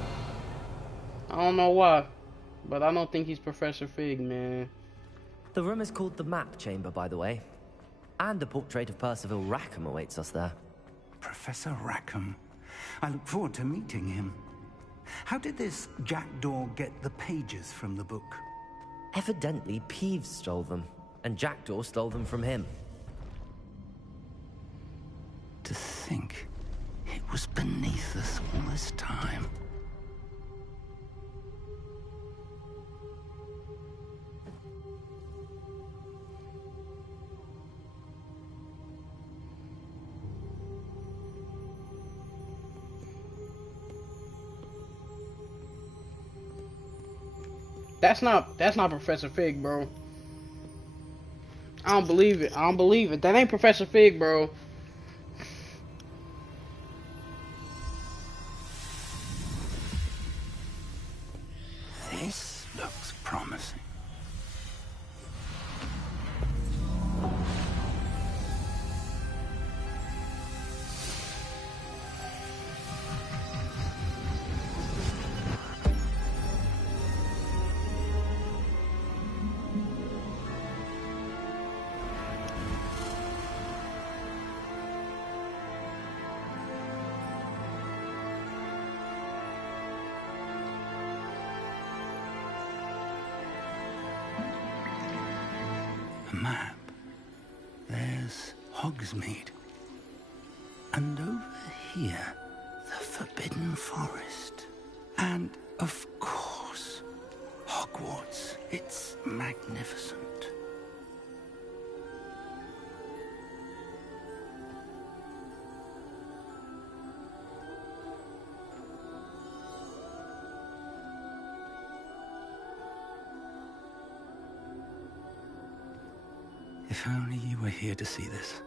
I don't know why, but I don't think he's Professor Fig, man. The room is called the Map Chamber, by the way. And a portrait of Percival Rackham awaits us there. Professor Rackham. I look forward to meeting him. How did this Jackdaw get the pages from the book? Evidently, Peeves stole them, and Jackdaw stole them from him. To think it was beneath us all this time. That's not Professor Fig, bro. I don't believe it. I don't believe it. That ain't Professor Fig, bro. This looks promising. Map. There's Hogsmeade. And over here, the Forbidden Forest. And, of course, Hogwarts. It's magnificent. If only you were here to see this.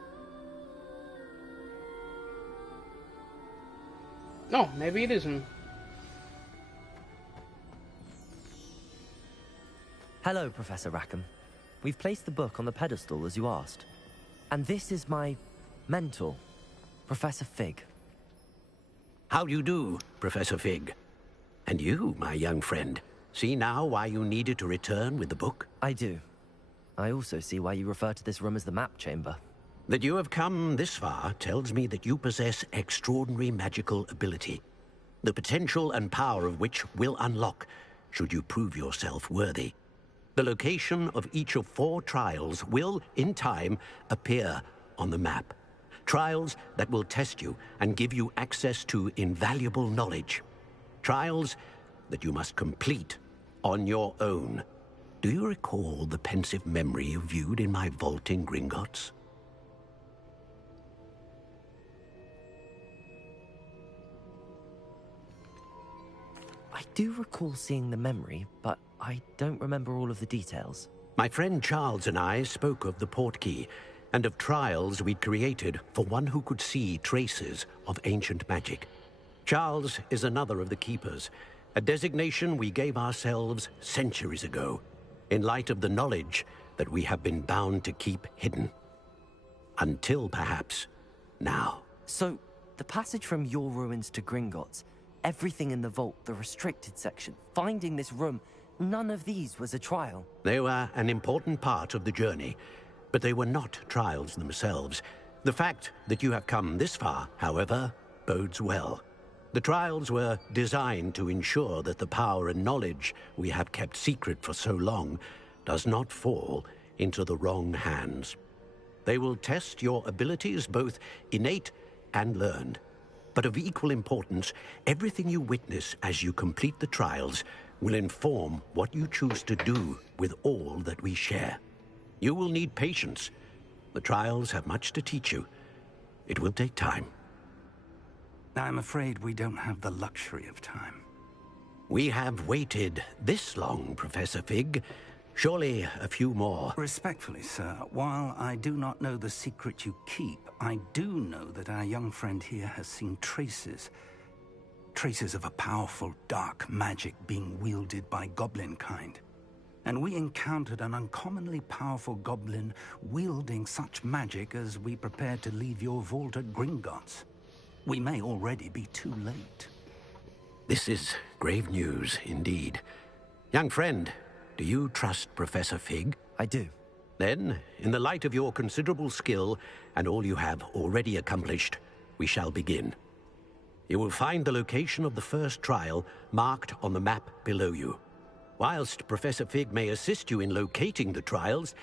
No, maybe it isn't. Hello, Professor Rackham. We've placed the book on the pedestal as you asked. And this is my mentor, Professor Fig. How do you do, Professor Fig? And you, my young friend, see now why you needed to return with the book? I do. I also see why you refer to this room as the Map Chamber. That you have come this far tells me that you possess extraordinary magical ability, the potential and power of which will unlock should you prove yourself worthy. The location of each of 4 trials will, in time, appear on the map. Trials that will test you and give you access to invaluable knowledge. Trials that you must complete on your own. Do you recall the pensive memory you viewed in my vault in Gringotts? I do recall seeing the memory, but I don't remember all of the details. My friend Charles and I spoke of the portkey and of trials we'd created for one who could see traces of ancient magic. Charles is another of the keepers, a designation we gave ourselves centuries ago, in light of the knowledge that we have been bound to keep hidden. Until, perhaps, now. So, the passage from your ruins to Gringotts, everything in the vault, the restricted section, finding this room, none of these was a trial. They were an important part of the journey, but they were not trials themselves. The fact that you have come this far, however, bodes well. The trials were designed to ensure that the power and knowledge we have kept secret for so long does not fall into the wrong hands. They will test your abilities, both innate and learned. But of equal importance, everything you witness as you complete the trials will inform what you choose to do with all that we share. You will need patience. The trials have much to teach you. It will take time. I'm afraid we don't have the luxury of time. We have waited this long, Professor Fig. Surely a few more. Respectfully, sir, while I do not know the secret you keep, I do know that our young friend here has seen traces. Traces of a powerful dark magic being wielded by goblin kind. And we encountered an uncommonly powerful goblin wielding such magic as we prepared to leave your vault at Gringotts. We may already be too late. This is grave news indeed. Young friend, do you trust Professor Fig? I do. Then, in the light of your considerable skill and all you have already accomplished, we shall begin. You will find the location of the first trial marked on the map below you. Whilst Professor Fig may assist you in locating the trials,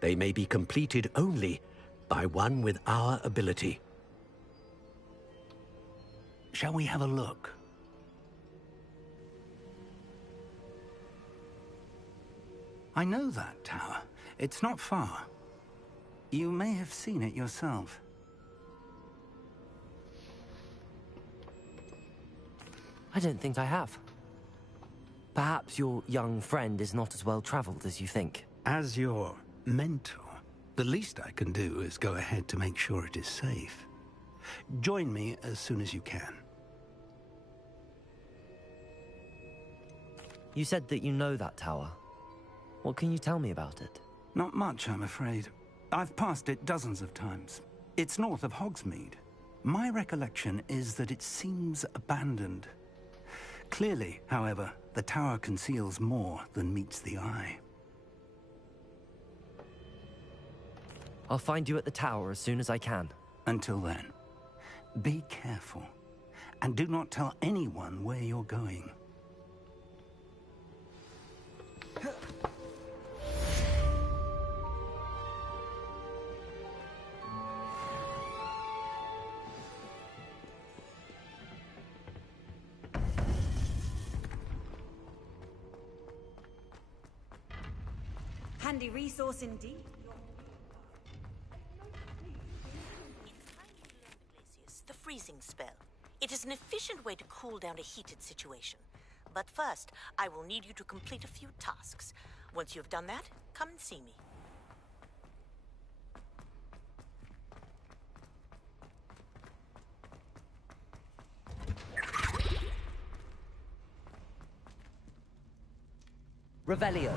they may be completed only by one with our ability. Shall we have a look? I know that tower. It's not far. You may have seen it yourself. I don't think I have. Perhaps your young friend is not as well traveled as you think. As your mentor, the least I can do is go ahead to make sure it is safe. Join me as soon as you can. You said that you know that tower. What can you tell me about it? Not much, I'm afraid. I've passed it dozens of times. It's north of Hogsmeade. My recollection is that it seems abandoned. Clearly, however, the tower conceals more than meets the eye. I'll find you at the tower as soon as I can. Until then, be careful, and do not tell anyone where you're going. Handy resource indeed. The freezing spell. It is an efficient way to cool down a heated situation. But first, I will need you to complete a few tasks. Once you have done that, come and see me. Revelio.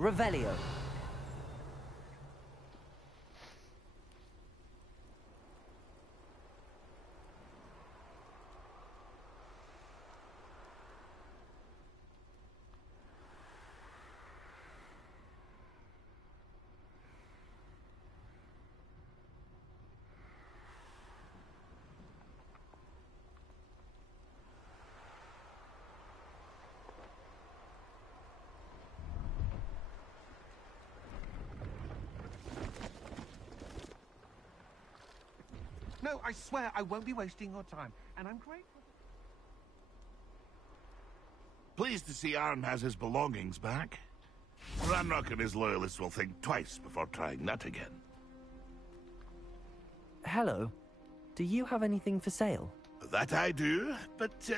Revelio. No, I swear I won't be wasting your time, and I'm grateful. Pleased to see Arn has his belongings back. Ranrock and his loyalists will think twice before trying that again. Hello. Do you have anything for sale? That I do, but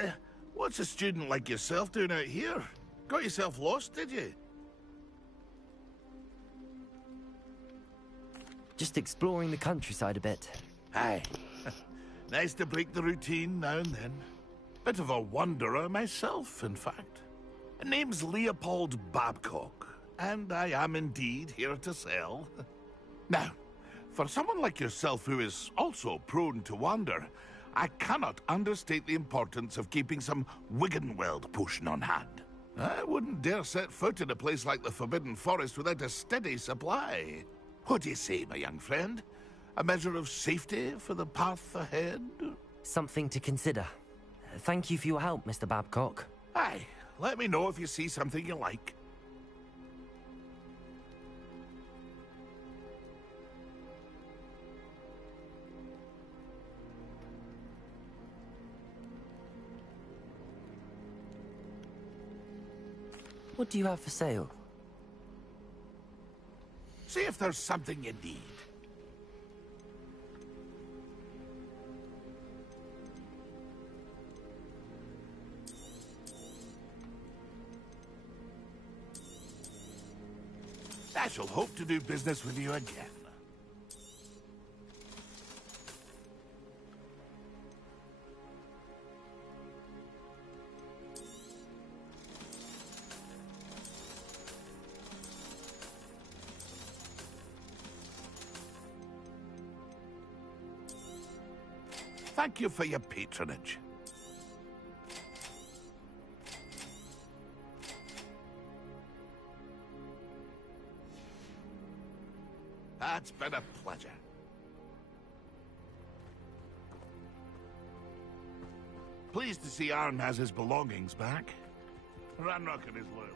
what's a student like yourself doing out here? Got yourself lost, did you? Just exploring the countryside a bit. Aye. Nice to break the routine now and then. Bit of a wanderer myself, in fact. Name's Leopold Babcock, and I am indeed here to sell. Now, for someone like yourself who is also prone to wander, I cannot understate the importance of keeping some Wiggenweld potion on hand. I wouldn't dare set foot in a place like the Forbidden Forest without a steady supply. What do you say, my young friend? A measure of safety for the path ahead? Something to consider. Thank you for your help, Mr. Babcock. Aye, let me know if you see something you like. What do you have for sale? See if there's something you need. I shall hope to do business with you again. Thank you for your patronage. It's been a pleasure. Pleased to see Arn has his belongings back. Ranrock and his loyal.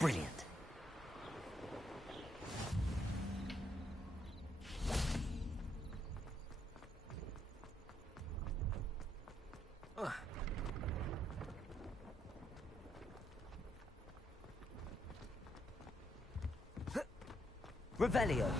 Brilliant. Revelio.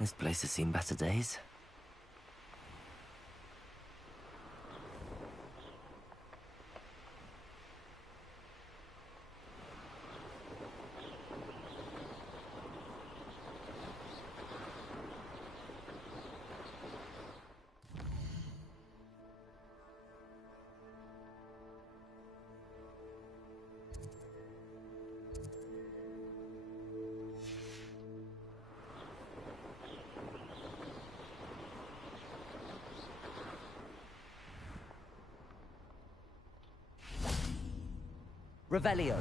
This place has seen better days. Revelio.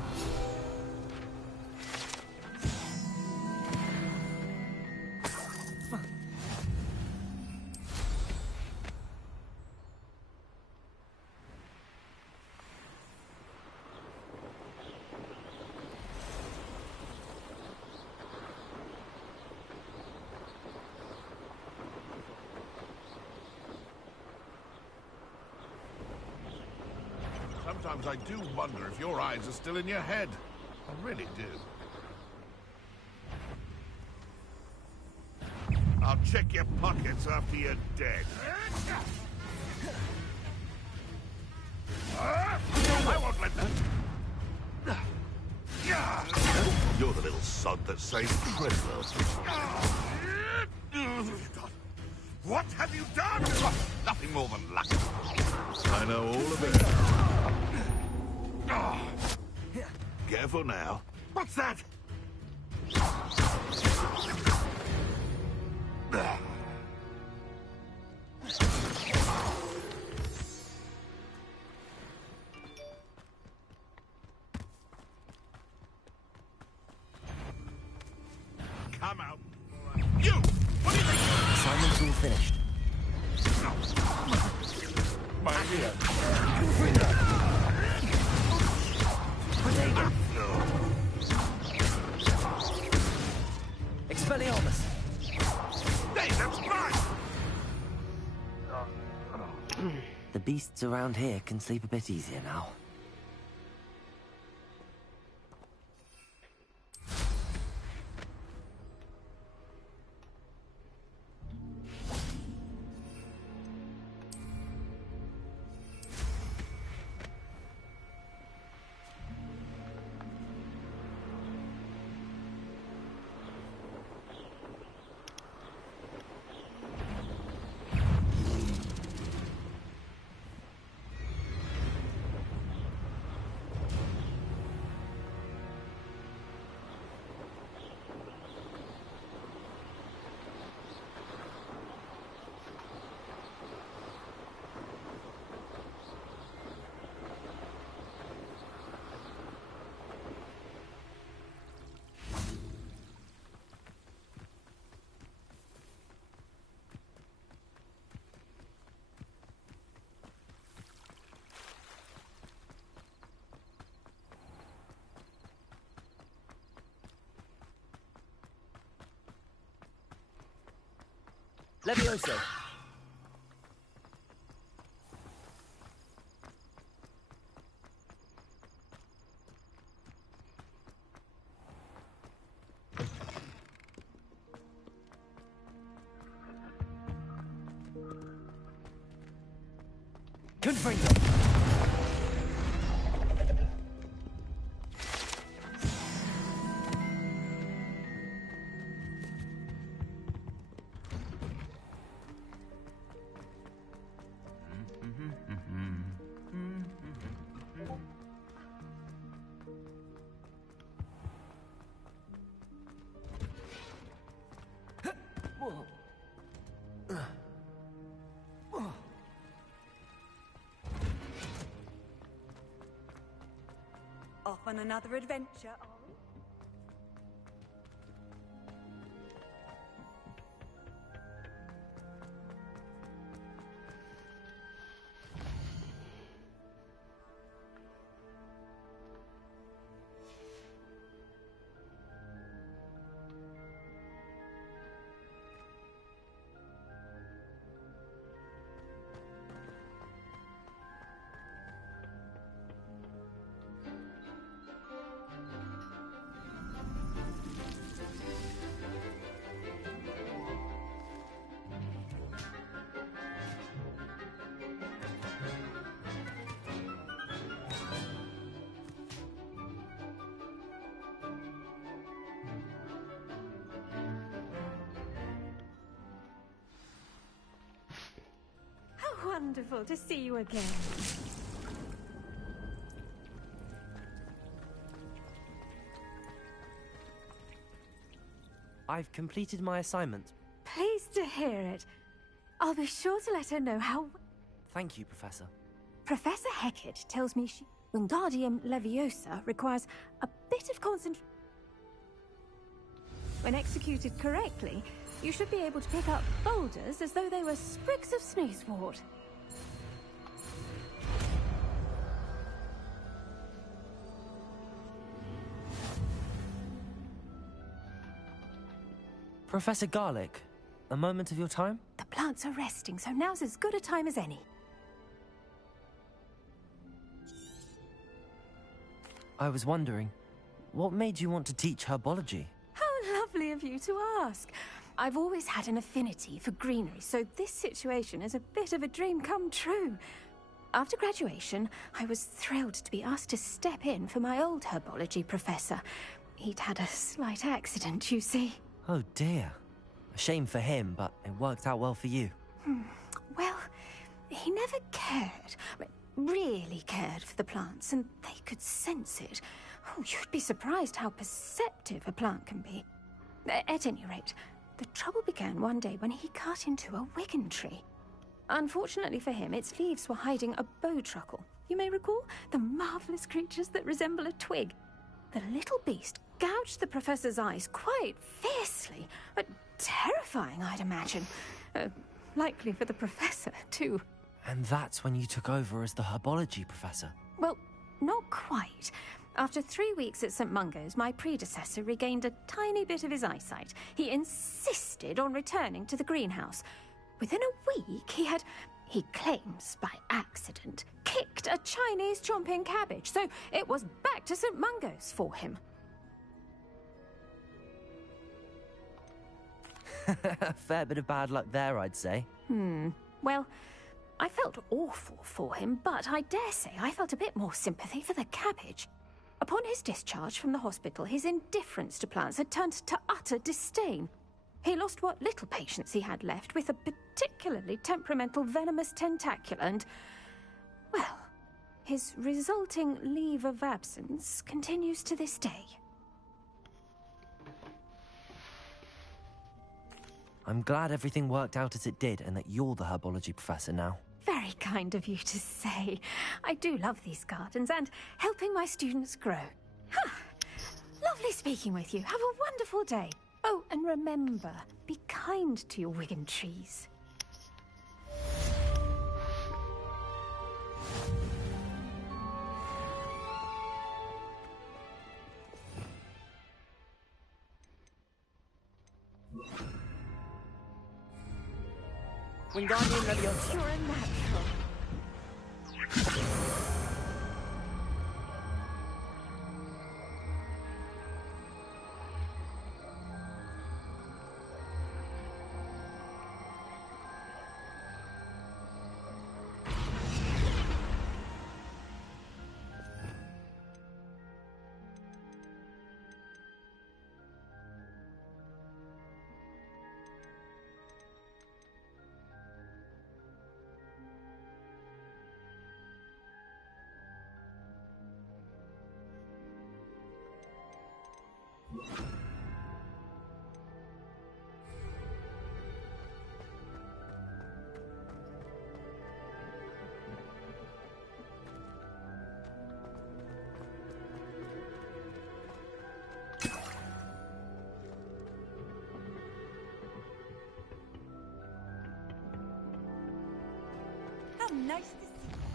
Sometimes I do wonder if your eyes are still in your head. I really do. I'll check your pockets after you're dead. I won't let that. You're the little sod that saves prisoners. What have you done? Nothing more than luck. I know all of it. Careful now. What's that? Come out. You! What do you think? Assignment's all finished. My dear. Potato. Expelliarmus. Hey, that's mine! The beasts around here can sleep a bit easier now. Levioso. Confringo. Off on another adventure, are we? Wonderful to see you again. I've completed my assignment. Pleased to hear it. I'll be sure to let her know how... Thank you, Professor. Professor Hecat tells me she... Wingardium Leviosa requires a bit of concentration. When executed correctly, you should be able to pick up boulders as though they were sprigs of snoozewort. Professor Garlick, a moment of your time? The plants are resting, so now's as good a time as any. I was wondering, what made you want to teach herbology? How lovely of you to ask. I've always had an affinity for greenery, so this situation is a bit of a dream come true. After graduation, I was thrilled to be asked to step in for my old herbology professor. He'd had a slight accident, you see. Oh dear. A shame for him, but it worked out well for you. Well, he never cared, really cared for the plants, and they could sense it. Oh, you'd be surprised how perceptive a plant can be. At any rate, the trouble began one day when he cut into a wigan tree. Unfortunately for him, its leaves were hiding a bowtruckle. You may recall the marvelous creatures that resemble a twig. The little beast gouged the professor's eyes quite fiercely, but terrifying, I'd imagine. Likely for the professor, too. And that's when you took over as the herbology professor? Well, not quite. After 3 weeks at St. Mungo's, my predecessor regained a tiny bit of his eyesight. He insisted on returning to the greenhouse. Within a week, he claims by accident, kicked a Chinese chomping cabbage, so it was back to St. Mungo's for him. A fair bit of bad luck there, I'd say. Well, I felt awful for him, but I dare say I felt a bit more sympathy for the cabbage. Upon his discharge from the hospital, his indifference to plants had turned to utter disdain. He lost what little patience he had left with a particularly temperamental venomous tentacula and, well, his resulting leave of absence continues to this day. I'm glad everything worked out as it did and that you're the herbology professor now. Very kind of you to say. I do love these gardens and helping my students grow. Lovely speaking with you. Have a wonderful day. Oh, and remember, be kind to your wigan trees. Wingardium Leviosa. You're a natural. How nice to see you.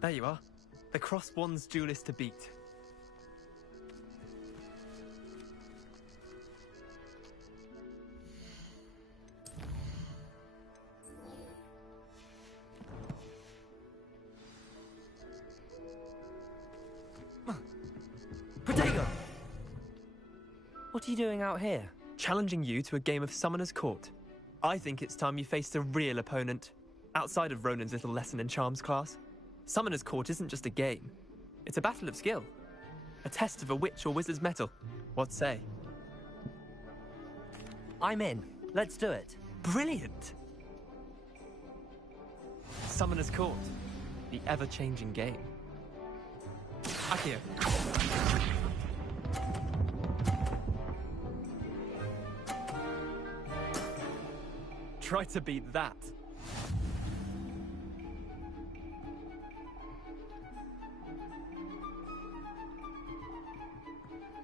There you are. The crossed one's duelist to beat. What are you doing out here? Challenging you to a game of Summoner's Court. I think it's time you faced a real opponent, outside of Ronan's little lesson in charms class. Summoner's Court isn't just a game. It's a battle of skill. A test of a witch or wizard's mettle. What say? I'm in. Let's do it. Brilliant! Summoner's Court. The ever-changing game. Akio. Try to beat that.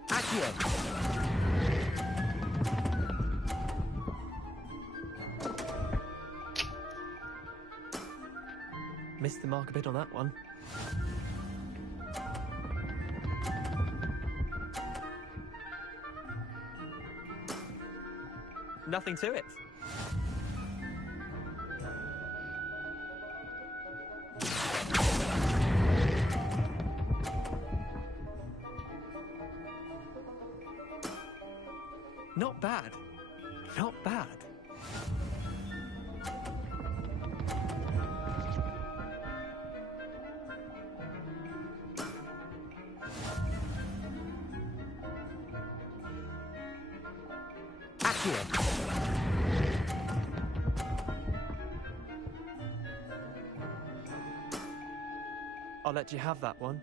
Akio. Missed the mark a bit on that one. Nothing to it. Not bad. Not bad. Akio. I'll let you have that one.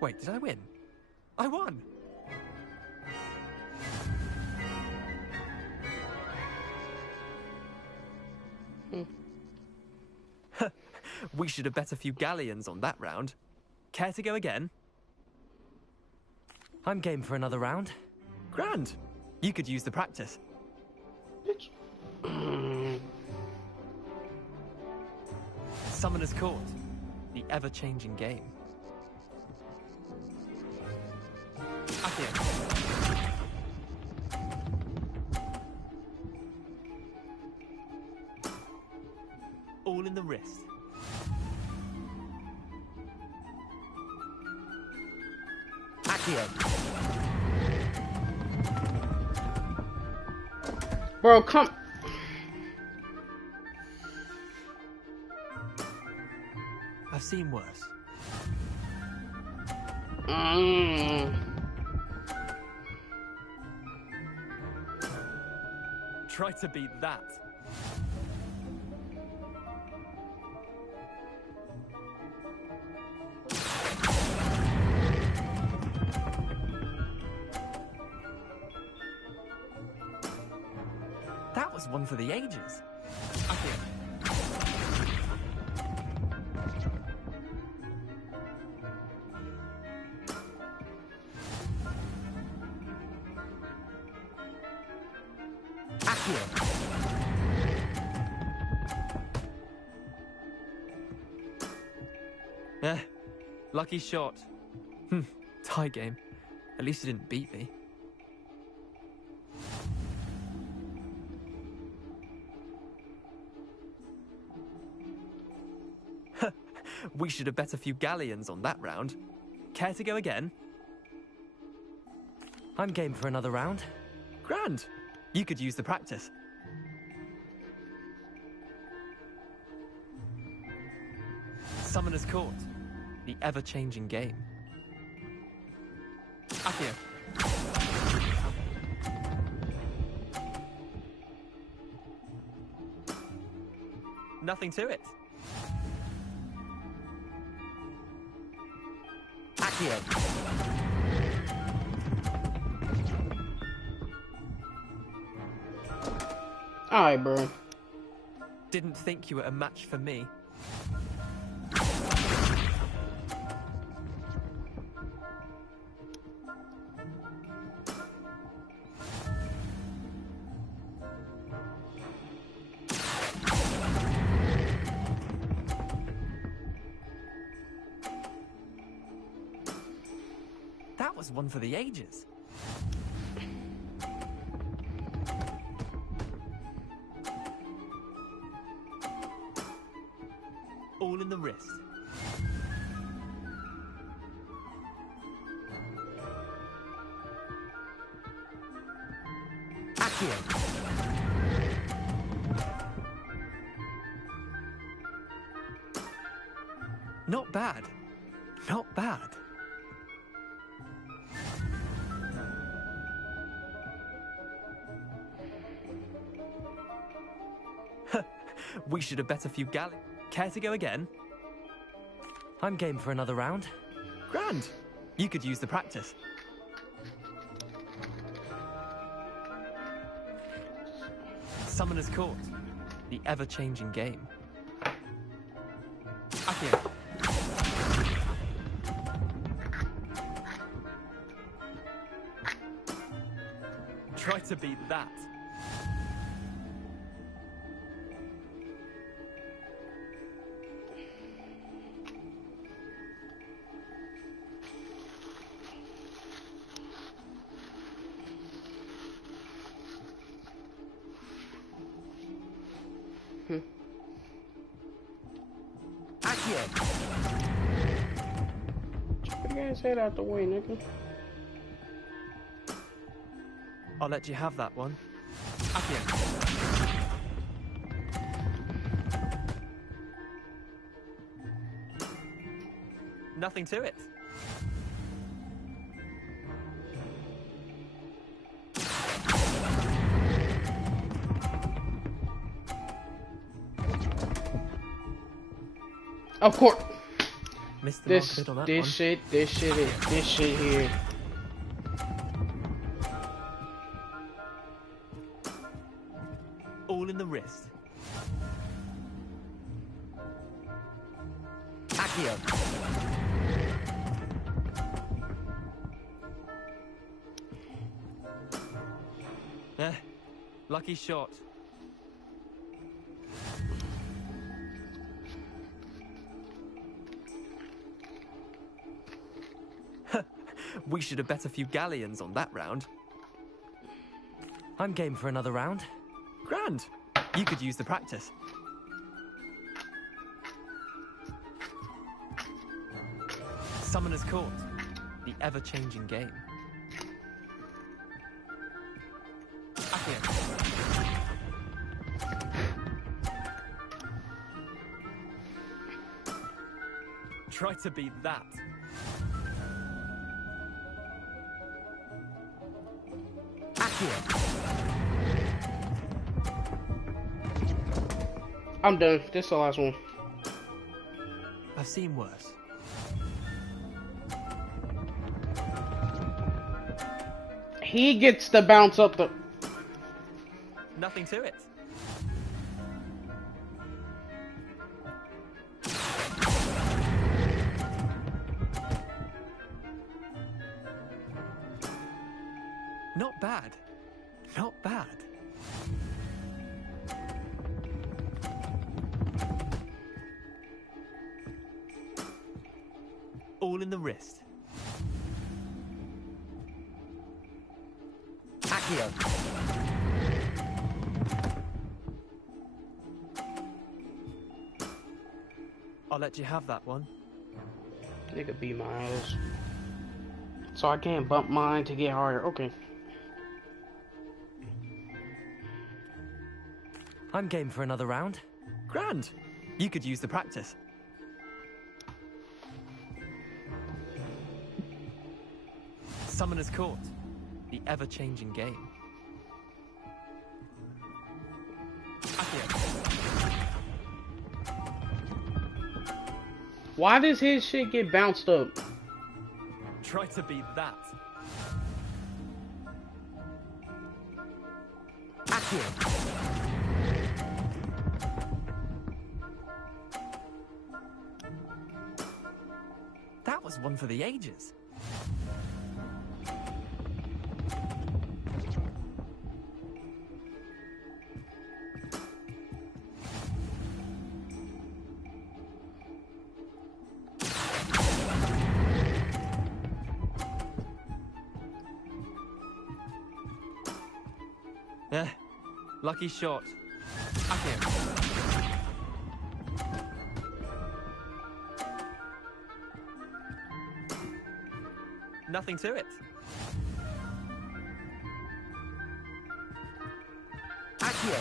Wait, did I win? I won! We should have bet a few galleons on that round. Care to go again? I'm game for another round. Grand. You could use the practice. Summoner's Court. The ever-changing game. Akio. All in the wrist. Akio. Bro, come. I've seen worse. Try to beat that. That was one for the ages. Akio. Eh, lucky shot. Tie game. At least you didn't beat me. We should have bet a few galleons on that round. Care to go again? I'm game for another round. Grand. You could use the practice. Summoner's Court. The ever-changing game. Akio. Nothing to it. Akio. Alright, bro. Didn't think you were a match for me. That was one for the ages. All in the wrist. Not bad. Not bad. We should have bet a few galley. Care to go again? I'm game for another round. Grand. You could use the practice. Summoner's Court. The ever-changing game. Accio. Try to beat that. Head out the way, nigga. I'll let you have that one. Accio. Nothing to it. Of course. Missed the This mark on that this shit here. All in the wrist. Accio. Lucky shot. We should have bet a few galleons on that round. I'm game for another round. Grand. You could use the practice. Summoner's Court. The ever-changing game. Accio. Try to beat that. I'm done. This is the last one. I've seen worse. He gets to bounce up the... Nothing to it. Not bad. Not bad. All in the wrist. Accio. I'll let you have that one. Nigga beat my ass. So I can't bump mine to get harder. Okay. I'm game for another round. Grand. You could use the practice. Summoner's Court. The ever-changing game. Accio. Why does his shit get bounced up? Try to beat that. Accio. That was one for the ages. Lucky shot. Accio. Nothing to it. Accio!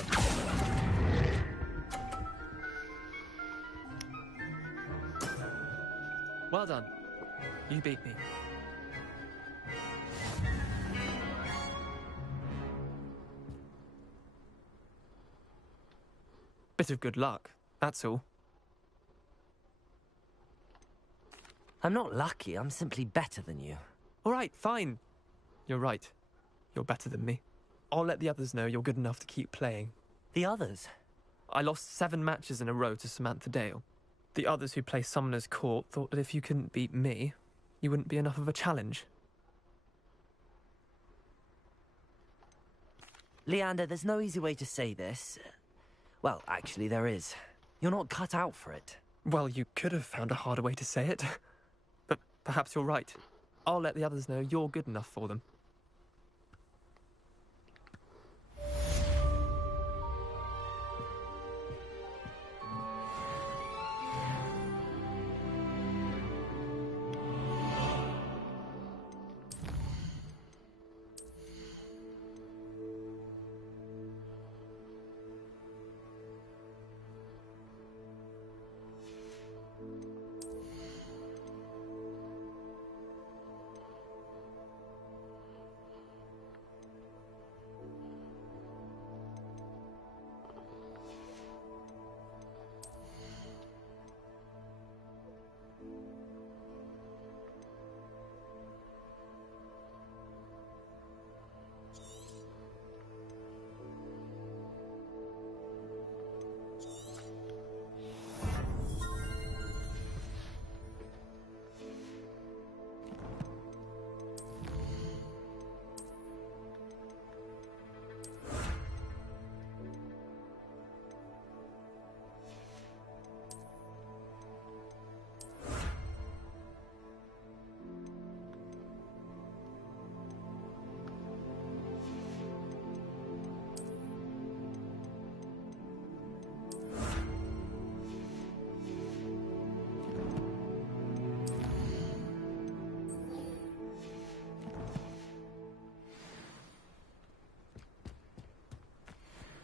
Well done. You beat me. Bit of good luck, that's all. I'm not lucky, I'm simply better than you. All right, fine. You're right. You're better than me. I'll let the others know you're good enough to keep playing. The others? I lost 7 matches in a row to Samantha Dale. The others who play Summoner's Court thought that if you couldn't beat me, you wouldn't be enough of a challenge. Leander, there's no easy way to say this. Well, actually, there is. You're not cut out for it. Well, you could have found a harder way to say it. But perhaps you're right. I'll let the others know you're good enough for them.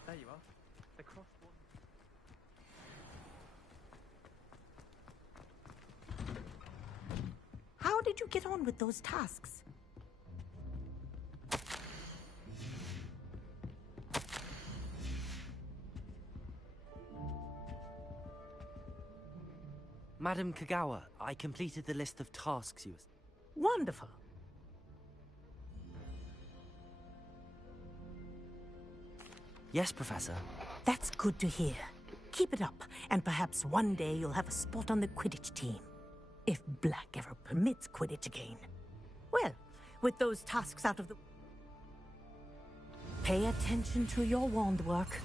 There you are. The crossbow. How did you get on with those tasks? Madam Kagawa, I completed the list of tasks you... Wonderful. Yes, Professor. That's good to hear. Keep it up, and perhaps one day you'll have a spot on the Quidditch team. If Black ever permits Quidditch again. Well, with those tasks out of the... Pay attention to your wand work.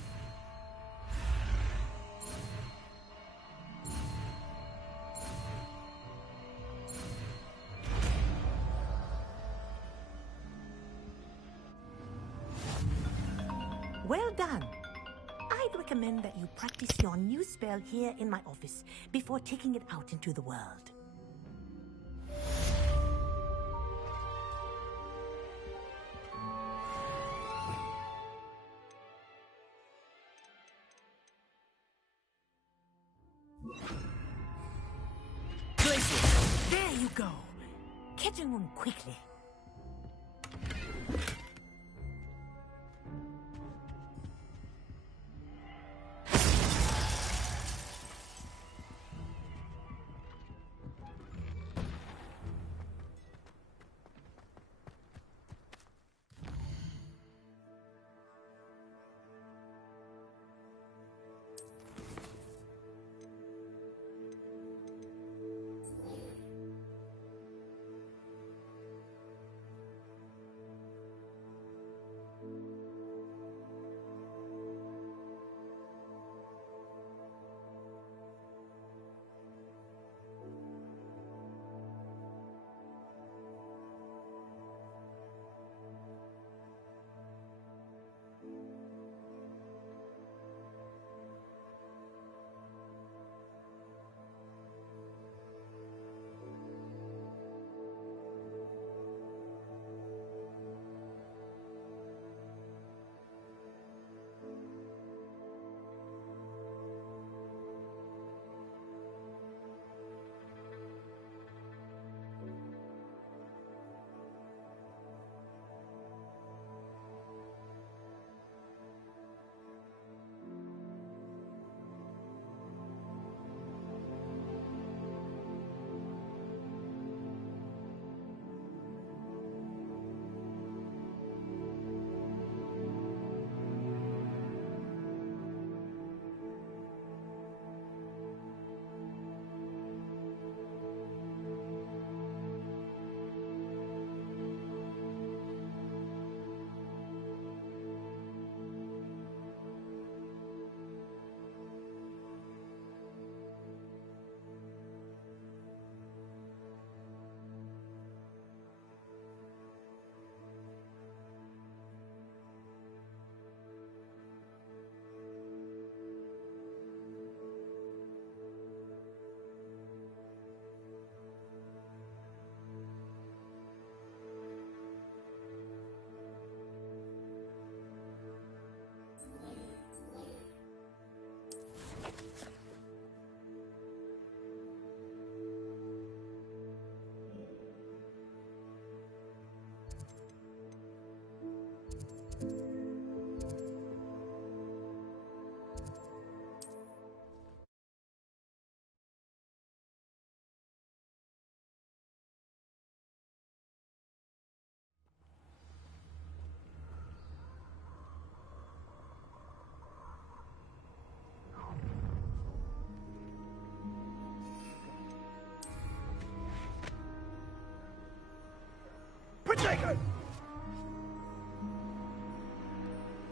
Well done. I'd recommend that you practice your new spell here in my office before taking it out into the world. There you go. Catching them quickly.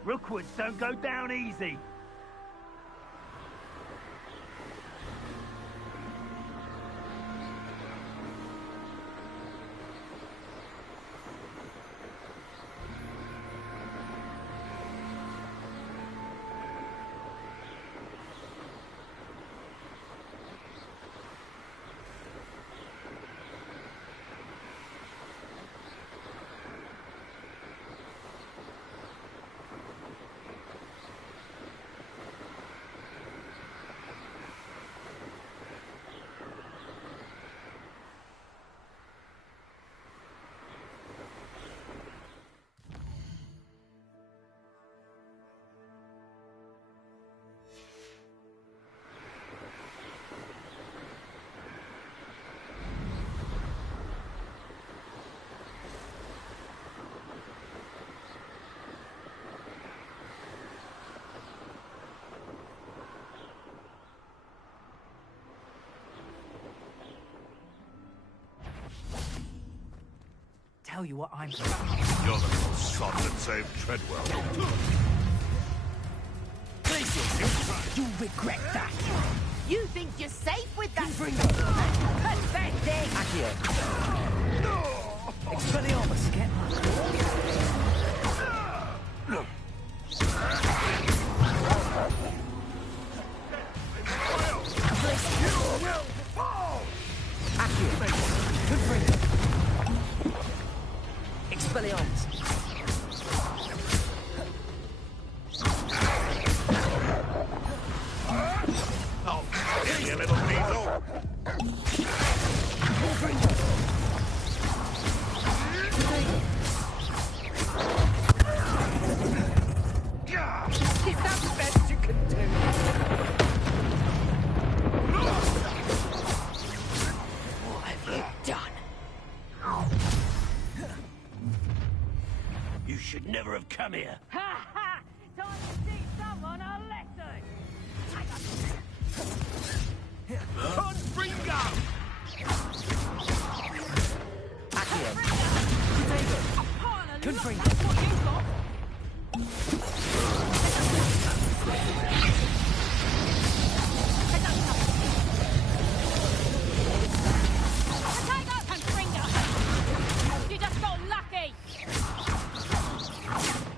Rookwoods don't go down easy. Tell you what I'm... You're the sod that saved Treadwell. You regret that. You think you're safe with that? Pathetic! Accio. Expelliarmus, get... Accio. Confringo. Expelliarmus. Oh, here, you little weasel. Is that the best you can do? What have you done? You should never have come here. Ha ha! Time to teach someone a lesson! Confringo! Accio. Confringo. That's what you've got! Potato, Confringo! You just got lucky!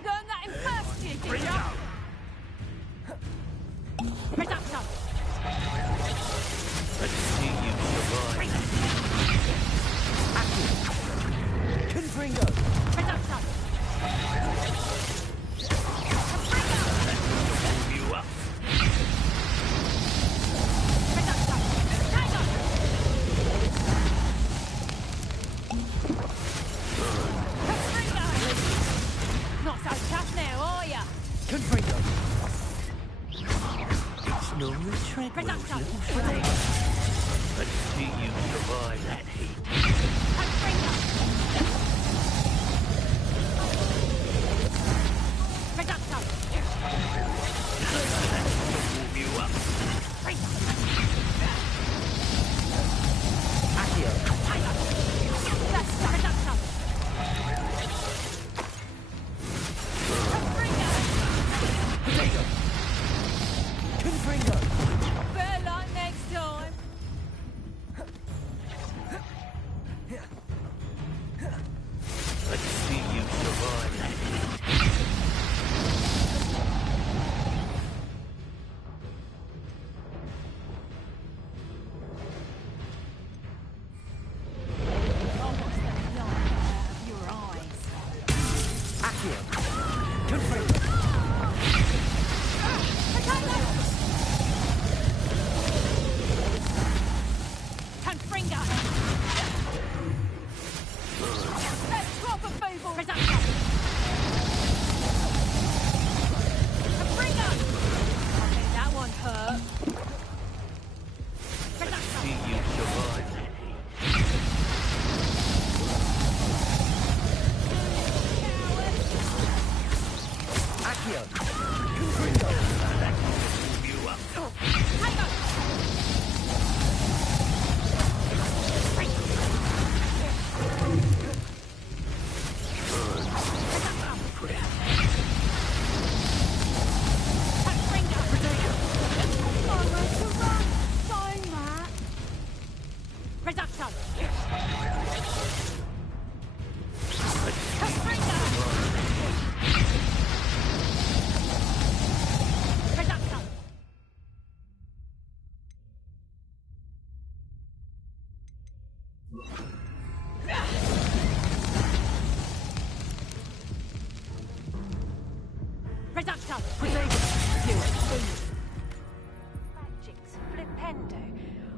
Learn that in first year, did ya? Reducto! Let's see you survive. Confringo. Reducto! Warm you up. Reducto! Potato! Confringo! Not so tough now, are ya? Confringo. It's normally Treadwell's Reducto! little flame. Let's see you survive that heat. Reducto! Warm you up. Accio. That's Reducto! Potato. Confringo. Better luck next time! Let's see you survive that heat. Accio. Confringo. Accio. Confringo. You up.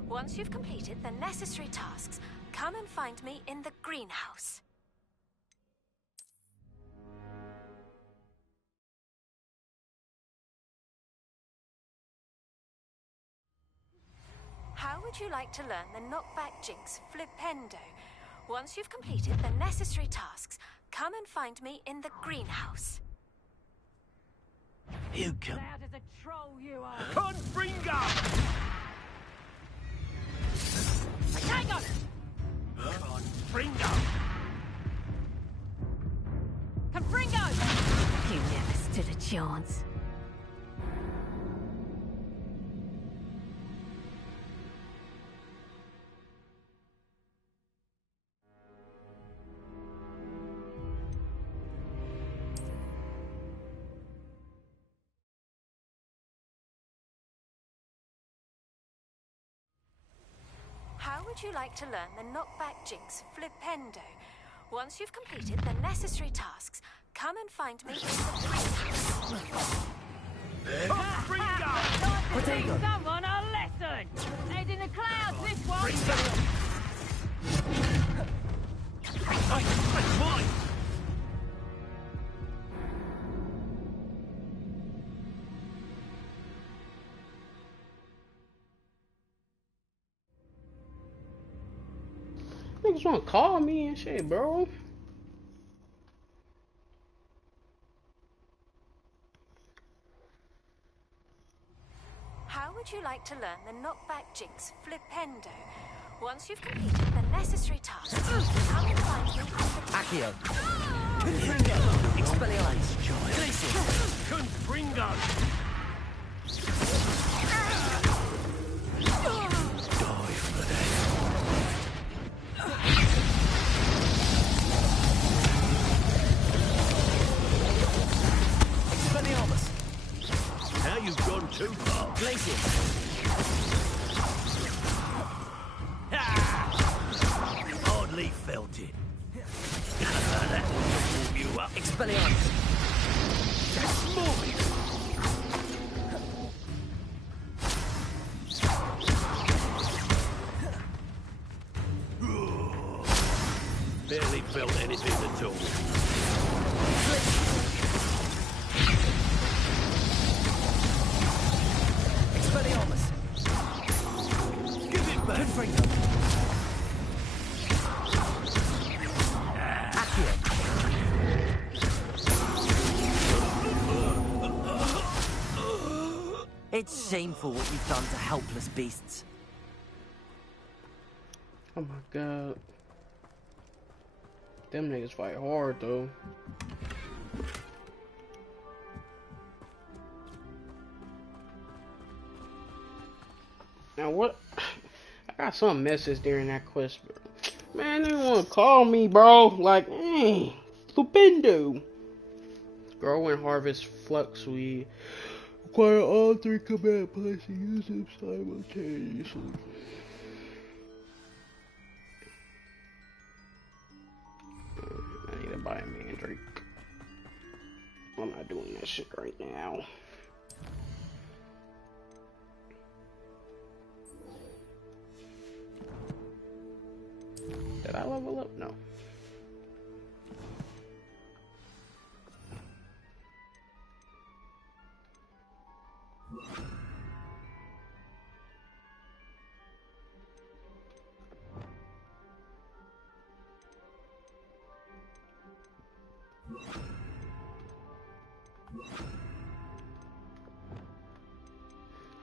Once you've completed the necessary tasks, come and find me in the greenhouse. How would you like to learn the knockback jinx flipendo? Once you've completed the necessary tasks, come and find me in the greenhouse. You can. Loud as a troll you are. Confringo! Tango! Confringo! Confringo! You never stood a chance. How would you like to learn the knockback jinx flipendo? Once you've completed the necessary tasks, come and find me in the greenhouse. Time to teach someone a lesson! Head in the clouds, this one! That's mine! Niggas wanna call me and shit, bro. How would you like to learn the knockback jinx flipendo? Once you've completed the necessary tasks, come and find me in the Accio. Confringo. Expelliarmus. Glacius. Confringo! Die for them. Expelliarmus. Now you've gone too far. Glacius. Hardly felt it. That will warm you up. Expelliarmus. That's mine! Barely felt anything at all. Expelliarmus. Give it back! Confringo. Accio. It's shameful what you've done to helpless beasts. Oh my god. Them niggas fight hard though. Now what? I got some message during that quest, bro. Man, they wanna call me, bro. Like, stupendo. Grow and harvest flux weed. Acquire all 3 command points and use them simultaneously. I need to buy a mandrake. I'm not doing that shit right now. Did I level up? No.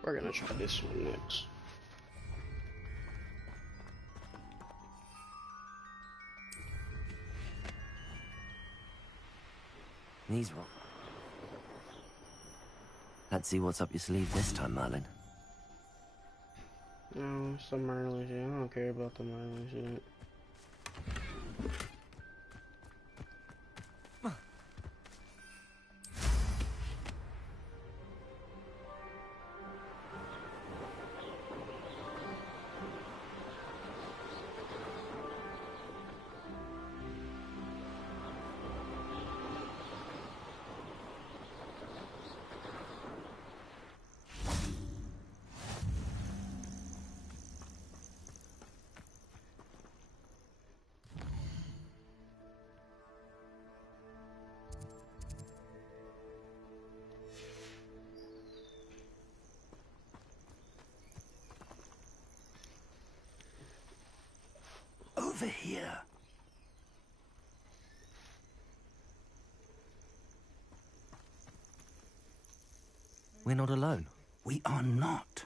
We're gonna try this one next. These wrong. Let's see what's up your sleeve this time, Merlin. No, it's the Merlin shit. I don't care about the Merlin shit. Over here. We're not alone. We are not.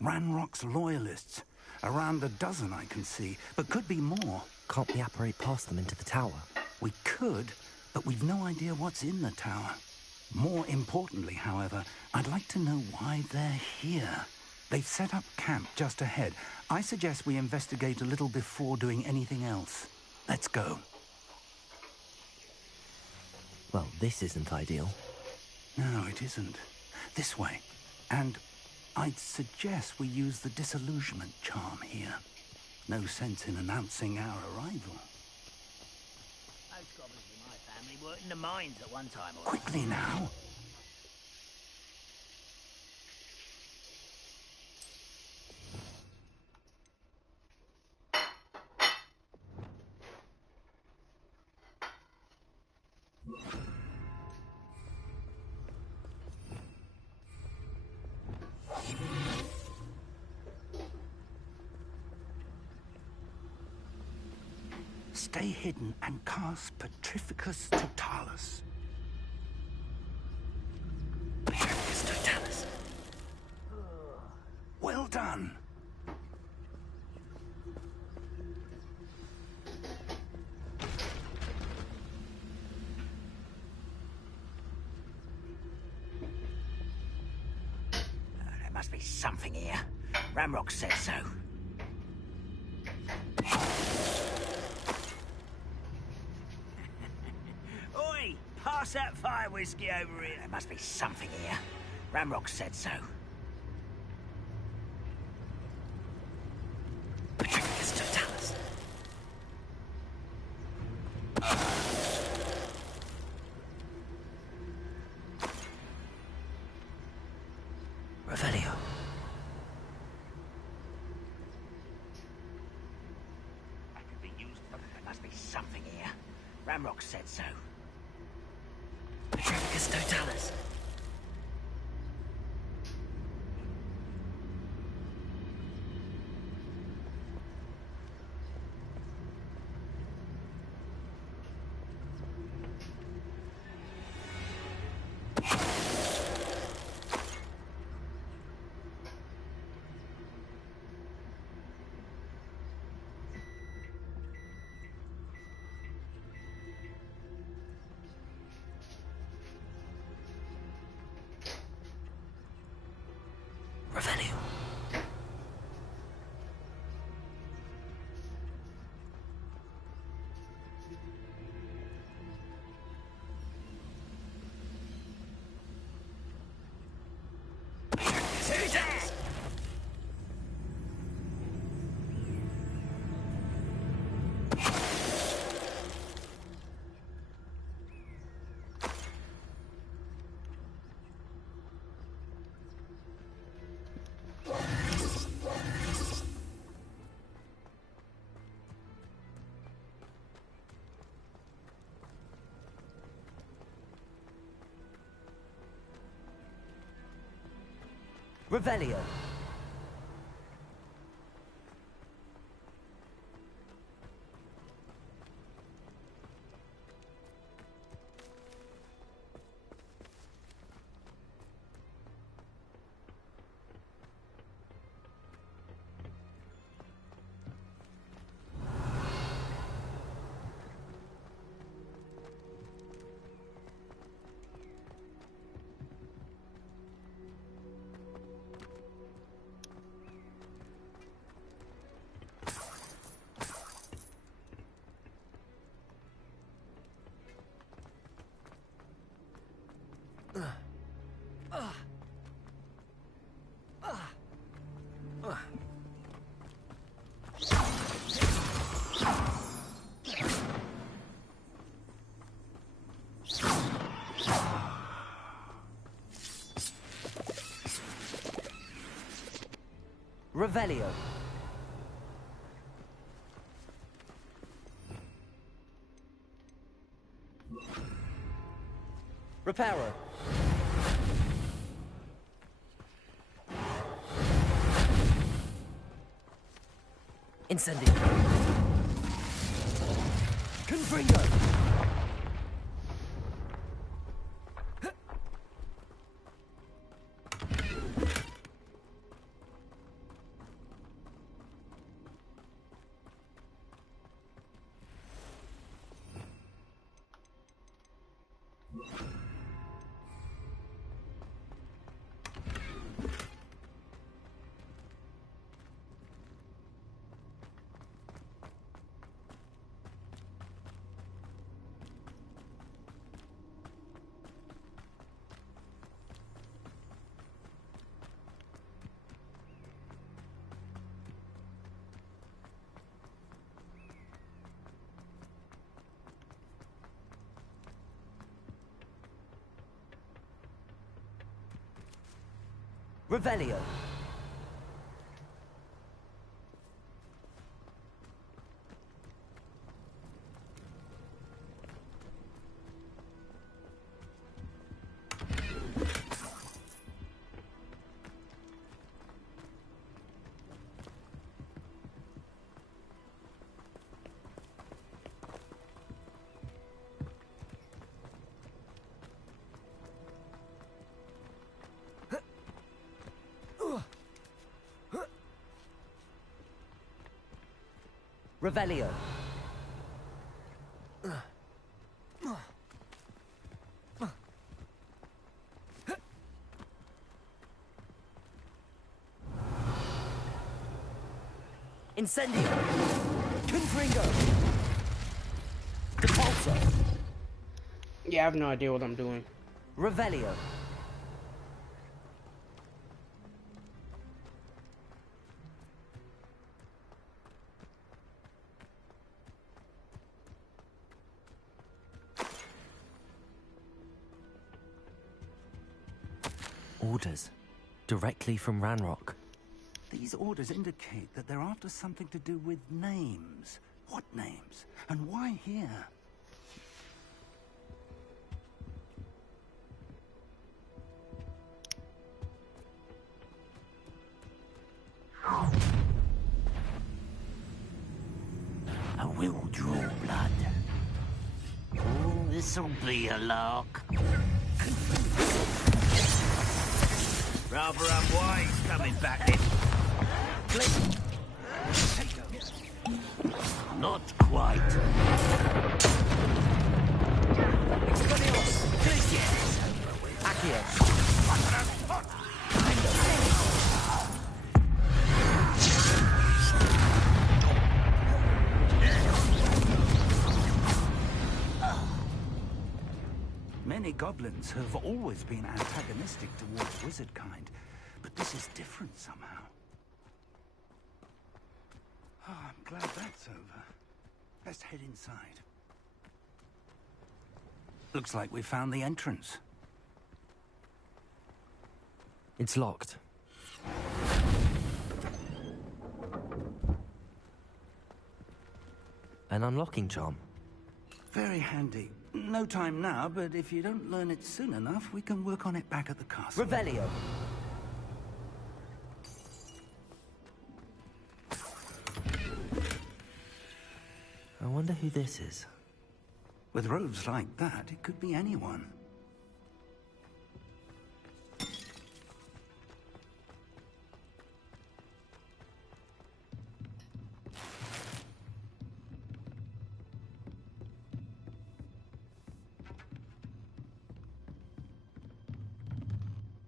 Ranrock's loyalists. Around a dozen I can see, but could be more. Can't we apparate past them into the tower? We could, but we've no idea what's in the tower. More importantly, however, I'd like to know why they're here. They've set up camp just ahead. I suggest we investigate a little before doing anything else. Let's go. Well, this isn't ideal. No, it isn't. This way. And I'd suggest we use the disillusionment charm here. No sense in announcing our arrival. Most goblins in my family worked in the mines at one time or Quickly now. Stay hidden and cast Petrificus Totalis. Petrificus Totalis. Well done. there must be something here. Ramrock says so. Oi! Pass that fire whiskey over here. There must be something here. Ramrock said so. Petrificus Totalis. Revelio. That could be used for... There must be something here. Ramrock said so. Petrificus Totalis. Revelio. Totalis. Revelio. Revelio. Reparo. Incendio. Confringo. Revelio. Revelio. Incendio. Confringo. Depulso. Yeah, I have no idea what I'm doing. Revelio. Orders. Directly from Ranrock. These orders indicate that they're after something to do with names. What names? And why here? I will draw blood. Oh, this'll be a lark. Rather unwise coming back in. Not quite. Expelliarmus. Yes. Accio. Many goblins have always been antagonistic towards wizard kind, but this is different somehow. Oh, I'm glad that's over. Let's head inside. Looks like we found the entrance. It's locked. An unlocking charm. Very handy. No time now, but if you don't learn it soon enough, we can work on it back at the castle. Revelio. I wonder who this is. With robes like that, it could be anyone.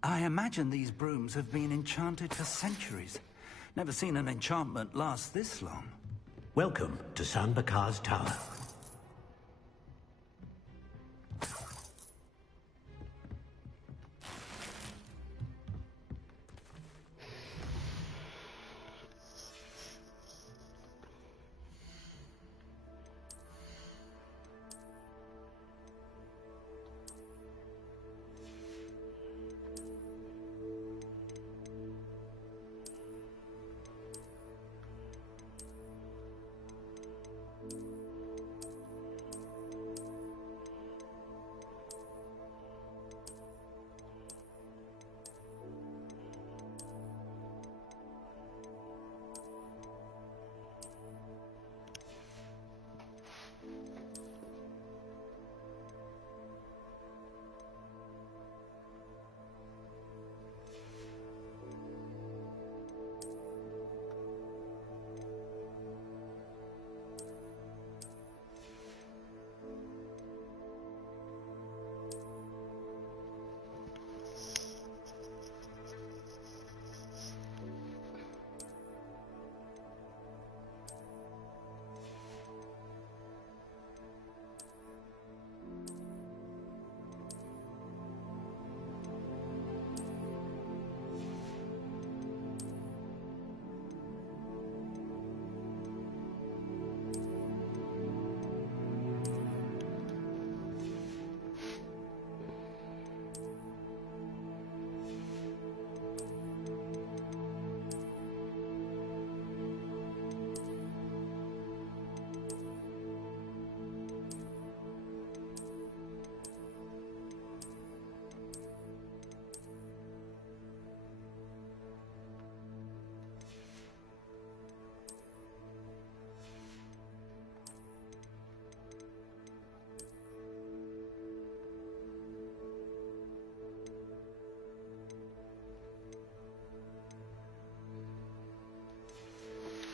I imagine these brooms have been enchanted for centuries. Never seen an enchantment last this long. Welcome to San Bakar's Tower.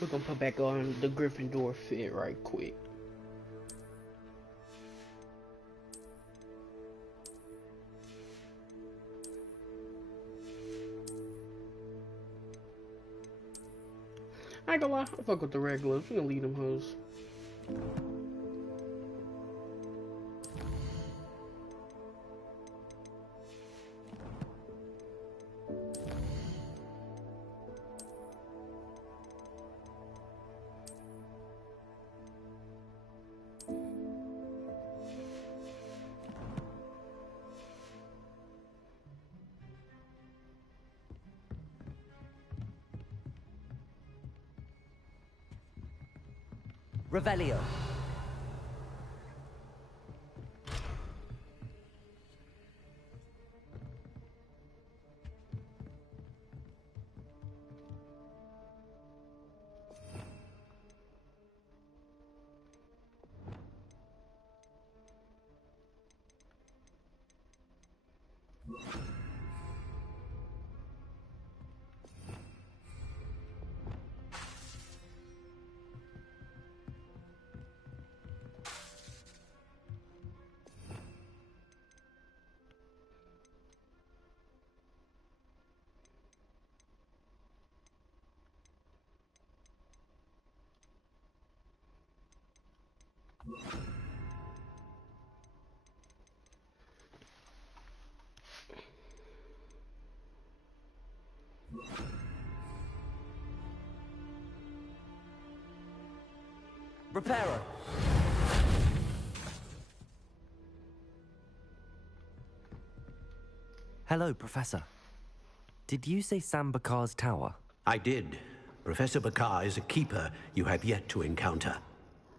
We're gonna put back on the Gryffindor fit right quick. I ain't gonna lie, I fuck with the regulars. We gonna leave them hoes. Revelio. Reparo. Hello, Professor. Did you say Sam Bakar's tower? I did. Professor Bakar is a keeper you have yet to encounter.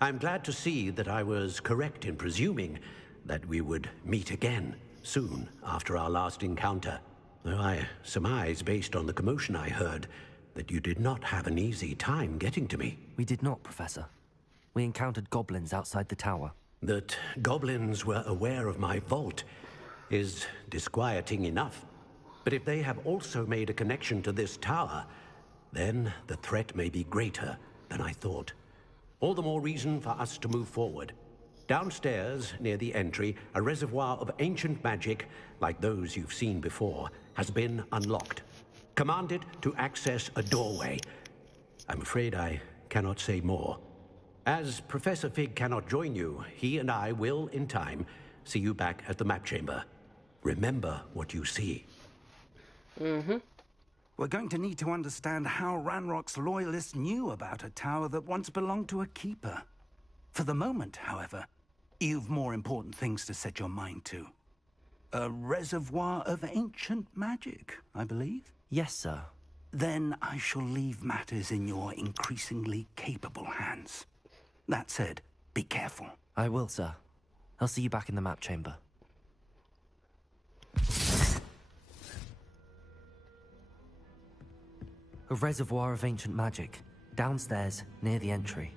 I'm glad to see that I was correct in presuming that we would meet again soon after our last encounter. Though I surmise, based on the commotion I heard, that you did not have an easy time getting to me. We did not, Professor. We encountered goblins outside the tower. That goblins were aware of my vault is disquieting enough. But if they have also made a connection to this tower, then the threat may be greater than I thought. All the more reason for us to move forward. Downstairs, near the entry, a reservoir of ancient magic, like those you've seen before, has been unlocked. Command it to access a doorway. I'm afraid I cannot say more. As Professor Fig cannot join you, he and I will, in time, see you back at the map chamber. Remember what you see. We're going to need to understand how Ranrock's loyalists knew about a tower that once belonged to a keeper. For the moment, however, you've more important things to set your mind to. A reservoir of ancient magic, I believe? Yes, sir. Then I shall leave matters in your increasingly capable hands. That said, be careful. I will, sir. I'll see you back in the map chamber. A reservoir of ancient magic, downstairs, near the entry.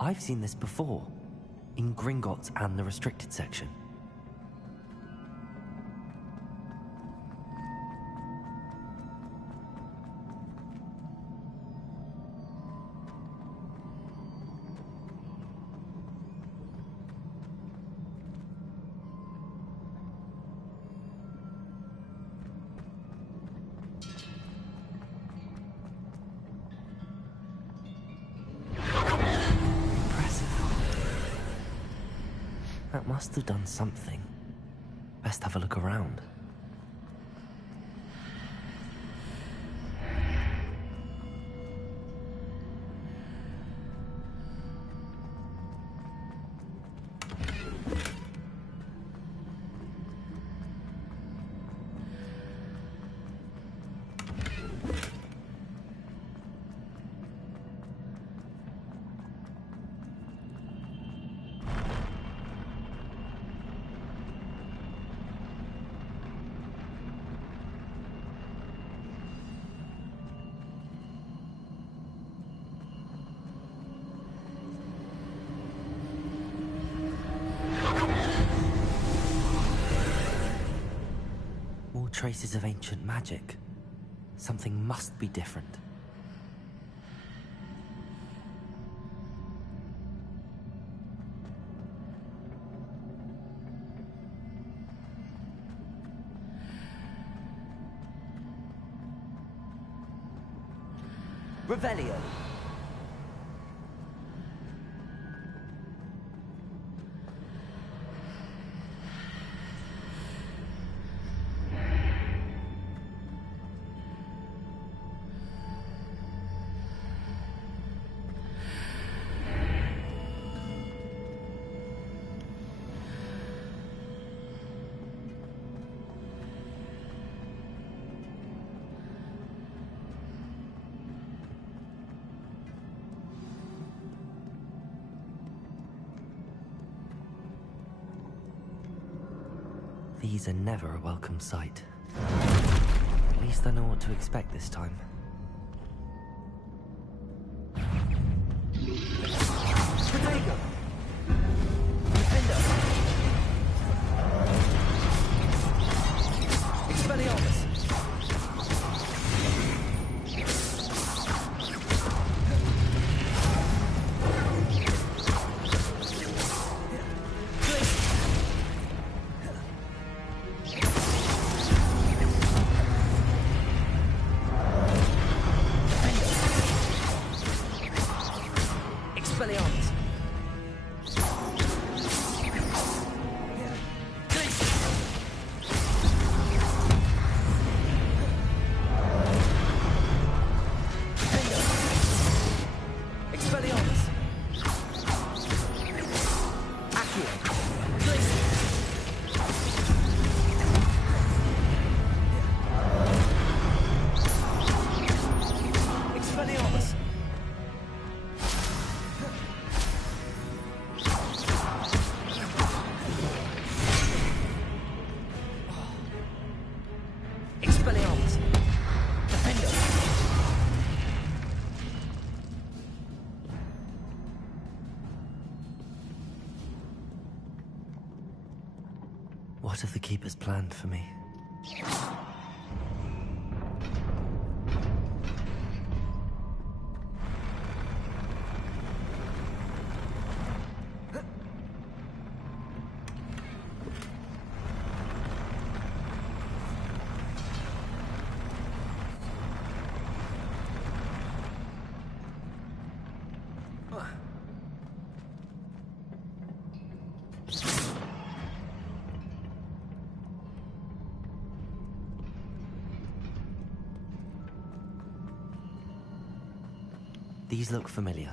I've seen this before, in Gringotts and the restricted section. must have done something. Best have a look around. Traces of ancient magic. Something must be different. Revelio. These are never a welcome sight. At least I know what to expect this time. Protego. Defender. Expelliarmus. What have the Keepers planned for me? These look familiar.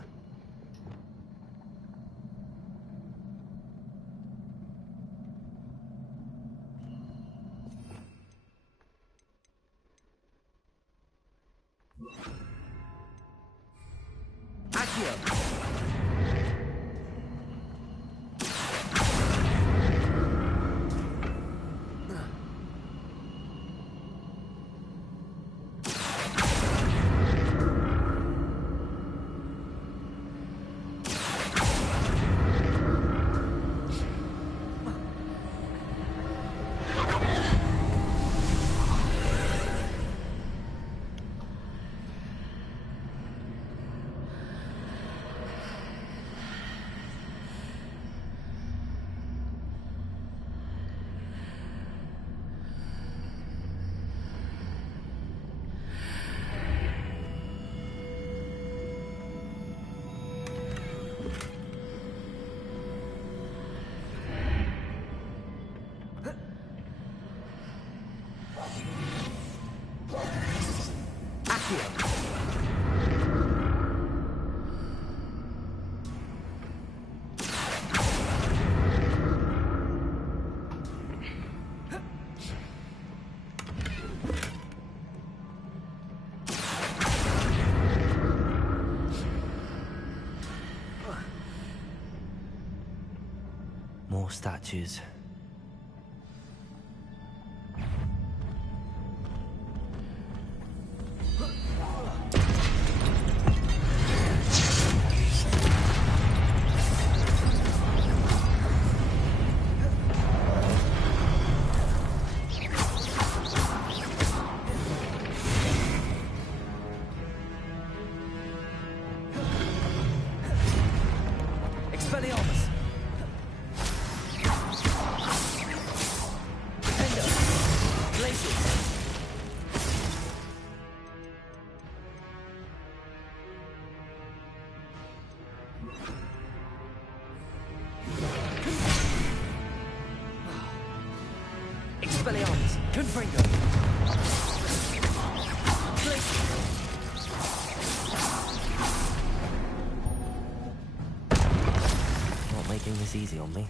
More statues. Expelliarmus! Defender! Glacius! Expelliarmus! Confringo! Glacius! Not making this easy on me.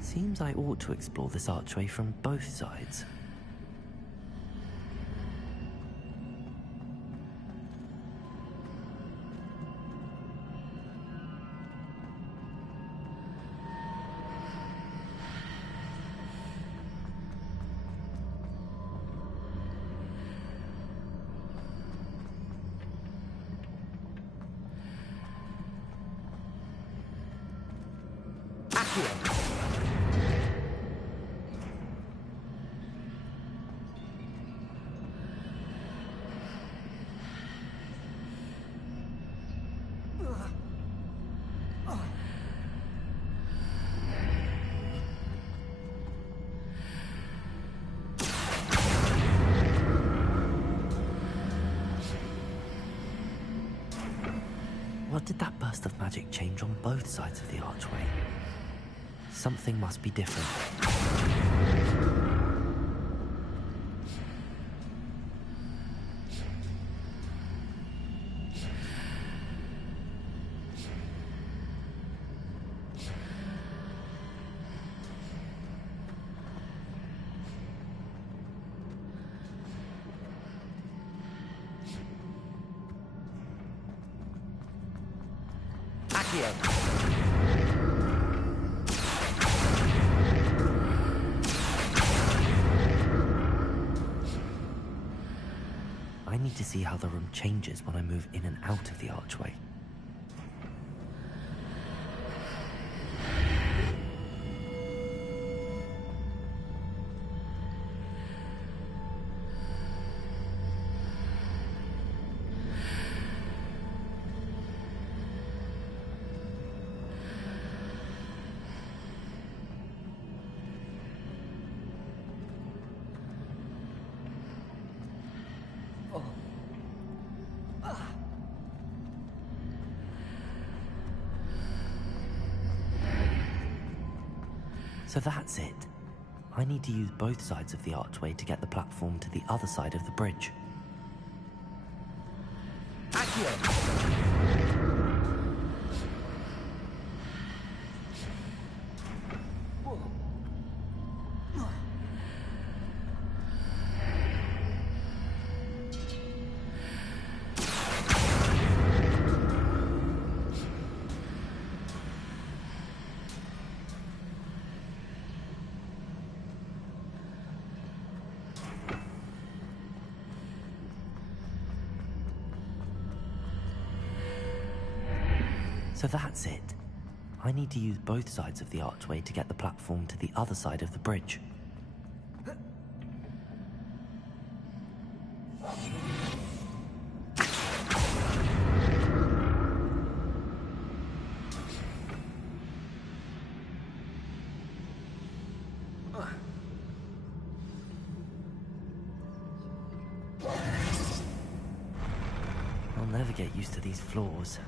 Seems I ought to explore this archway from both sides. What did that burst of magic change on both sides of the archway? Something must be different. I need to see how the room changes when I move in and out of the archway. So that's it. I need to use both sides of the archway to get the platform to the other side of the bridge. So that's it. I need to use both sides of the archway to get the platform to the other side of the bridge. I'll never get used to these floors.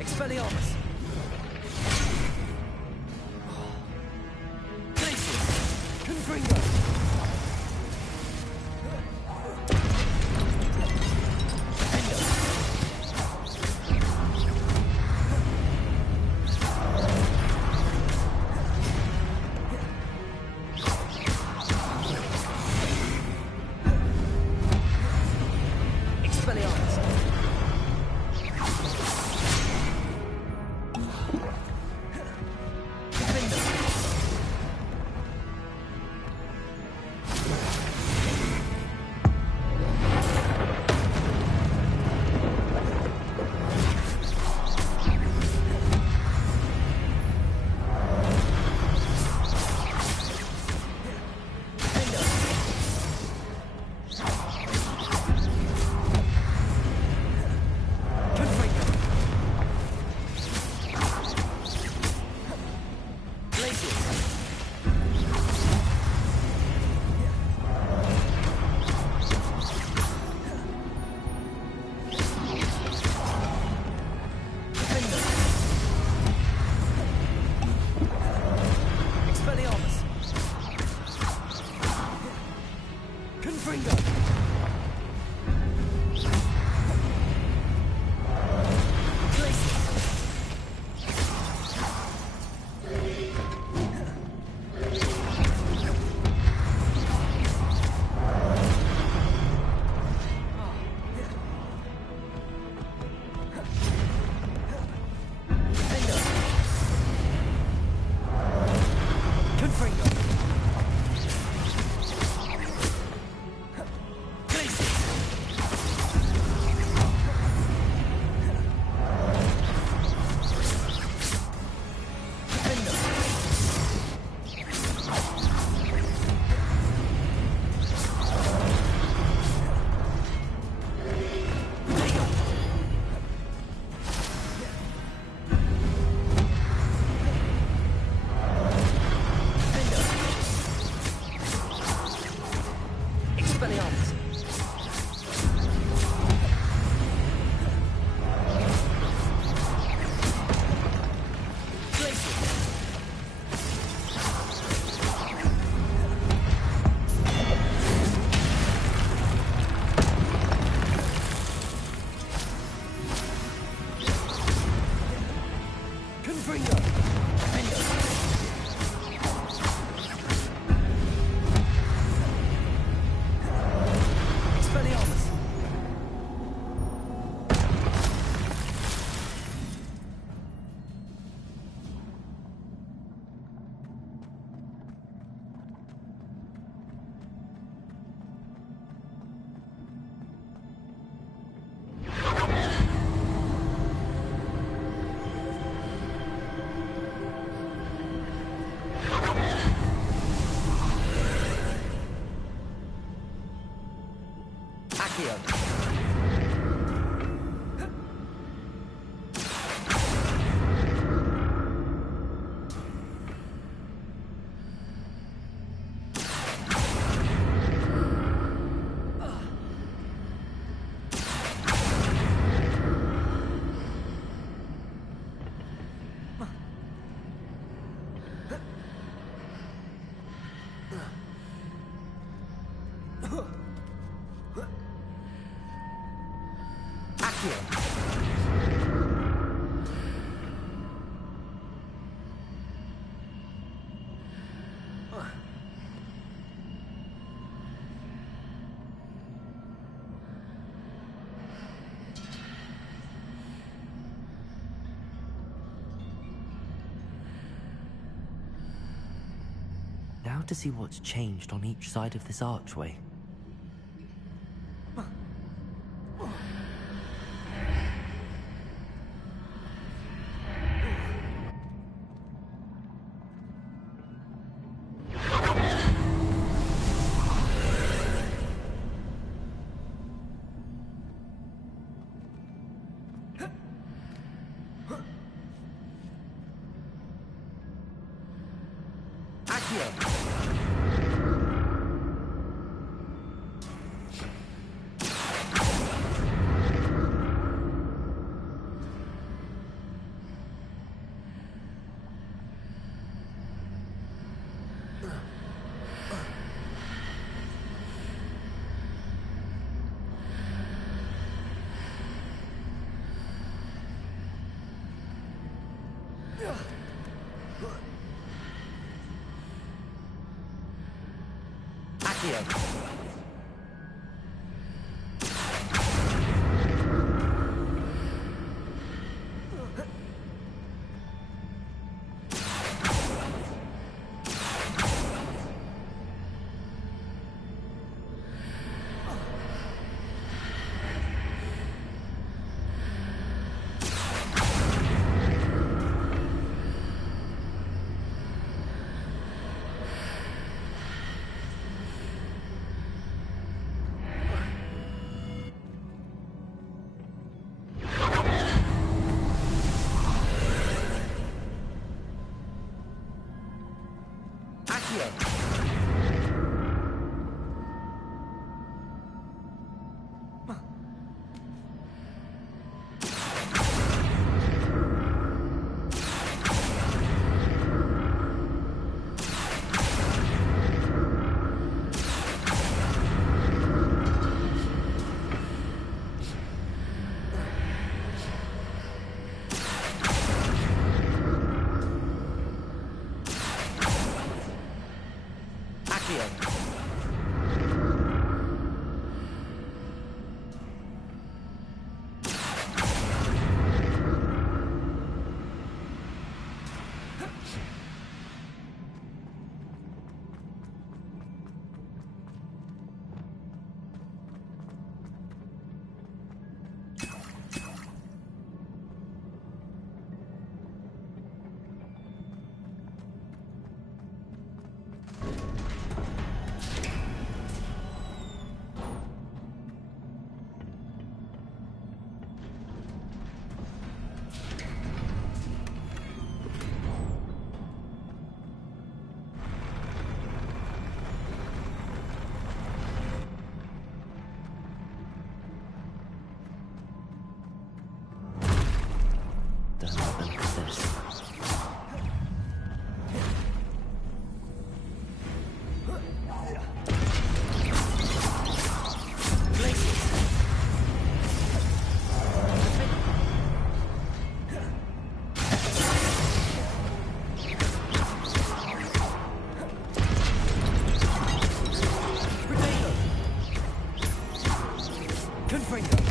Expelliarmus! Glacius! Confringo! Expelliarmus! Now to see what's changed on each side of this archway. Confringo.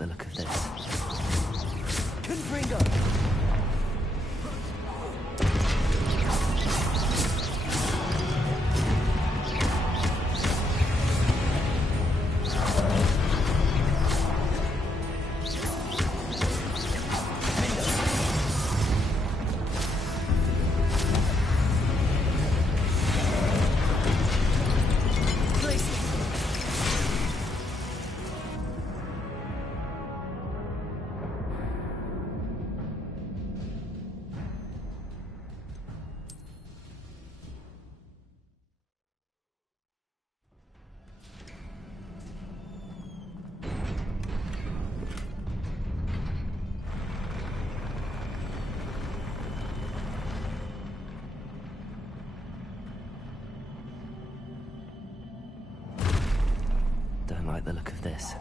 the look of this. Confringo! Don't like the look of this.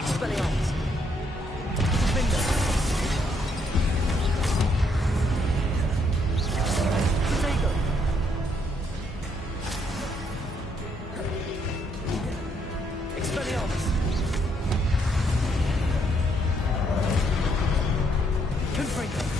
Expelliarmus! Confringo! Protego! Expelliarmus! Confringo!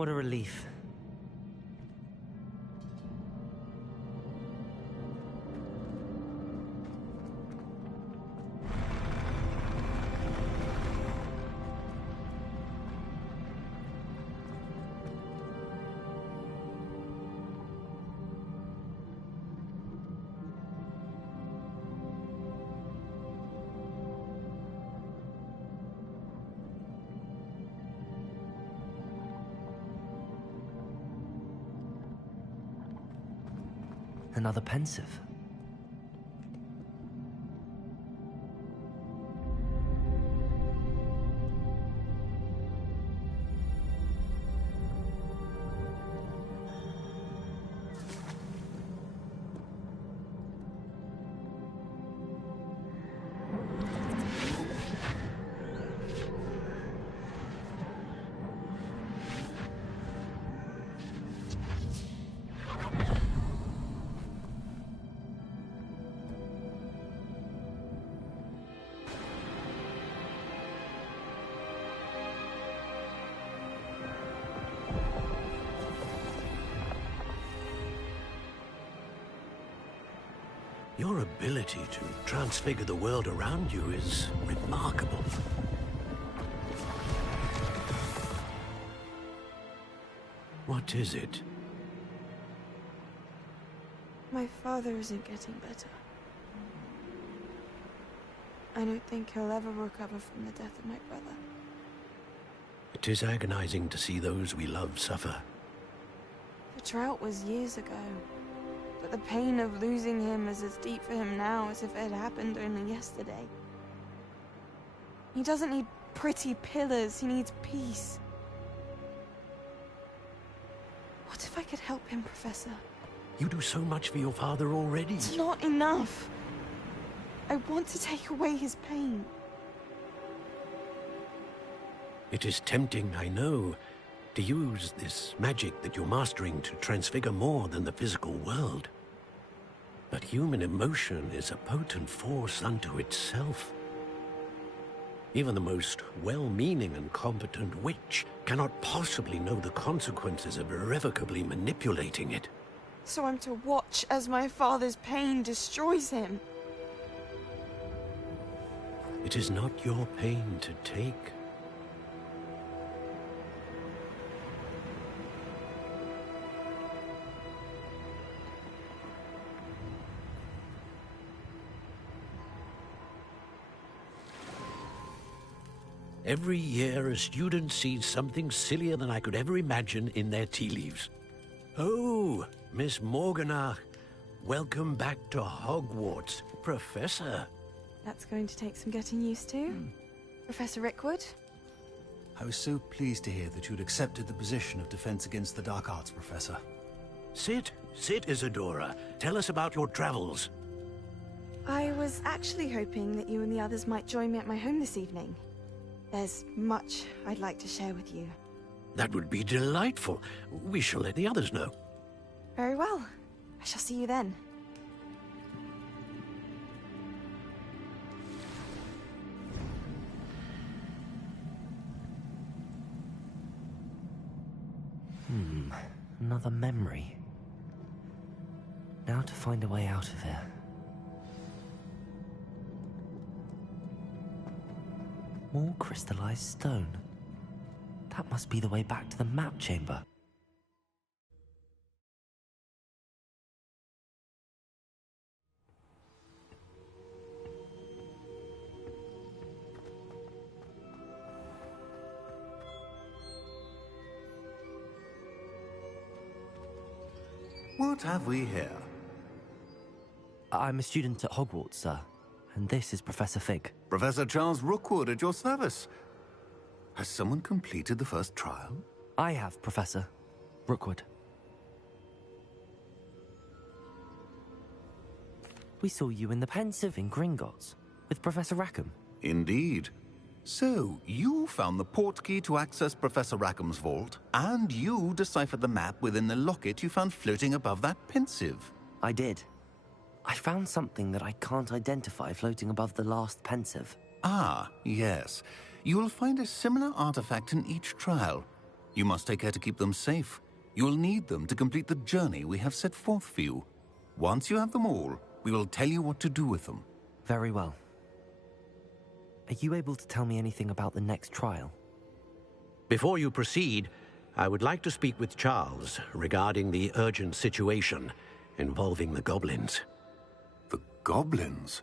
What a relief. Another pensive. Your ability to transfigure the world around you is remarkable. What is it? My father isn't getting better. I don't think he'll ever recover from the death of my brother. It is agonizing to see those we love suffer. The drought was years ago, but the pain of losing him is as deep for him now as if it had happened only yesterday. He doesn't need pretty pillars, he needs peace. What if I could help him, Professor? You do so much for your father already. It's not enough. I want to take away his pain. It is tempting, I know, to use this magic that you're mastering to transfigure more than the physical world. But human emotion is a potent force unto itself. Even the most well-meaning and competent witch cannot possibly know the consequences of irrevocably manipulating it. So I'm to watch as my father's pain destroys him. It is not your pain to take. Every year, a student sees something sillier than I could ever imagine in their tea leaves. Oh, Miss Morganach, welcome back to Hogwarts, Professor. That's going to take some getting used to. Professor Rickwood? I was so pleased to hear that you'd accepted the position of Defense Against the Dark Arts, Professor. Sit, Isadora. Tell us about your travels. I was actually hoping that you and the others might join me at my home this evening. There's much I'd like to share with you. That would be delightful. We shall let the others know. Very well. I shall see you then. Another memory. Now to find a way out of here. More crystallized stone. That must be the way back to the map chamber. What have we here? I'm a student at Hogwarts, sir. And this is Professor Fig. Professor Charles Rookwood at your service. Has someone completed the first trial? I have, Professor Rookwood. We saw you in the Pensive in Gringotts with Professor Rackham. Indeed. So, you found the portkey to access Professor Rackham's vault, and you deciphered the map within the locket you found floating above that Pensive. I did. I found something that I can't identify floating above the last Pensive. Ah, yes. You will find a similar artifact in each trial. You must take care to keep them safe. You will need them to complete the journey we have set forth for you. Once you have them all, we will tell you what to do with them. Very well. Are you able to tell me anything about the next trial? Before you proceed, I would like to speak with Charles regarding the urgent situation involving the goblins. The goblins?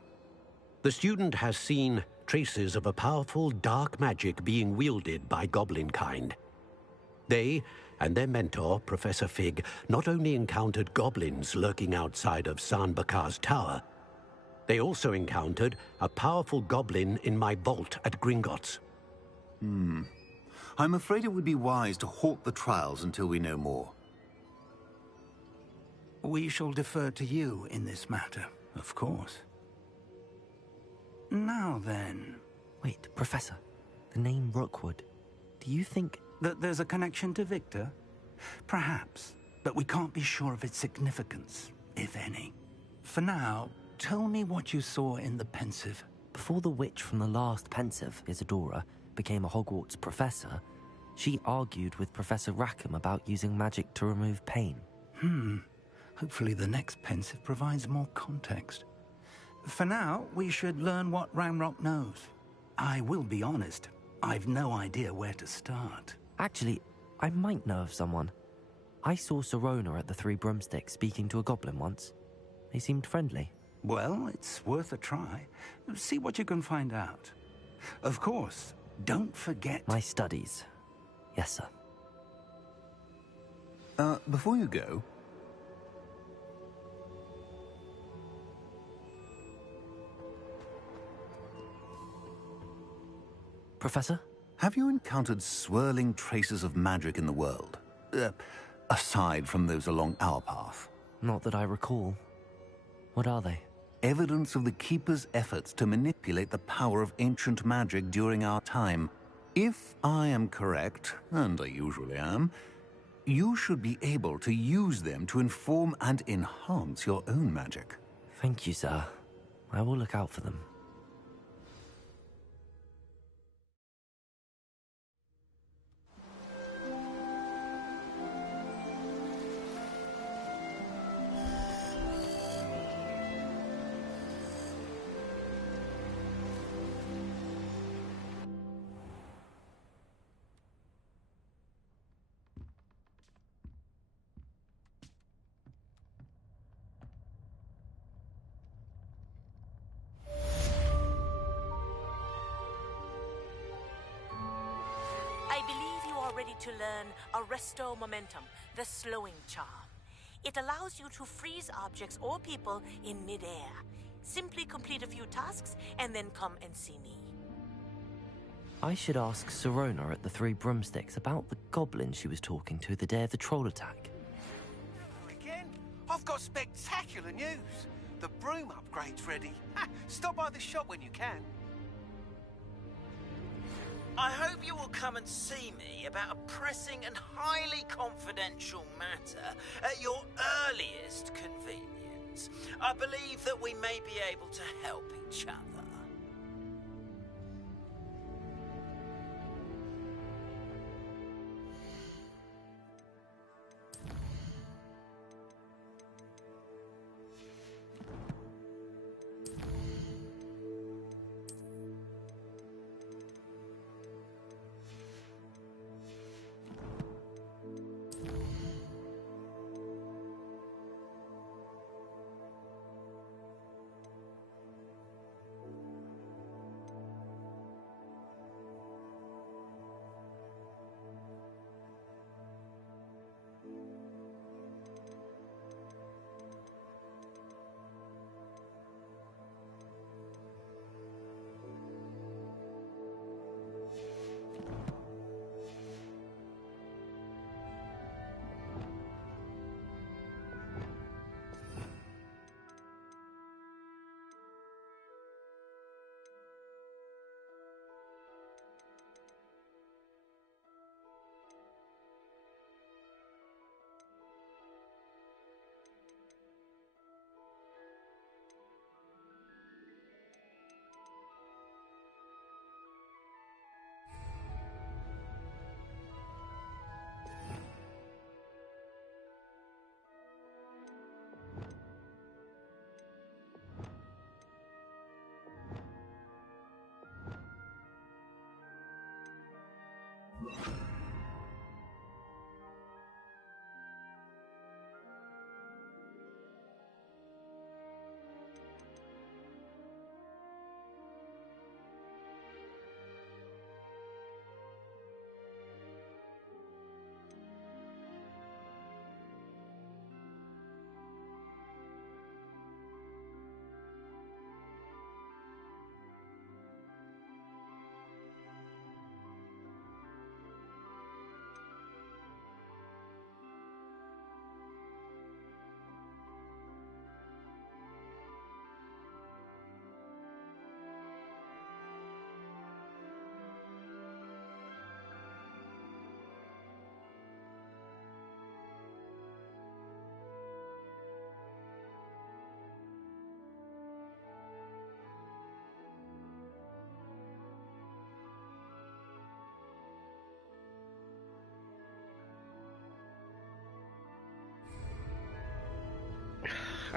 The student has seen traces of a powerful dark magic being wielded by goblin kind. They and their mentor, Professor Fig, not only encountered goblins lurking outside of San Bakar's tower, they also encountered a powerful goblin in my vault at Gringotts. I'm afraid it would be wise to halt the trials until we know more. We shall defer to you in this matter, of course. Now then... Wait, Professor. The name Rookwood. Do you think... that there's a connection to Victor? Perhaps, but we can't be sure of its significance, if any. For now, tell me what you saw in the Pensive. Before the witch from the last Pensive, Isadora, became a Hogwarts professor, she argued with Professor Rackham about using magic to remove pain. Hopefully the next Pensive provides more context. For now, we should learn what Ranrock knows. I will be honest, I've no idea where to start. Actually, I might know of someone. I saw Sirona at the Three Broomsticks speaking to a goblin once. They seemed friendly. Well, it's worth a try. See what you can find out. Of course, don't forget... My studies. Yes, sir. Before you go... Professor? Have you encountered swirling traces of magic in the world? Aside from those along our path? Not that I recall. What are they? Evidence of the Keeper's efforts to manipulate the power of ancient magic during our time. If I am correct, and I usually am, you should be able to use them to inform and enhance your own magic. Thank you, sir. I will look out for them. I believe you are ready to learn Arresto Momentum, the slowing charm. It allows you to freeze objects or people in midair. Simply complete a few tasks and then come and see me. I should ask Sirona at the Three Broomsticks about the goblin she was talking to the day of the troll attack. Again? I've got spectacular news. The broom upgrade's ready. Stop by the shop when you can. I hope you will come and see me about a pressing and highly confidential matter at your earliest convenience. I believe that we may be able to help each other.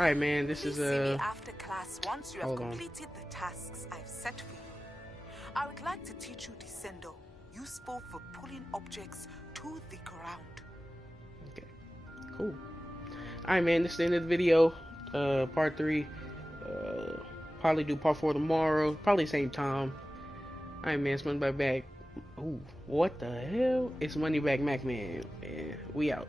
Alright, man, this is See me after class once you have hold on. completed the tasks I've set for you. I would like to teach you Descendo, useful for pulling objects to the ground. Okay, cool. Alright, man, this is the end of the video. Part 3. Probably do part 4 tomorrow. Probably same time. Alright, man, it's Money Back Mac. Ooh, what the hell? It's Money Back Mac, man. And we out.